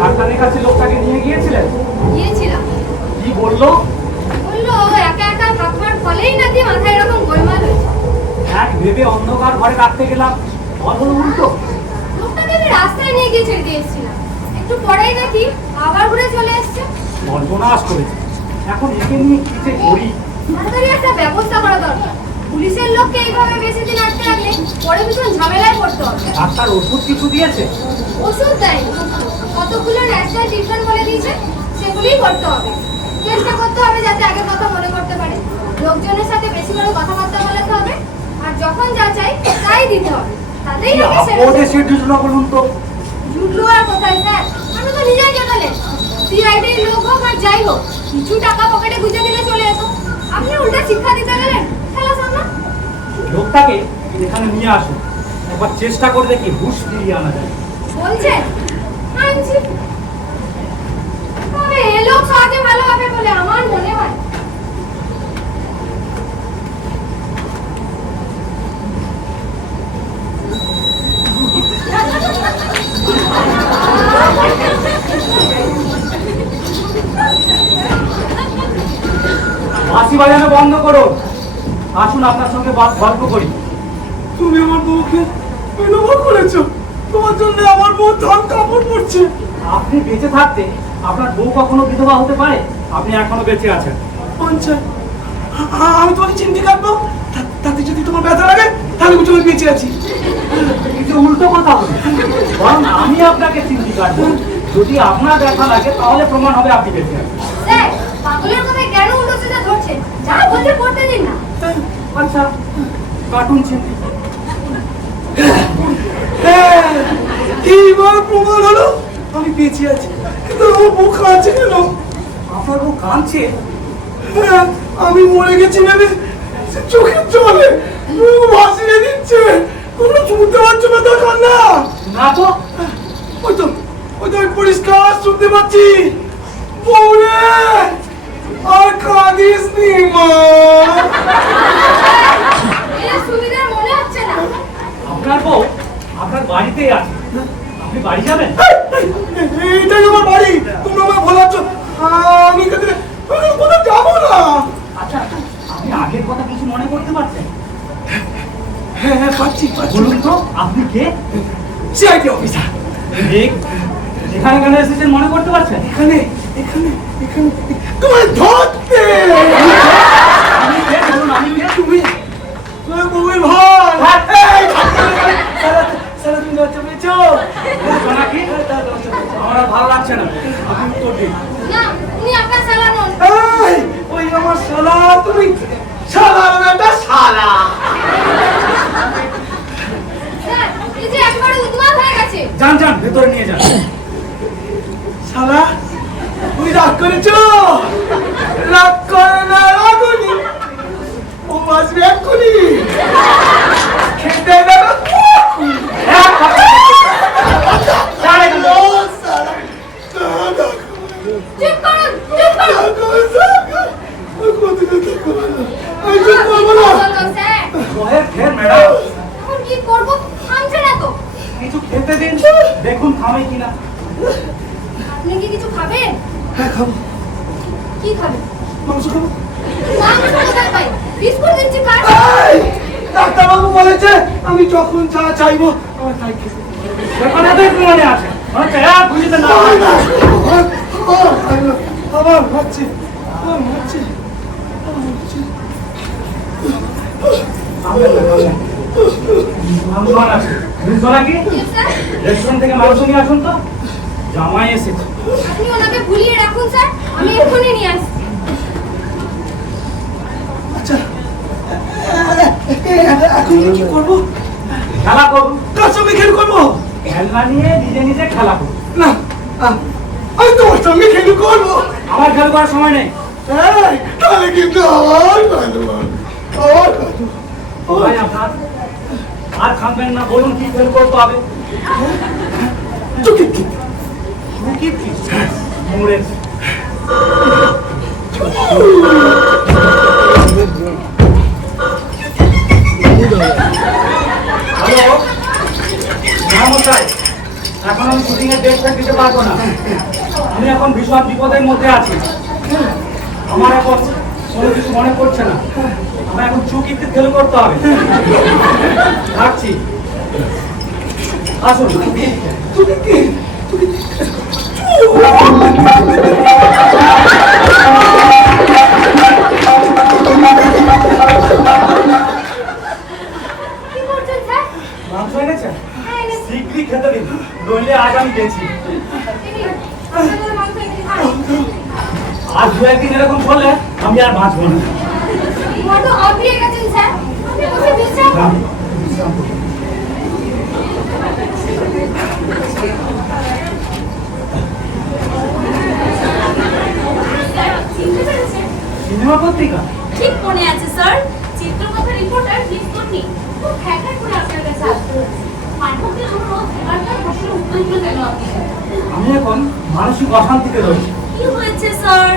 ডাক্তারের কাছে লোকটাকে নিয়ে গিয়েছিলেন? গিয়েছিলাম। কি বললো? বললো একা একা থাকবার ফলেই নাকি মাথায় এরকম গোলমাল হয়েছে। এক ভেবে অন্ধকার ঘরে রাখতে গেলাম, বলো উল্টো। লোকটাকে আমি রাস্তায় নিয়ে গিয়ে ছেড়ে দিয়ে এসেছিলাম। একটু পরেই দেখি আবার ঘুরে চলে এসছে। সর্বনাশ করেছে। এখন একে নিয়ে কি যে করি। তাড়াতাড়ি একটা ব্যবস্থা করা দরকার। পুলিশের লোককে এইভাবে বেশি দিন আটকে রাখলে পরে ভীষণ ঝামেলায় পড়তে হবে। ডাক্তার ওষুধ কিছু দিয়েছে? ওষুধ দেয়নি, কতগুলো ন্যাশনাল ট্রিটমেন্ট বলে দিয়েছে, সেগুলোই করতে হবে। চেষ্টা করতে হবে যাতে আগের কথা মনে করতে পারে। লোকজনের সাথে বেশি করে কথাবার্তা বলাতে হবে, আর যখন যা চাই তাই দিতে হবে। তাতেই হবে আপদে সে জুটলো বলুন তো। জুটলো আর কোথায় স্যার, আমি তো নিজেই গেলেন। সিআইডির লোক হোক আর যাই হোক, কিছু টাকা পকেটে গুঁজে দিলে চলে যেত। আপনি উল্টা শিক্ষা দিতে গেলেন, খেলা সামনা। লোকটাকে এখানে নিয়ে আসুন, একবার চেষ্টা করে দেখি হুঁশ ফিরিয়ে আনা যায়। বলছেন আনছি, তবে এ লোক সহজে ভালো হবে বলে আমার মনে হয়। বাঁশি বাজানো বন্ধ করো, আসুন আপনার সঙ্গে গল্প করি। তুমি আমার বউকে বিধবা করেছো, তোমার জন্য আমার বউ ধান কাপড় পরছে। আপনি বেঁচে থাকতে আপনার বউ কখনো বিধবা হতে পারে? আপনি এখনো বেঁচে আছেন। আচ্ছা, আমি তোমাকে চিমটি কাটবো, তাতে যদি তোমার ব্যথা লাগে তাহলে বুঝে আমি বেঁচে আছি। কিছু উল্টো কথা বলি, বরং আমি আপনাকে চিমটি কাটবো। যদি আপনার ব্যথা লাগে তাহলে প্রমাণ হবে আপনি বেঁচে আছেন। স্যার, পাগলের কথায় কেন উল্টো সিধা ধরছেন? যা বলতে করতে দিন না। আচ্ছা, কার্টুন চিমটি। এইবার প্রমাণ হলো আমি বেঁচে আছি, কিন্তু আমার বউ কাঁদছে কেন? আপনার বউ কাঁদছে? হ্যাঁ, আমি মরে গেছি ভেবে সে চোখের জলে মুখ ভাসিয়ে দিচ্ছে। তোমরা শুনতে পাচ্ছ না তো কান্না? না তো। ওই তো আমি পরিষ্কার শুনতে পাচ্ছি। বউরে আর কাঁদিস নি মা। এর সুবিধার মনে হচ্ছে না। আপনার বউ আপনার বাড়িতেই আছে, আপনি বাড়ি যাবেন? এইটাই আমার বাড়ি, তোমরা আমায় ভোলাচ্ছ। আমি কোথাও যাবো না। আচ্ছা, আপনি আগের কথা কিছু মনে করতে পারছেন? হ্যাঁ হ্যাঁ, পাচ্ছি। বলুন তো আপনি কে? CID officer. ঠিক, এখানে কেন এসেছেন মনে করতে পারছেন? এখানে এখানে এখানে তোমায় ধরতে। আমি কে বলুন? আমি কে? তুমি বউয়ের ভাই। এই, সারা তুমি লজ্জা পেয়েছো? বলছো নাকি? আমার আর ভালো লাগছে না, আপনি উত্তর দিন। না, উনি আপনার শালা নন। এই, ওই আমার শালা, তুমি শালার বেটা শালা। স্যার, এই যে একবারে উন্মাদ হয়ে গেছে। যান যান, ভেতরে নিয়ে যান। শালা, তুমি রাগ করেছো? রাগ করে না, রাগুনি। ও আসবে এক্ষুনি। খেতে দেবে। চুপ করুন, চুপ করুন। বলো, স্যার। ভয়ের ফের ম্যাডাম, এখন কি করবো? থামছে না তো। কিছু খেতে দিন, দেখুন থামে কিনা। আপনি কি কিছু খাবেন? হ্যাঁ, খাবো। কি খাবেন? মাংস খাবো। মাংস কোথায় পাই? বিস্কুট দিচ্ছি খান। এই, ডাক্তারবাবু বলেছে আমি যখন যা চাইবো আমার তাই খেতে। সেখানে তো প্রমাণে আছে, বুঝতে না। আবার ভাবছি, ভাবছি। মাংস আছে, বুঝছো নাকি? Yes, sir. রেস্টুরেন্ট থেকে মাংস নিয়ে আসুন তো, জামাই এসেছে। আপনি ওনাকে ভুলিয়ে রাখুন স্যার, আমি এক্ষুনি নিয়ে আসছি। আচ্ছা, এখন কি করবো? খেলা করুন। কার সঙ্গে খেল করবো? খেলনা নিয়ে নিজে নিজে খেলা করুন। না, আমি তোমার সঙ্গে খেল করবো। আমার খেল করার সময় নেই। এই, তাহলে কিন্তু আমার ভালো, আমার ভালো। ভাই আপনার আর থামবেন না, বলুন কি খেল করতে হবে? চুকিত কি? মরেছে। হ্যালো, মহামশাই, এখন আমি শুটিং এর ডেটটা দিতে পারবো না। আমি এখন ভীষণ বিপদের মধ্যে আছি। আমার এখন কোনো কিছু মনে পড়ছে না। আমার এখন চুক্তিতে খেল করতে হবে। রাখছি, আসুন। চুকিত কি? চুকিত আর দু একদিন এরকম করলে আমি আর বাঁচবো না। বড্ড হাঁপিয়ে গেছেন স্যার, আপনি বসে বিশ্রাম করুন। বিশ্রাম করুন। স্যার, চিনতে পেরেছেন? সিনেমা পত্রিকা? ঠিক মনে আছে স্যার, চিত্রকথা রিপোর্টার লিখতনি খুব হ্যাকার করে আপনার কাছে আসতে হয়েছে। পাঠকদের অনুরোধ এবারকার প্রশ্নের উত্তরগুলো যেন আপনি দেন। আমি এখন মানসিক অশান্তিতে রয়েছি। কি হয়েছে স্যার?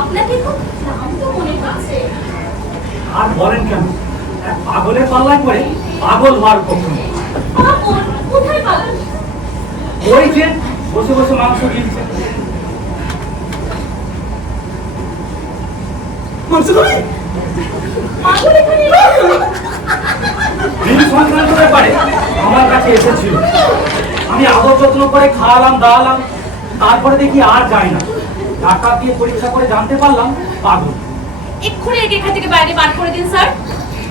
আপনাকে খুব ক্লান্ত মনে হচ্ছে। আর বলেন কেন, এক পাগলের পাল্লায় পড়ে পাগল হওয়ার পক্ষে। পাগল? কোথায় পাগল? ওই যে বসে বসে মাংস কিনছে। পাগল এখানে? ঋণ সংক্রান্ত ব্যাপারে আমার কাছে এসেছিল। আমি আদর যত্ন করে খাওয়ালাম দাওয়ালাম, তারপরে দেখি আর যায় না। ডাক্তার দিয়ে পরীক্ষা করে জানতে পারলাম পাগল। এক্ষুনি একে এখান থেকে বাইরে বার করে দিন স্যার।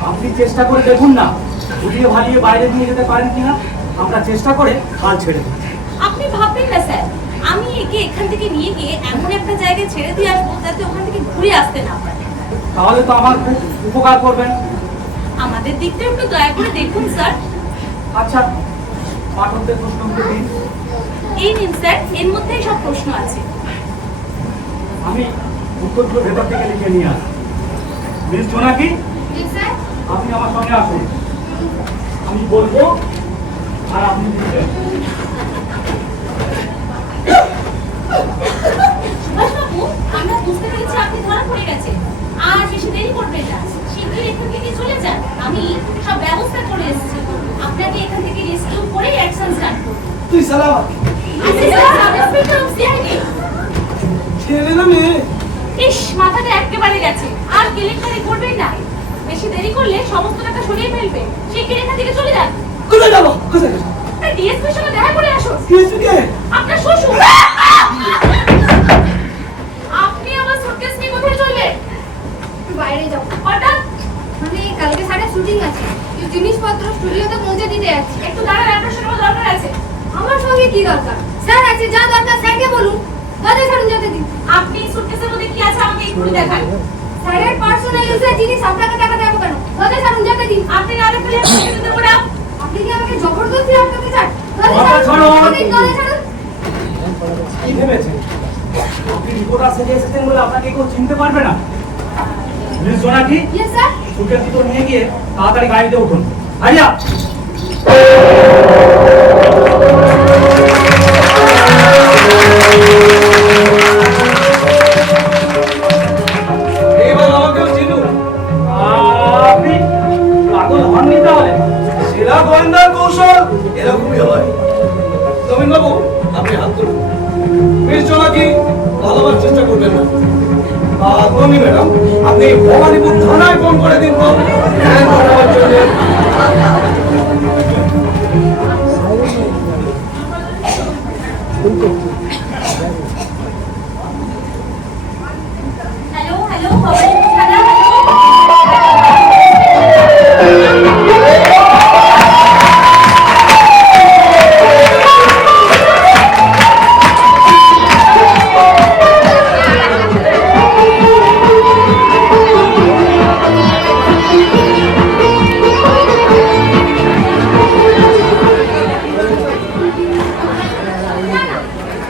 আপনি চেষ্টা করে দেখুন না, ঘুরিয়ে ভালিয়ে বাইরে নিয়ে যেতে পারেন কিনা। আমরা চেষ্টা করে হাল ছেড়ে দিই। আপনি ভাববেন না স্যার, আমি একে এখান থেকে নিয়ে গিয়ে এমন একটা জায়গায় ছেড়ে দিয়ে আসবো যাতে ওখান থেকে ঘুরে আসতে না পারে। তাহলে তো আমার খুব উপকার করবেন। আমাদের দিকটা একটু দয়া করে দেখুন স্যার। আচ্ছা, পাঠকদের প্রশ্নগুলো দিন। এই নিন স্যার, এর মধ্যেই সব প্রশ্ন আছে। আমি উত্তরগুলো ভেতর থেকে লিখে নিয়ে আসি। মিস জোনাকি, জি স্যার। আপনি আমার সঙ্গে আসুন। আমি বলবো আর আপনি লিখবেন। সুভাষবাবু, আমরা বুঝতে পেরেছি আপনি ধরা পড়ে গেছেন। আর বেশি দেরি করবেন না, শীঘ্রই এখান থেকে চলে যান। আমি সব ব্যবস্থা করে এসেছি। আপনাকে এখান থেকে রেস্কিউ করে অ্যাকশন স্টার্ট করব। তুই সালাম ছেলে না মেয়ে? ইস, মাথাটা একেবারে গেছে। আর কেলেঙ্কারি করবেন না, বেশি দেরি করলে সমস্ত টাকা সরিয়ে ফেলবে। শিগগির এখান থেকে চলে যান। কোথায় যাবো? কোথায় ডিএসপির সঙ্গে দেখা করে আসুন। কে? আপনার শ্বশুর। আপনি আমার সুটকেস নিয়ে কোথায় চললেন? বাইরে যাও। হঠাৎ? মানে কালকে সারা শুটিং আছে, কিছু জিনিসপত্র স্টুডিওতে পৌঁছে দিতে যাচ্ছি। একটু দাঁড়ান, আপনার সঙ্গে আমার দরকার আছে। আমার সঙ্গে কি দরকার? স্যার আছে, যা দরকার স্যারকে বলুন। দরজা ছাড়ুন যেতে দিন। আপনি সুটকেসের মধ্যে কি আছে আমাকে একটু দেখান। স্যারের পার্সোনাল ইউজের জিনিস আপনাকে টাকা দেবো কেন? দরজা ছাড়ুন যেতে দিন। আপনি না দেখলে আমি কেটে দেবো না। আপনি কি আমাকে জবরদস্তি আটকাতে চান? দরজা দরজা ছাড়ুন, ছাড়ুন। দরজা ছাড়ুন। কি ভেবেছেন আপনি রিপোর্টার সেজে এসেছেন বলে আপনাকে কেউ চিনতে পারবে না? মিস জোনাকি, ইয়েস স্যার। সুখের ভিতর নিয়ে গিয়ে তাড়াতাড়ি গাড়িতে উঠুন। আইয়া এবার আমাকেও চিনুন। আপনি পাগল হননি তাহলে? সেরা গোয়েন্দার কৌশল এরকমই হয়। নবীন বাবু, আপনি হাত তুলুন। মিস জোনাকি, ভালোবার চেষ্টা করবেন না। তনি ম্যাডাম, আপনি ভবানীপুর থানায় ফোন করে দিন তো ধ্যান ঘটাবার জন্য। হ্যালো হ্যালো, ভবানীপুর থানা।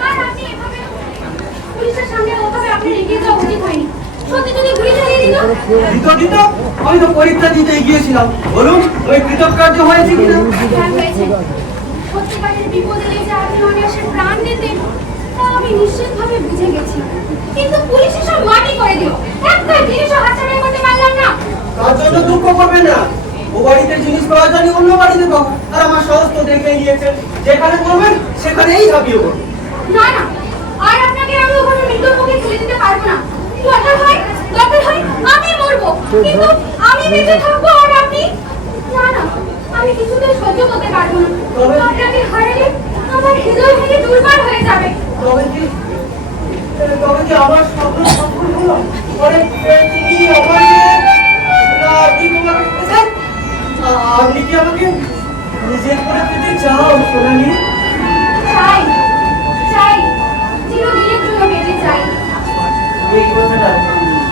আর আপনি এভাবে পুলিশের সামনে ওভাবে আপনি রেগে যাওয়া উচিত হয়নি। সত্যি যদি গুলি চালিয়ে দিত? দিত আমি তো পরীক্ষা দিতে গিয়েছিলাম। বলুন ওই কৃতকার্য হয়েছে কিনা? হ্যাঁ, হয়েছে। সত্যিকারের বিপদে যে আপনি অনায়াসে প্রাণ দিতেন তা আমি নিশ্চিতভাবে বুঝে গেছি। কিন্তু পুলিশ এসব মাটি করে দিল। একটা জিনিসও হাতছাড়া করতে পারলাম না। তার জন্য দুঃখ করবেন না। ও বাড়িতে জিনিস পাওয়া যায়নি, অন্য বাড়িতে পাবো। আর আমার সাহস তো দেখে গিয়েছেন, যেখানে করবেন সেখানেই ঝাঁপিয়ে পড়ুন। না না, আর আপনাকে আমি ওখানে মৃত্যুর মুখে ঠেলে দিতে পারবো না। দরকার হয় আমি মরবো, কিন্তু আমি বেঁচে থাকবো আর আপনি? না না, আমি কিছুতেই সহ্য করতে পারবো না। আপনাকে হারালে আমার হৃদয় ভেঙে দুর্বল হয়ে যাবে। তবে কি আমার স্বপ্ন সফল হলো? পরে তুমি আমাকে না, আপনি তোমাকে স্যার, আপনি কি আমাকে নিজের করে পেতে চাও সোনালি? চাই, চিরদিনের জন্য বেঁচে চাই। এই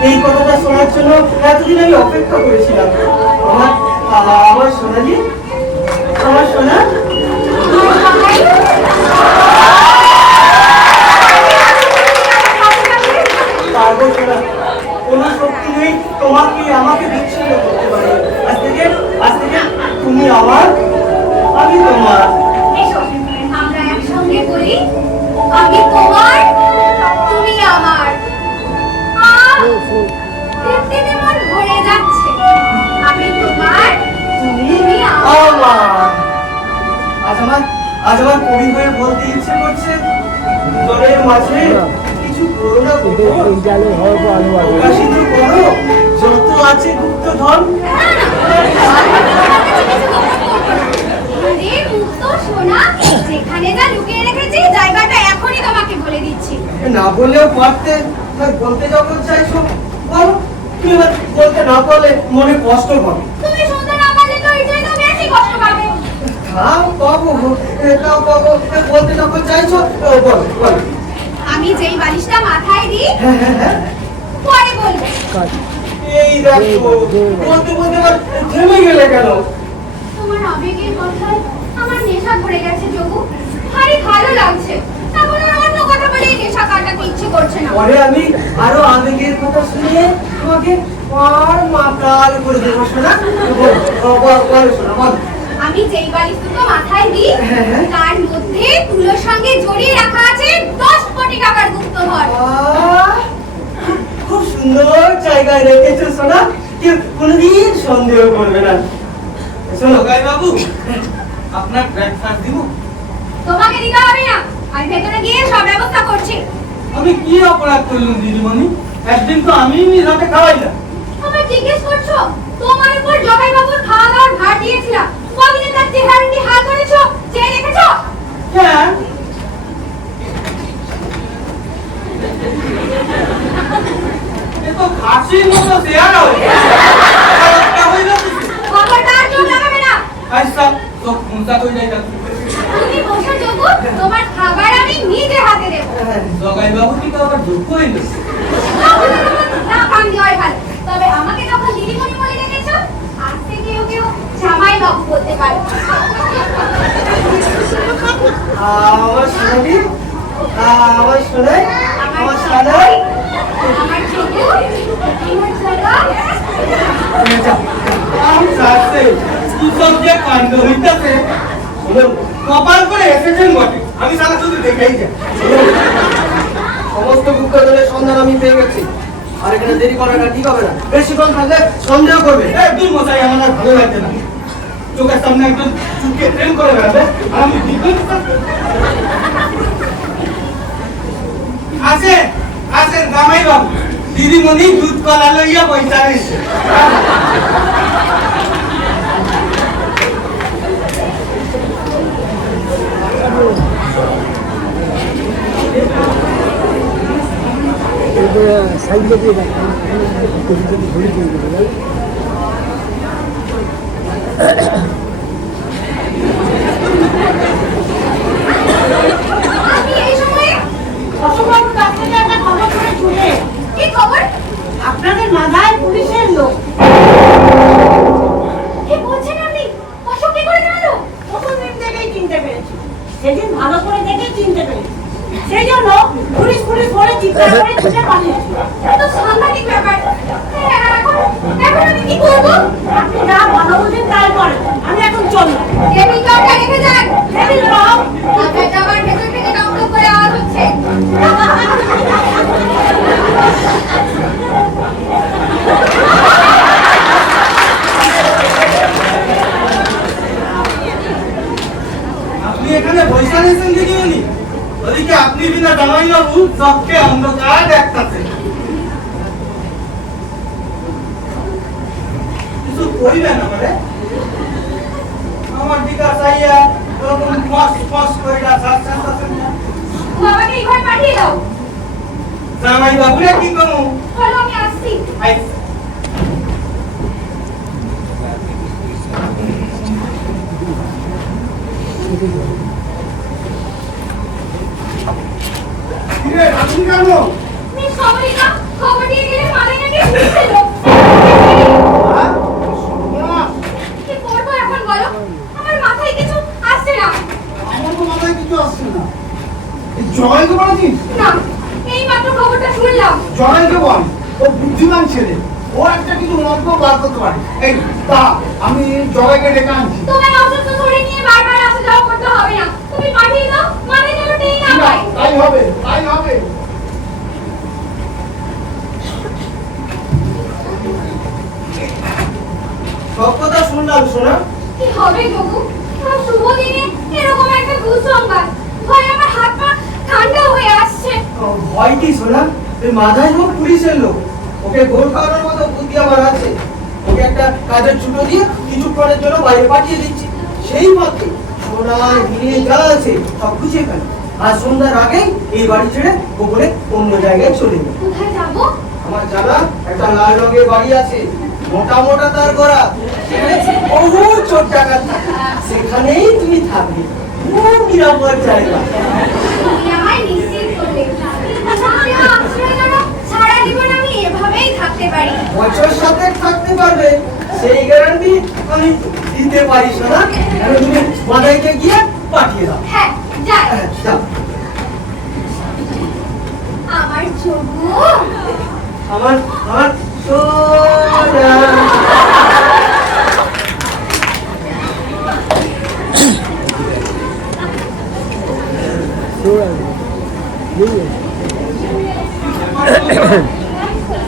এই কথাটা শোনার জন্য এতদিন আমি অপেক্ষা করেছিলাম। আমার সোনালি, আমার সোনা, পারবো সোনা, কোনো শক্তি নেই তোমাকে আমাকে বিচ্ছিন্ন করতে পারে। আজ থেকে তুমি আমার, আমি তোমার। এসো আমরা একসঙ্গে বলি, আমি তোমার, তুমি আমার। তৃপ্তিতে মন ভরে যাচ্ছে। আমি তোমার, তুমি আমার। আজ আমার কবি হয়ে বলতে ইচ্ছে করছে, জলের মাঝে কিছু করোনা প্রকাশিত করো, যত আছে গুপ্তধন। আরে মুক্ত সোনা, যেখানে যা লুকিয়ে রেখেছি জায়গাটা এখনই তোমাকে বলে দিচ্ছি। না বললেও পারতে, বলতে যখন চাইছো বলো। তুমি বলতে না পারলে মনে কষ্ট পাবে। তুমি শুনতে না পারলে তো এটাই তো বেশি কষ্ট পাবে। তাও পাবো, তাও পাবো, বলতে যখন চাইছো বলো বলো। আমি যেই বালিশটা মাথায় দিই হ্যাঁ হ্যাঁ হ্যাঁ, পরে বলবো। এই দেখো, বলতে বলতে আবার থেমে গেলে কেন? তোমার আবেগের কথায় আমার নেশা ধরে গেছে যোগু। ভারী ভালো লাগছে। এখন আর অন্য কথা বলে এই নেশা কাটাতে ইচ্ছে করছে না। পরে আমি আরো আবেগের কথা শুনিয়ে তোমাকে আর মাতাল করে দেবো শোনা। বলো শোনা বলো। আমি যেই বালিশ দুটো মাথায় দিই হ্যাঁ। তার মধ্যে তুলোর সঙ্গে জড়িয়ে রাখা আছে 10 কোটি টাকার গুপ্তধন। খুব সুন্দর জায়গায় রেখেছো সোনা, কেউ কোনোদিন সন্দেহ করবে না। শোনো বাবু, আপনার ব্রেকফাস্ট দিব? তোমাকে দিতে হবে না, আমি ভেতরে গিয়ে সব ব্যবস্থা করছি। আমি কি অপরাধ করলাম দিদিমণি? একদিন তো আমি রাতে খাওয়াইলাম। আমার জিজ্ঞেস করছো? তোমার উপর জগাই বাবুর খাওয়া দাওয়ার ভার দিয়েছিলাম। কদিনে তার চেহারাটি হাল করেছো, চেয়ে দেখেছো? হ্যাঁ, এ তো খাসির মতো চেহারা হইল। খবরদার চোখ লাগাবে না। আচ্ছা, চোখ মুন্সা কই যাই যাচ্ছে। তুমি বসে যোগু, তোমার খাবার আমি নিজে হাতে দেব। জগাই বাবু কি তো আবার দুঃখ হইল? না কান দেওয়াই ভালো। তবে আমাকে যখন দিদিমণি বলে ডেকেছো, আজ থেকে কেউ জামাই বাবু বলতে পারো। আমার সোনালি, আমার সোনাই, আমার সোনাই। আমার যোগু, আমার জগা। কি সব যে কাণ্ড হইতেছে। কপাল করে এসেছেন বটে, আমি সারা শুধু দেখেই যাই। সমস্ত গুপ্তধনের সন্ধান আমি পেয়ে গেছি। আর এখানে দেরি করাটা ঠিক হবে না। বেশিক্ষণ থাকলে সন্দেহ করবে। একদম মশাই, আমার আর ভালো লাগছে না। চোখের সামনে একজন চুপকে প্রেম করে বেড়াবে, আর আমি আসেন আসেন জামাই বাবু, দিদিমণি দুধ কলা লইয়া পয়সা রয়েছে। আপনি এই সময়ে অশোকবাবুর কাছ থেকে একটা খবর করে শুনে কি খবর? আপনাদের মাথায় পুলিশের লোক। কি বলছেন আপনি? অশোক কি করে জানলো? প্রথম দিন থেকেই চিনতে পেরেছি, সেদিন ভালো করে দেখে চিনতে পেরেছি। সেই জন্য পুলিশ পুলিশ বলে চিৎকার করে ছুটে পালিয়েছি। এটা তো সাংঘাতিক ব্যাপার। এখন আমি কি করবো? আপনি যা ভালো বুঝেন তাই করেন। আমি এখন চললাম। টেবিল কাউন্টার রেখে যান। টেবিল রাও। আপনার যাবার ভেতর থেকে ডাউনলোড করে আওয়াজ হচ্ছে। আপনি এখানে পয়সা নিয়েছেন দিদিমণি? ওদিকে আপনি বিনা জামাই বাবু চোখকে অন্ধকার দেখতাছে। কিছু কইবেন আমারে? আমার দিকে চাইয়া ওরকম ফস ফস করে যাচ্ছেন। বাবাকে এই ঘরে পাঠিয়ে দাও। জামাই বাবুরে কি করবো? বলো আমি আসছি। কিরে, রাখুন কেন? মিস কমলিকা, খবর দিয়ে গেলে মাথায় নাকি ঢুকছিল। হ্যাঁ? সর্বনাশ! কি করবো এখন বলো? আমার মাথায় কিছু আসছে না। আমার তো মাথায় কিছু আসছে না। এই জগাইকে বলেছিস? না, এই মাত্র খবরটা শুনলাম। জগাইকে বল, ও বুদ্ধিমান ছেলে, ও একটা কিছু মন্ত্র বার করতে পারে। এই তা আমি জগাইকে ডেকে আনছি। তোমায় অসুস্থ করে নিয়ে বারবার আসা যাওয়া করতে হবে না। তুমি পাঠিয়ে দাও, মাথায় যেন টেনে না পায়। তাই হবে, তাই হবে। সব কথা শুনলাম শোনা। কি হবে গবু? আমার শুভ দিনে এরকম একটা দুঃসংবাদ। ভয়ে আমার হাত পা ঠান্ডা হয়ে আসছে। ভয় কি শোনা? এই মাথায় হোক পুলিশের লোক, ওকে গোল খাওয়ানোর মতো বুদ্ধি আমার আছে। ওকে একটা কাজের ছুটো দিয়ে কিছুক্ষণের জন্য বাইরে পাঠিয়ে দিচ্ছি। সেই পথে সোনা হিরে যা আছে সব গুছিয়ে ফেল। আর সন্ধ্যার আগেই এই বাড়ি ছেড়ে গোপনে অন্য জায়গায় চলে যাবে। কোথায় যাব? আমার জানা একটা লাল রঙের বাড়ি আছে, মোটা মোটা তার করা, সেখানে বহু চোর ডাকাত থাকে। সেখানেই তুমি থাকবে, খুব নিরাপদ জায়গা। তুমি আমায় নিশ্চিত করলে। তোমার আশ্রয় যেন সারা জীবন আমি এভাবেই থাকতে পারি। বছর সাথে থাকতে পারবে সেই গ্যারান্টি আমি দিতে পারি শোনা। এখন তুমি মাদাইকে গিয়ে পাঠিয়ে দাও। হ্যাঁ, যাই। যাও। আমার চোখু আমার আমার সোনা।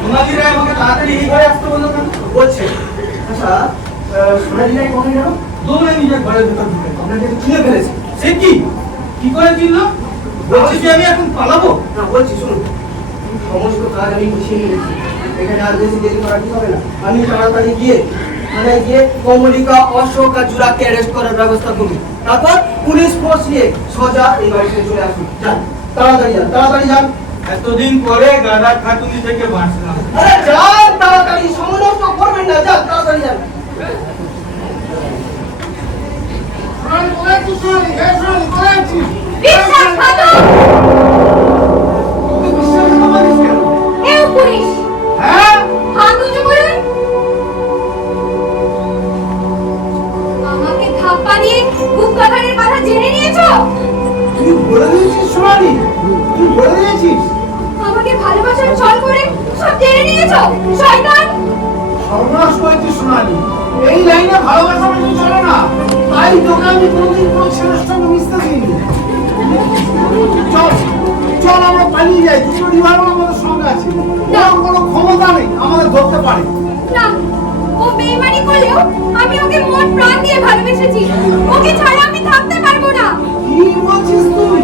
সোনালি রায় আমাকে তাড়াতাড়ি এই ঘরে আসতে বললো কেন? বলছে আচ্ছা, সোনালি রায় কখন গেল? দৌড়ে নিজের ঘরের ভিতর ঢুকে আপনাকে তো চিনে ফেলেছে। সে কি কি করে চিনলো? বলছি যে আমি এখন পালাবো? না বলছি শুনুন, সমস্ত কাজ আমি গুছিয়ে নিয়েছি। এখানে আর বেশি দেরি করা ঠিক হবে না। আমি তাড়াতাড়ি গিয়ে থানায় গিয়ে কমলিকা, অশোক আর জুরাকে অ্যারেস্ট করার ব্যবস্থা করি। তারপর পুলিশ ফোর্স নিয়ে সোজা এই বাড়িতে চলে আসুন। যান, তাড়াতাড়ি যান, তাড়াতাড়ি যান। এতদিন পরে গাদা খাতুনি থেকে বাঁচলাম। আরে যান তাড়াতাড়ি, সময় নষ্ট করবেন না, যান তাড়াতাড়ি যান। সোনালি, কোথায় আছিস সোনালি? এই সোনালি, কোথায় আছিস? বিশ্বাসঘাতক! তোকে বিশ্বাসঘাতক বলিস কেন? এও পুলিশ! হ্যাঁ? হাত উঁচু করুন। আমাকে ধাপ্পা দিয়ে বুক কাটারের কথা জেনে নিয়েছো? তুই বলে দিয়েছিস সোনালি? তুই বলে দিয়েছিস? আমাকে ভালোবাসার ছল করে সব জেনে নিয়েছো, শয়তান! সর্বনাশ করেছিস সোনালি। এই লাইনে ভালোবাসা মেনে চলে না, তাই তোকে আমি কোনোদিন কোনো ছেলের সঙ্গে মিশতে দিইনি। চল চল, আমরা পালিয়ে যাই। দুটো রিভলভার আমাদের সঙ্গে আছে, ওর কোনো ক্ষমতা নেই আমাদের ধরতে পারে। না, ও বেইমানি করলেও আমি ওকে মন প্রাণ দিয়ে ভালোবেসেছি। ওকে ছাড়া আমি থাকতে পারবো না। কি বলছিস তুই?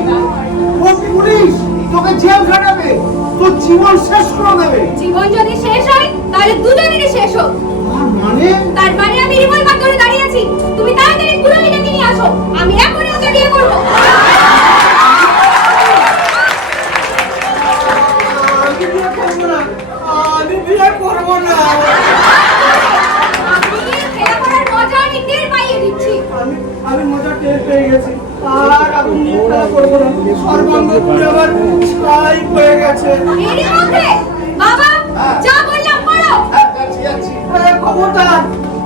ও পুলিশ, তোকে জেল খাটাবে, তোর জীবন শেষ করে দেবে। জীবন যদি শেষ হয় তাহলে দুজনেরই শেষ হোক। তার মানে তার মানে আমি রিভলভার ধরে দাঁড়িয়ে আছি। তুমি তাড়াতাড়ি পুরোহিতকে নিয়ে আসো, আমি এখনই ওকে বিয়ে করবো। আমি বিয়ে করবো না, আমি বিয়ে করবো না। আপনি খেলা করার মজা আমি টের পাইয়ে দিচ্ছি। আমি মজা টের পেয়ে গেছি, আর আমি নিয়ে খেলা করবো না। সর্বাঙ্গ পুরো আমার ছাই হয়ে গেছে। এরই মধ্যে বাবা যা বললাম করো। যাচ্ছি যাচ্ছি। খবরদার,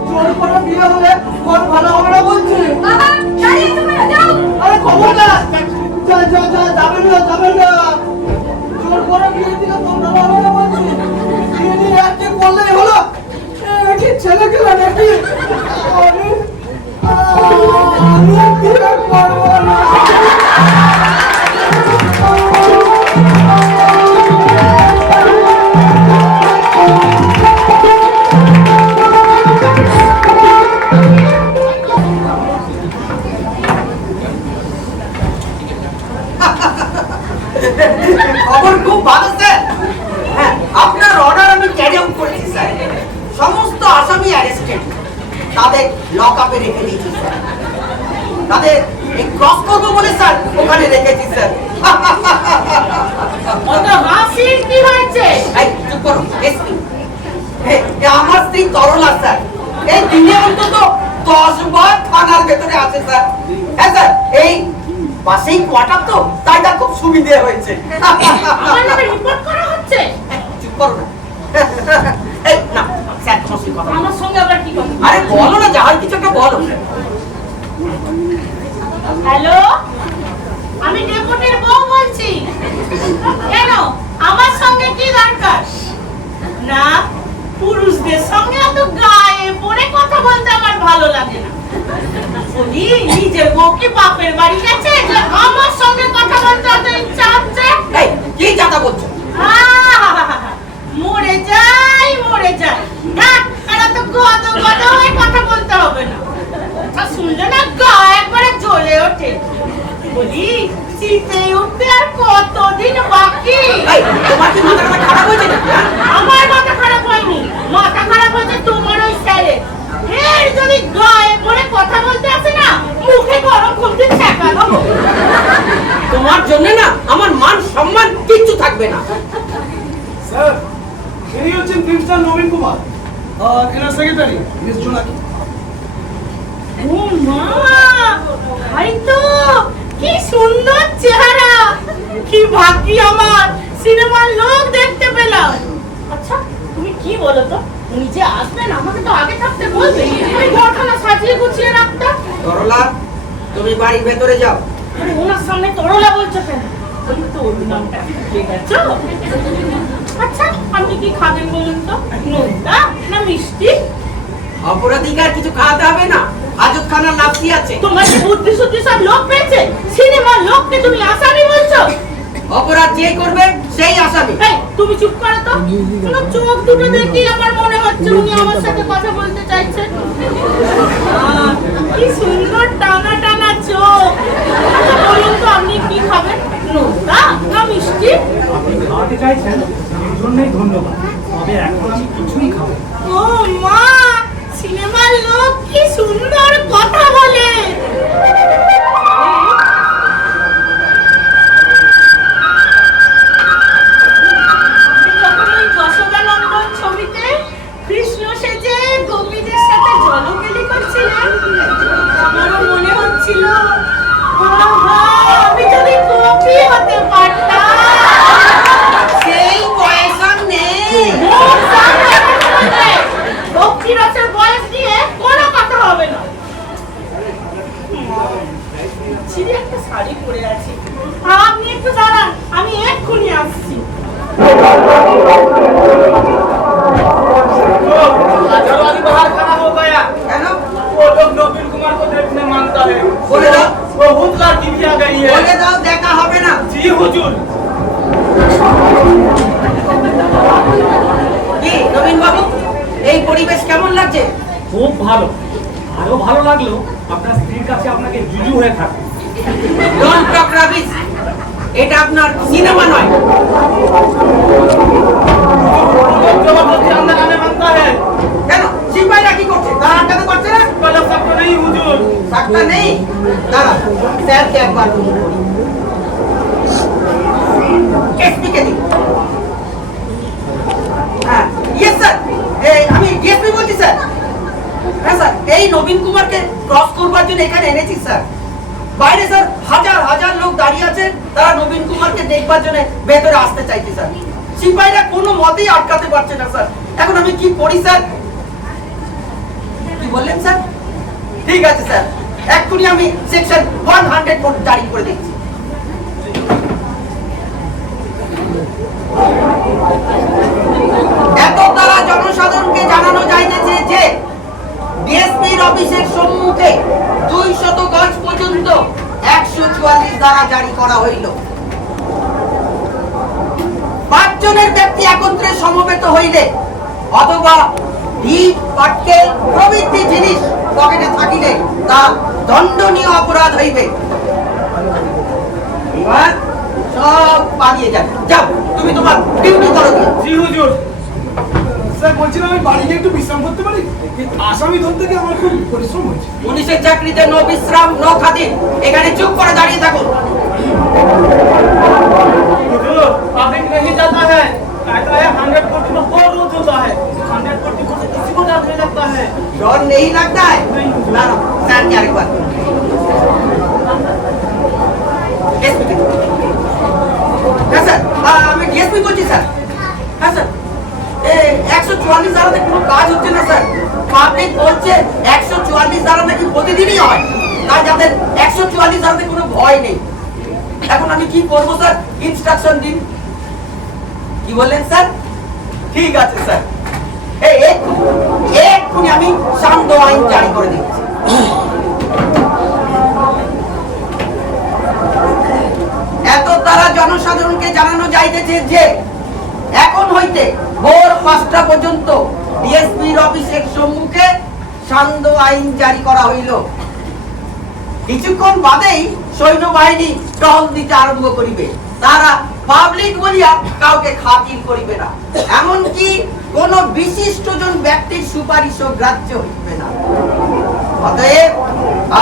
জোর করে বিয়ে হলে ঘর ভালো হবে না বলছি। বাবা দাঁড়িয়ে তোমরা যাও। আরে খবরদার, যা যা যা, যাবেন না যাবেন না। জোর করে বিয়ে দিলে তোমরা ভালো হবে না বলছি। বিয়ে নিয়ে একদিন করলেই হলো। কি ছেলে খেলা নাকি? আমি বিয়ে করবো না। খবর খুব ভালো স্যার। হ্যাঁ, আপনার অর্ডার আমি ক্যারি আউট করেছি স্যার। সমস্ত আসামি অ্যারেস্টেড, তাদের লক আপে রেখে দিয়েছি স্যার। তাদের এই ক্রস করবো বলে স্যার ওখানে রেখেছি স্যার। অত হাসির কি হয়েছে? এই চুপ করুন এসপি। আমার স্ত্রী তরলা স্যার, এই দিনে অন্তত 10 বার থানার ভেতরে আছে স্যার। হ্যাঁ স্যার, এই পাশেই কোয়ার্টার তো, তাই তার খুব সুবিধে হয়েছে। আমার নামে রিপোর্ট করা হচ্ছে। চুপ করুন। পুরুষদের সঙ্গে অত গায়ে পড়ে কথা বলতে আমার ভালো লাগে না। বলি নিজের বউকে বাপের বাড়ি গেছে, যে আমার সঙ্গে কথা বলতে অত ইচ্ছা হচ্ছে। এই কি কথা বলছো? মরে যাই মরে যাই, আর তো গদ গদ হয়ে কথা বলতে হবে না। তা শুনলে না গা একবারে জ্বলে ওঠে। বলি শীতে উঠতে আর কতদিন বাকি? এই তোমার কি মাথাটা খারাপ হয়েছে নাকি? আমার মাথা খারাপ হয়নি, মাথা খারাপ হয়েছে তোমার ওই স্যারের। এর যদি গায়ে পড়ে কথা বলতে আসে না, মুখে গরম খুলতে ঠেকা দেবো। তোমার জন্য না আমার মান সম্মান কিচ্ছু থাকবে না। স্যার, ইনি হচ্ছেন মিস্টার নবীন কুমার আর এনার সেক্রেটারি মিস জোনাকি। ও মা, ভাই তো কি সুন্দর চেহারা, কি ভাগ্য আমার, সিনেমার লোক দেখতে পেলাম। আচ্ছা তুমি কি বলো তো, উনি যে আসবেন আমাকে তো আগে থাকতে বলবে, আমি ঘরখানা সাজিয়ে গুছিয়ে রাখতাম। তরলা, তুমি বাড়ির ভেতরে যাও। আরে ওনার সামনে তরলা বলছো কেন? ওই তো ওর নামটা ঠিক আছে। আচ্ছা আপনি কি খাবেন বলুন তো, নোনতা না মিষ্টি? অপরাধীকার কিছু খাওয়াতে হবে না, আজব খানার লাভি আছে। তোমার কি বুদ্ধি শুদ্ধি সব লোক পেয়েছে? সিনেমার লোককে তুমি আসামি বলছো? অপরাধ যে করবে সেই আসামি। এই তুমি চুপ করো তো, তোমার চোখ দুটো দেখি আমার মনে হচ্ছে উনি আমার সাথে কথা বলতে চাইছেন। কি সুন্দর টানা টানা চোখ। আচ্ছা বলুন তো আপনি কি খাবেন, নোনতা না মিষ্টি? আপনি খাওয়াতে চাইছেন, এর জন্যই ধন্যবাদ। তবে এখন আমি কিছুই খাবো না। ও মা, সিনেমার লোক কি সুন্দর কথা বলে। যখন ওই যশোদানন্দন ছবিতে কৃষ্ণ সেজে গোপীদের সাথে জলকেলি করছিলেন, আমারও মনে হচ্ছিল আহা, আমি যদি গোপী হতে পারতাম। সেই পয়সা নেই। ভক্তি রসের বয়স নিয়ে কোনো কথা হবে না। ছিঁড়ে একটা শাড়ি পরে আছি, আপনি একটু দাঁড়ান, আমি এক্ষুনি আসছি। কেন? वो लोग नवीन कुमार को देखने मांगता है। बोले ना। बहुत लड़की भी आ गई है। বলে দাও, দেখা হবে না। जी हुजूर। কি নবীন বাবু, এই পরিবেশ কেমন লাগছে? খুব ভালো। আরো ভালো লাগলো আপনার স্ত্রীর কাছে আপনাকে জুজু হয়ে থাকে। ডোন্ট টক রাবিশ, এটা আপনার সিনেমা নয়। जबरदस्ती अंदर आने मांगता है। কেন সিপাহীরা কি করছে, তারা আটকাতে পারছে না? पहले सबको नहीं हुजूर। সাক্তা নেই। দাঁড়া, স্যারকে একবার ফোন করি। এসপিকে দিন। হ্যাঁ ইয়েস স্যার, আমি ডিএসপি বলছি স্যার। হ্যাঁ স্যার, এই নবীন কুমারকে ক্রস করবার জন্য এখানে এনেছি স্যার। বাইরে স্যার হাজার হাজার লোক দাঁড়িয়ে আছে, তারা নবীন কুমারকে দেখবার জন্য ভেতরে আসতে চাইছে স্যার। সিপাহীরা কোনো মতেই আটকাতে পারছে না স্যার। এখন আমি কি করি স্যার? কি বললেন স্যার? ঠিক আছে স্যার, এক্ষুনি আমি সেকশন 100 জারি করে দিচ্ছি। এত দ্বারা জনসাধারণকে জানানো যাইতেছে যে ডিএসপির অফিসের সম্মুখে 200 গজ পর্যন্ত 144 ধারা জারি করা হইল। 5 জনের ব্যক্তি একত্রে সমবেত হইলে অথবা ইট পাটকেল প্রভৃতি জিনিস পকেটে থাকিলে তা দণ্ডনীয় অপরাধ হইবে। এবার সব পালিয়ে যাবে। যাও, তুমি তোমার ডিউটি করো। जी हुजूर। স্যার বলছিলাম আমি বাড়ি গিয়ে একটু বিশ্রাম করতে পারি? এই আসামি ধরতে গিয়ে আমার খুব পরিশ্রম হয়েছে। পুলিশের চাকরিতে নো বিশ্রাম নো খাতির। এখানে চুপ করে দাঁড়িয়ে থাকুন। हुजूर पब्लिक नहीं जाता है, कहता है 100 कोटी में और रोज होता है। 100 कोटी को तो किसी को डर नहीं लगता है। डर नहीं लगता है? ना ना, सर क्या एक बात হ্যাঁ স্যার, আমি ডিএসপি বলছি স্যার। হ্যাঁ স্যার, 144 ধারাতে কোনো কাজ হচ্ছে না স্যার। পাবলিক বলছে 144 ধারা নাকি প্রতিদিনই হয়, তাই যাদের 144 ধারাতে কোনো ভয় নেই। এখন আমি কি করবো স্যার, ইনস্ট্রাকশন দিন। কি বললেন স্যার? ঠিক আছে স্যার, এক্ষুনি আমি শান্ত আইন জারি করে দিচ্ছি। এত দ্বারা জনসাধারণকে জানানো যাইতেছে যে এখন হইতে ভোর 5টা পর্যন্ত ডিএসপির অফিসের সম্মুখে শান্ত আইন জারি করা হইল। কিছুক্ষণ বাদেই সৈন্যবাহিনী টহল দিতে আরম্ভ করিবে। তারা পাবলিক বলিয়া কাউকে খাতির করিবে না, এমনকি কোন বিশিষ্ট জন ব্যক্তির সুপারিশও গ্রাহ্য হইবে না। অতএব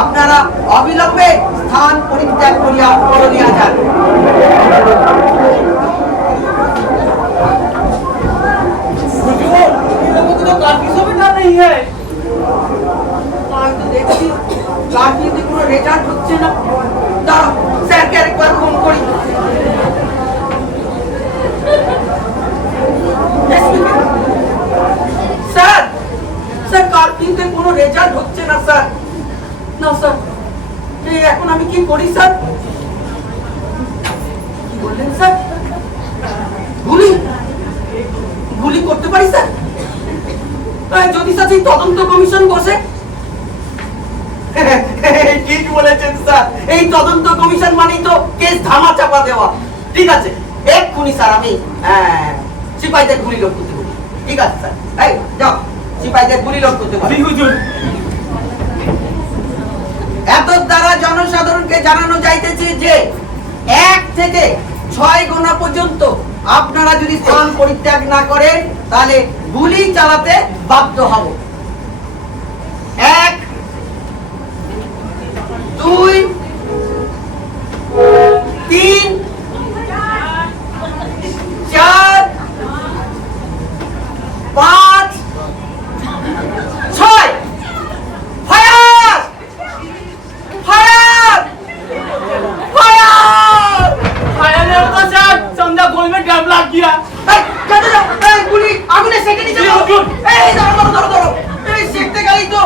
আপনারা অবিলম্বে স্থান পরিত্যাগ করিয়া চলিয়া যান। দেখছি কার্ফিউতে কোনো রেজাল্ট হচ্ছে না। দাঁড়াও, স্যারকে আরেকবার ফোন করি। স্যার, স্যার কার্ফিউতে কোনো রেজাল্ট হচ্ছে না স্যার। না স্যার, এখন আমি কি করি স্যার? কি বললেন স্যার? গুলি গুলি করতে পারি স্যার? যদি স্যার তদন্ত কমিশন বসে? ঠিক বলেছেন স্যার, এই তদন্ত কমিশন মানেই তো কেস ধামা চাপা দেওয়া। ঠিক আছে, এক্ষুনি স্যার আমি সিপাহীদের গুলি লোড করতে বলি। ঠিক আছে স্যার, এই যাও সিপাহীদের গুলি লোড করতে বলি। এত দ্বারা জনসাধারণকে জানানো যাইতেছে যে 1 থেকে 6 গোনা পর্যন্ত আপনারা যদি স্থান পরিত্যাগ না করেন তাহলে গুলি চালাতে বাধ্য হব। 1 2 3 4 5 6 ফায়ার ফায়ার ফায়ার फायर तो सर समझा गोल में डर लग गया। গুলি আগুনে সেকে নিচে এই ধরো ধরো ধরো, এই সেকতে গেলেই তো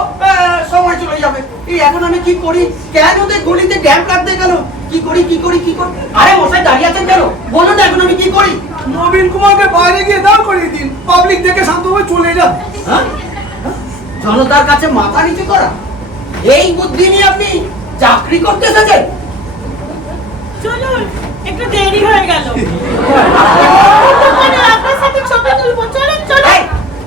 সময় চলে যাবে। এই এখন আমি কি করি? কেন ওদের গুলিতে ড্যাম্প লাগতে গেল? কি করি কি করি কি করি? আরে মশাই দাঁড়িয়ে আছেন কেন? বলুন না এখন আমি কি করি? নবীন কুমারকে বাইরে গিয়ে দাঁড় করিয়ে দিন, পাবলিক দেখে শান্তভাবে চলে যান। হ্যাঁ? জনতার কাছে মাথা নিচু করা, এই বুদ্ধি নিয়ে আপনি চাকরি করতে এসেছেন? চলুন, একটু দেরি হয়ে গেল। আপনার সাথে ছবি তুলবো, চলুন চলুন। এই,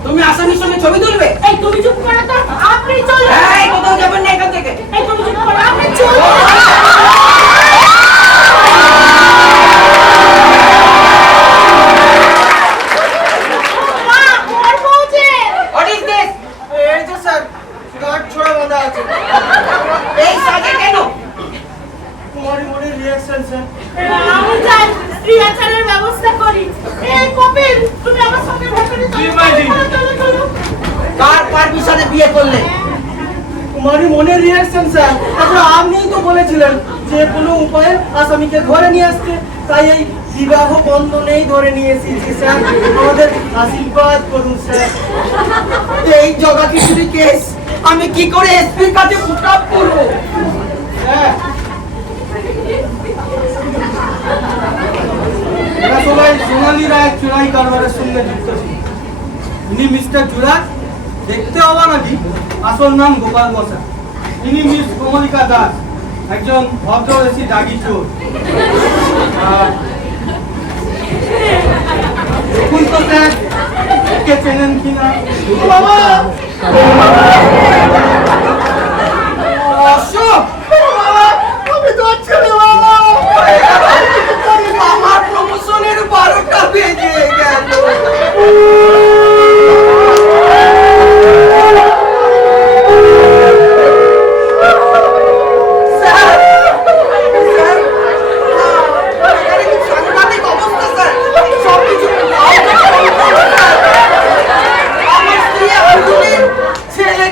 তুমি আসামির সঙ্গে ছবি তুলবে? এই তুমি চুপ করো তো, আপনি চলুন। এই কোথাও যাবেন না এখান থেকে। এই তুমি চুপ করো, আপনি চলুন। What is this? এই যে স্যার গার্ড ছোড়া বাঁধা আছে। এই সাজে কেন? কুমারী মনির রিয়াকশন স্যার। আমি যাই রিহার্সালের ব্যবস্থা করি। এই কপিল, তুমি আমার সঙ্গে ভেতরে চলো। চলো চলো। কার পারমিশনে বিয়ে করলে? কুমারী মনির রিয়াকশন স্যার। তারপরে আপনিই তো বলেছিলেন যে কোনো উপায়ে আসামিকে ধরে নিয়ে আসতে, তাই এই বিবাহ বন্ধনেই ধরে নিয়ে এসেছি স্যার। আমাদের আশীর্বাদ করুন স্যার। এই জগা খিচুড়ি কেস আমি কি করে এসপির কাছে পুটআপ করব? হ্যাঁ, এরা সবাই সোনালী রায় চোরাই কারবারের সঙ্গে যুক্ত ছিল। ইনি মিস্টার জুরাজ, দেখতে হওয়া নাকি আসল নাম গোপাল বসা। ইনি মিস কমলিকা দাস, একজন ভদ্রদেশী দাগি চোর। দেখুন তো স্যার, কে চেনেন কিনা? বাবা অশোক, আমি তো ছেলে বাবা। আমার প্রমোশনের 12টা বেজে গেল। স্যার, স্যার, এখানে কি সাংঘাতিক অবস্থা স্যার? সবকিছু আমার স্ত্রী আর ছেলে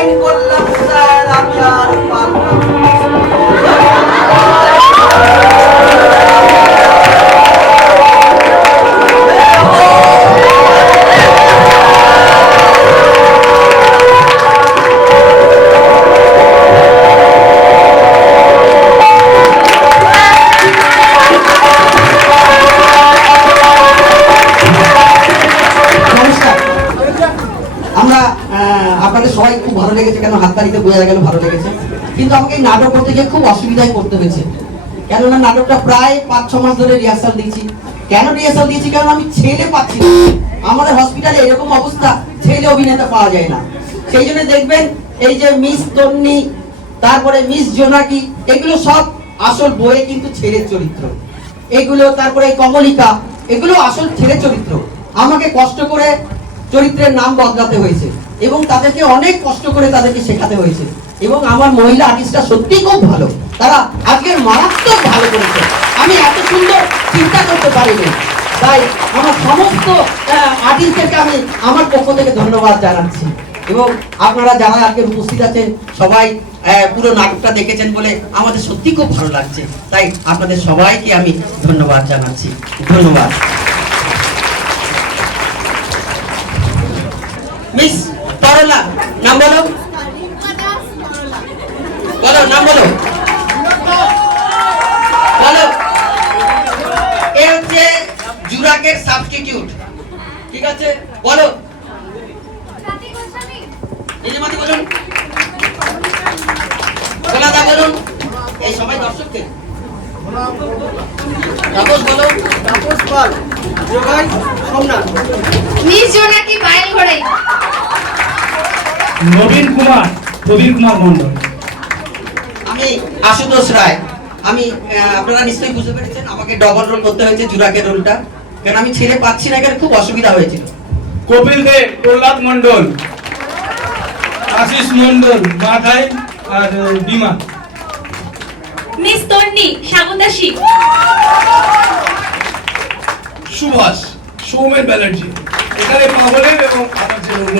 সাইন করলাম স্যার, আমি আর পারলাম না। নমস্কার। আমরা আপনাদের সবাই খুব ভালো লেগেছে, কেন হাততালিতে বোঝা গেল ভালো লেগেছে। কিন্তু আমাকে এই নাটক করতে গিয়ে খুব অসুবিধায় পড়তে হয়েছে, কেননা নাটকটা প্রায় 5-6 মাস ধরে রিহার্সাল দিয়েছি। কেন রিহার্সাল দিয়েছি? কারণ আমি ছেলে পাচ্ছি না। আমাদের হসপিটালে এরকম অবস্থা, ছেলে অভিনেতা পাওয়া যায় না। সেই জন্য দেখবেন এই যে মিস তন্নি, তারপরে মিস জোনাকি, এগুলো সব আসল বইয়ে কিন্তু ছেলের চরিত্র। এগুলো তারপরে এই কমলিকা, এগুলো আসল ছেলে চরিত্র। আমাকে কষ্ট করে চরিত্রের নাম বদলাতে হয়েছে এবং তাদেরকে অনেক কষ্ট করে তাদেরকে শেখাতে হয়েছে। এবং আমার মহিলা আর্টিস্টরা সত্যি খুব ভালো, তারা আজকের মারাত্মক ভালো করেছে। আমি এত সুন্দর চিন্তা করতে পারিনি। তাই আমার সমস্ত আর্টিস্টদেরকে আমি আমার পক্ষ থেকে ধন্যবাদ জানাচ্ছি। এবং আপনারা যারা আজকে উপস্থিত আছেন সবাই পুরো নাটকটা দেখেছেন বলে আমাদের সত্যি খুব ভালো লাগছে। তাই আপনাদের সবাইকে আমি ধন্যবাদ জানাচ্ছি। ধন্যবাদ। মিস তরলা, নাম বলো, বলো নাম বলো, বলো। এ হচ্ছে জুরাকের সাবস্টিটিউট, ঠিক আছে? বলো নীলিমাদি, বলুন গোলাদা, বলুন। এই সবাই দর্শককে তাপস বলো। তাপস পাল, জোগাই সোমনাথ। মিস জোনাকি পায়েল ঘোড়াই। নবীন কুমার, প্রবীর কুমার মন্ডল। আমি আশুতোষ রায়। আমি আপনারা নিশ্চয়ই বুঝতে পেরেছেন আমাকে ডবল রোল করতে হয়েছে, জুরাকের রোলটা, কারণ আমি ছেলে পাচ্ছি না, কারণ খুব অসুবিধা হয়েছিল। কপিল দেব, প্রহ্লাদ মন্ডল, আশিস মন্ডল, মাথায় আর বিমা। মিস তন্নি, স্বাগতাশী। সুভাষ, সৌমেন ব্যানার্জি। এখানে পাবলেন এবং আমার যে রোল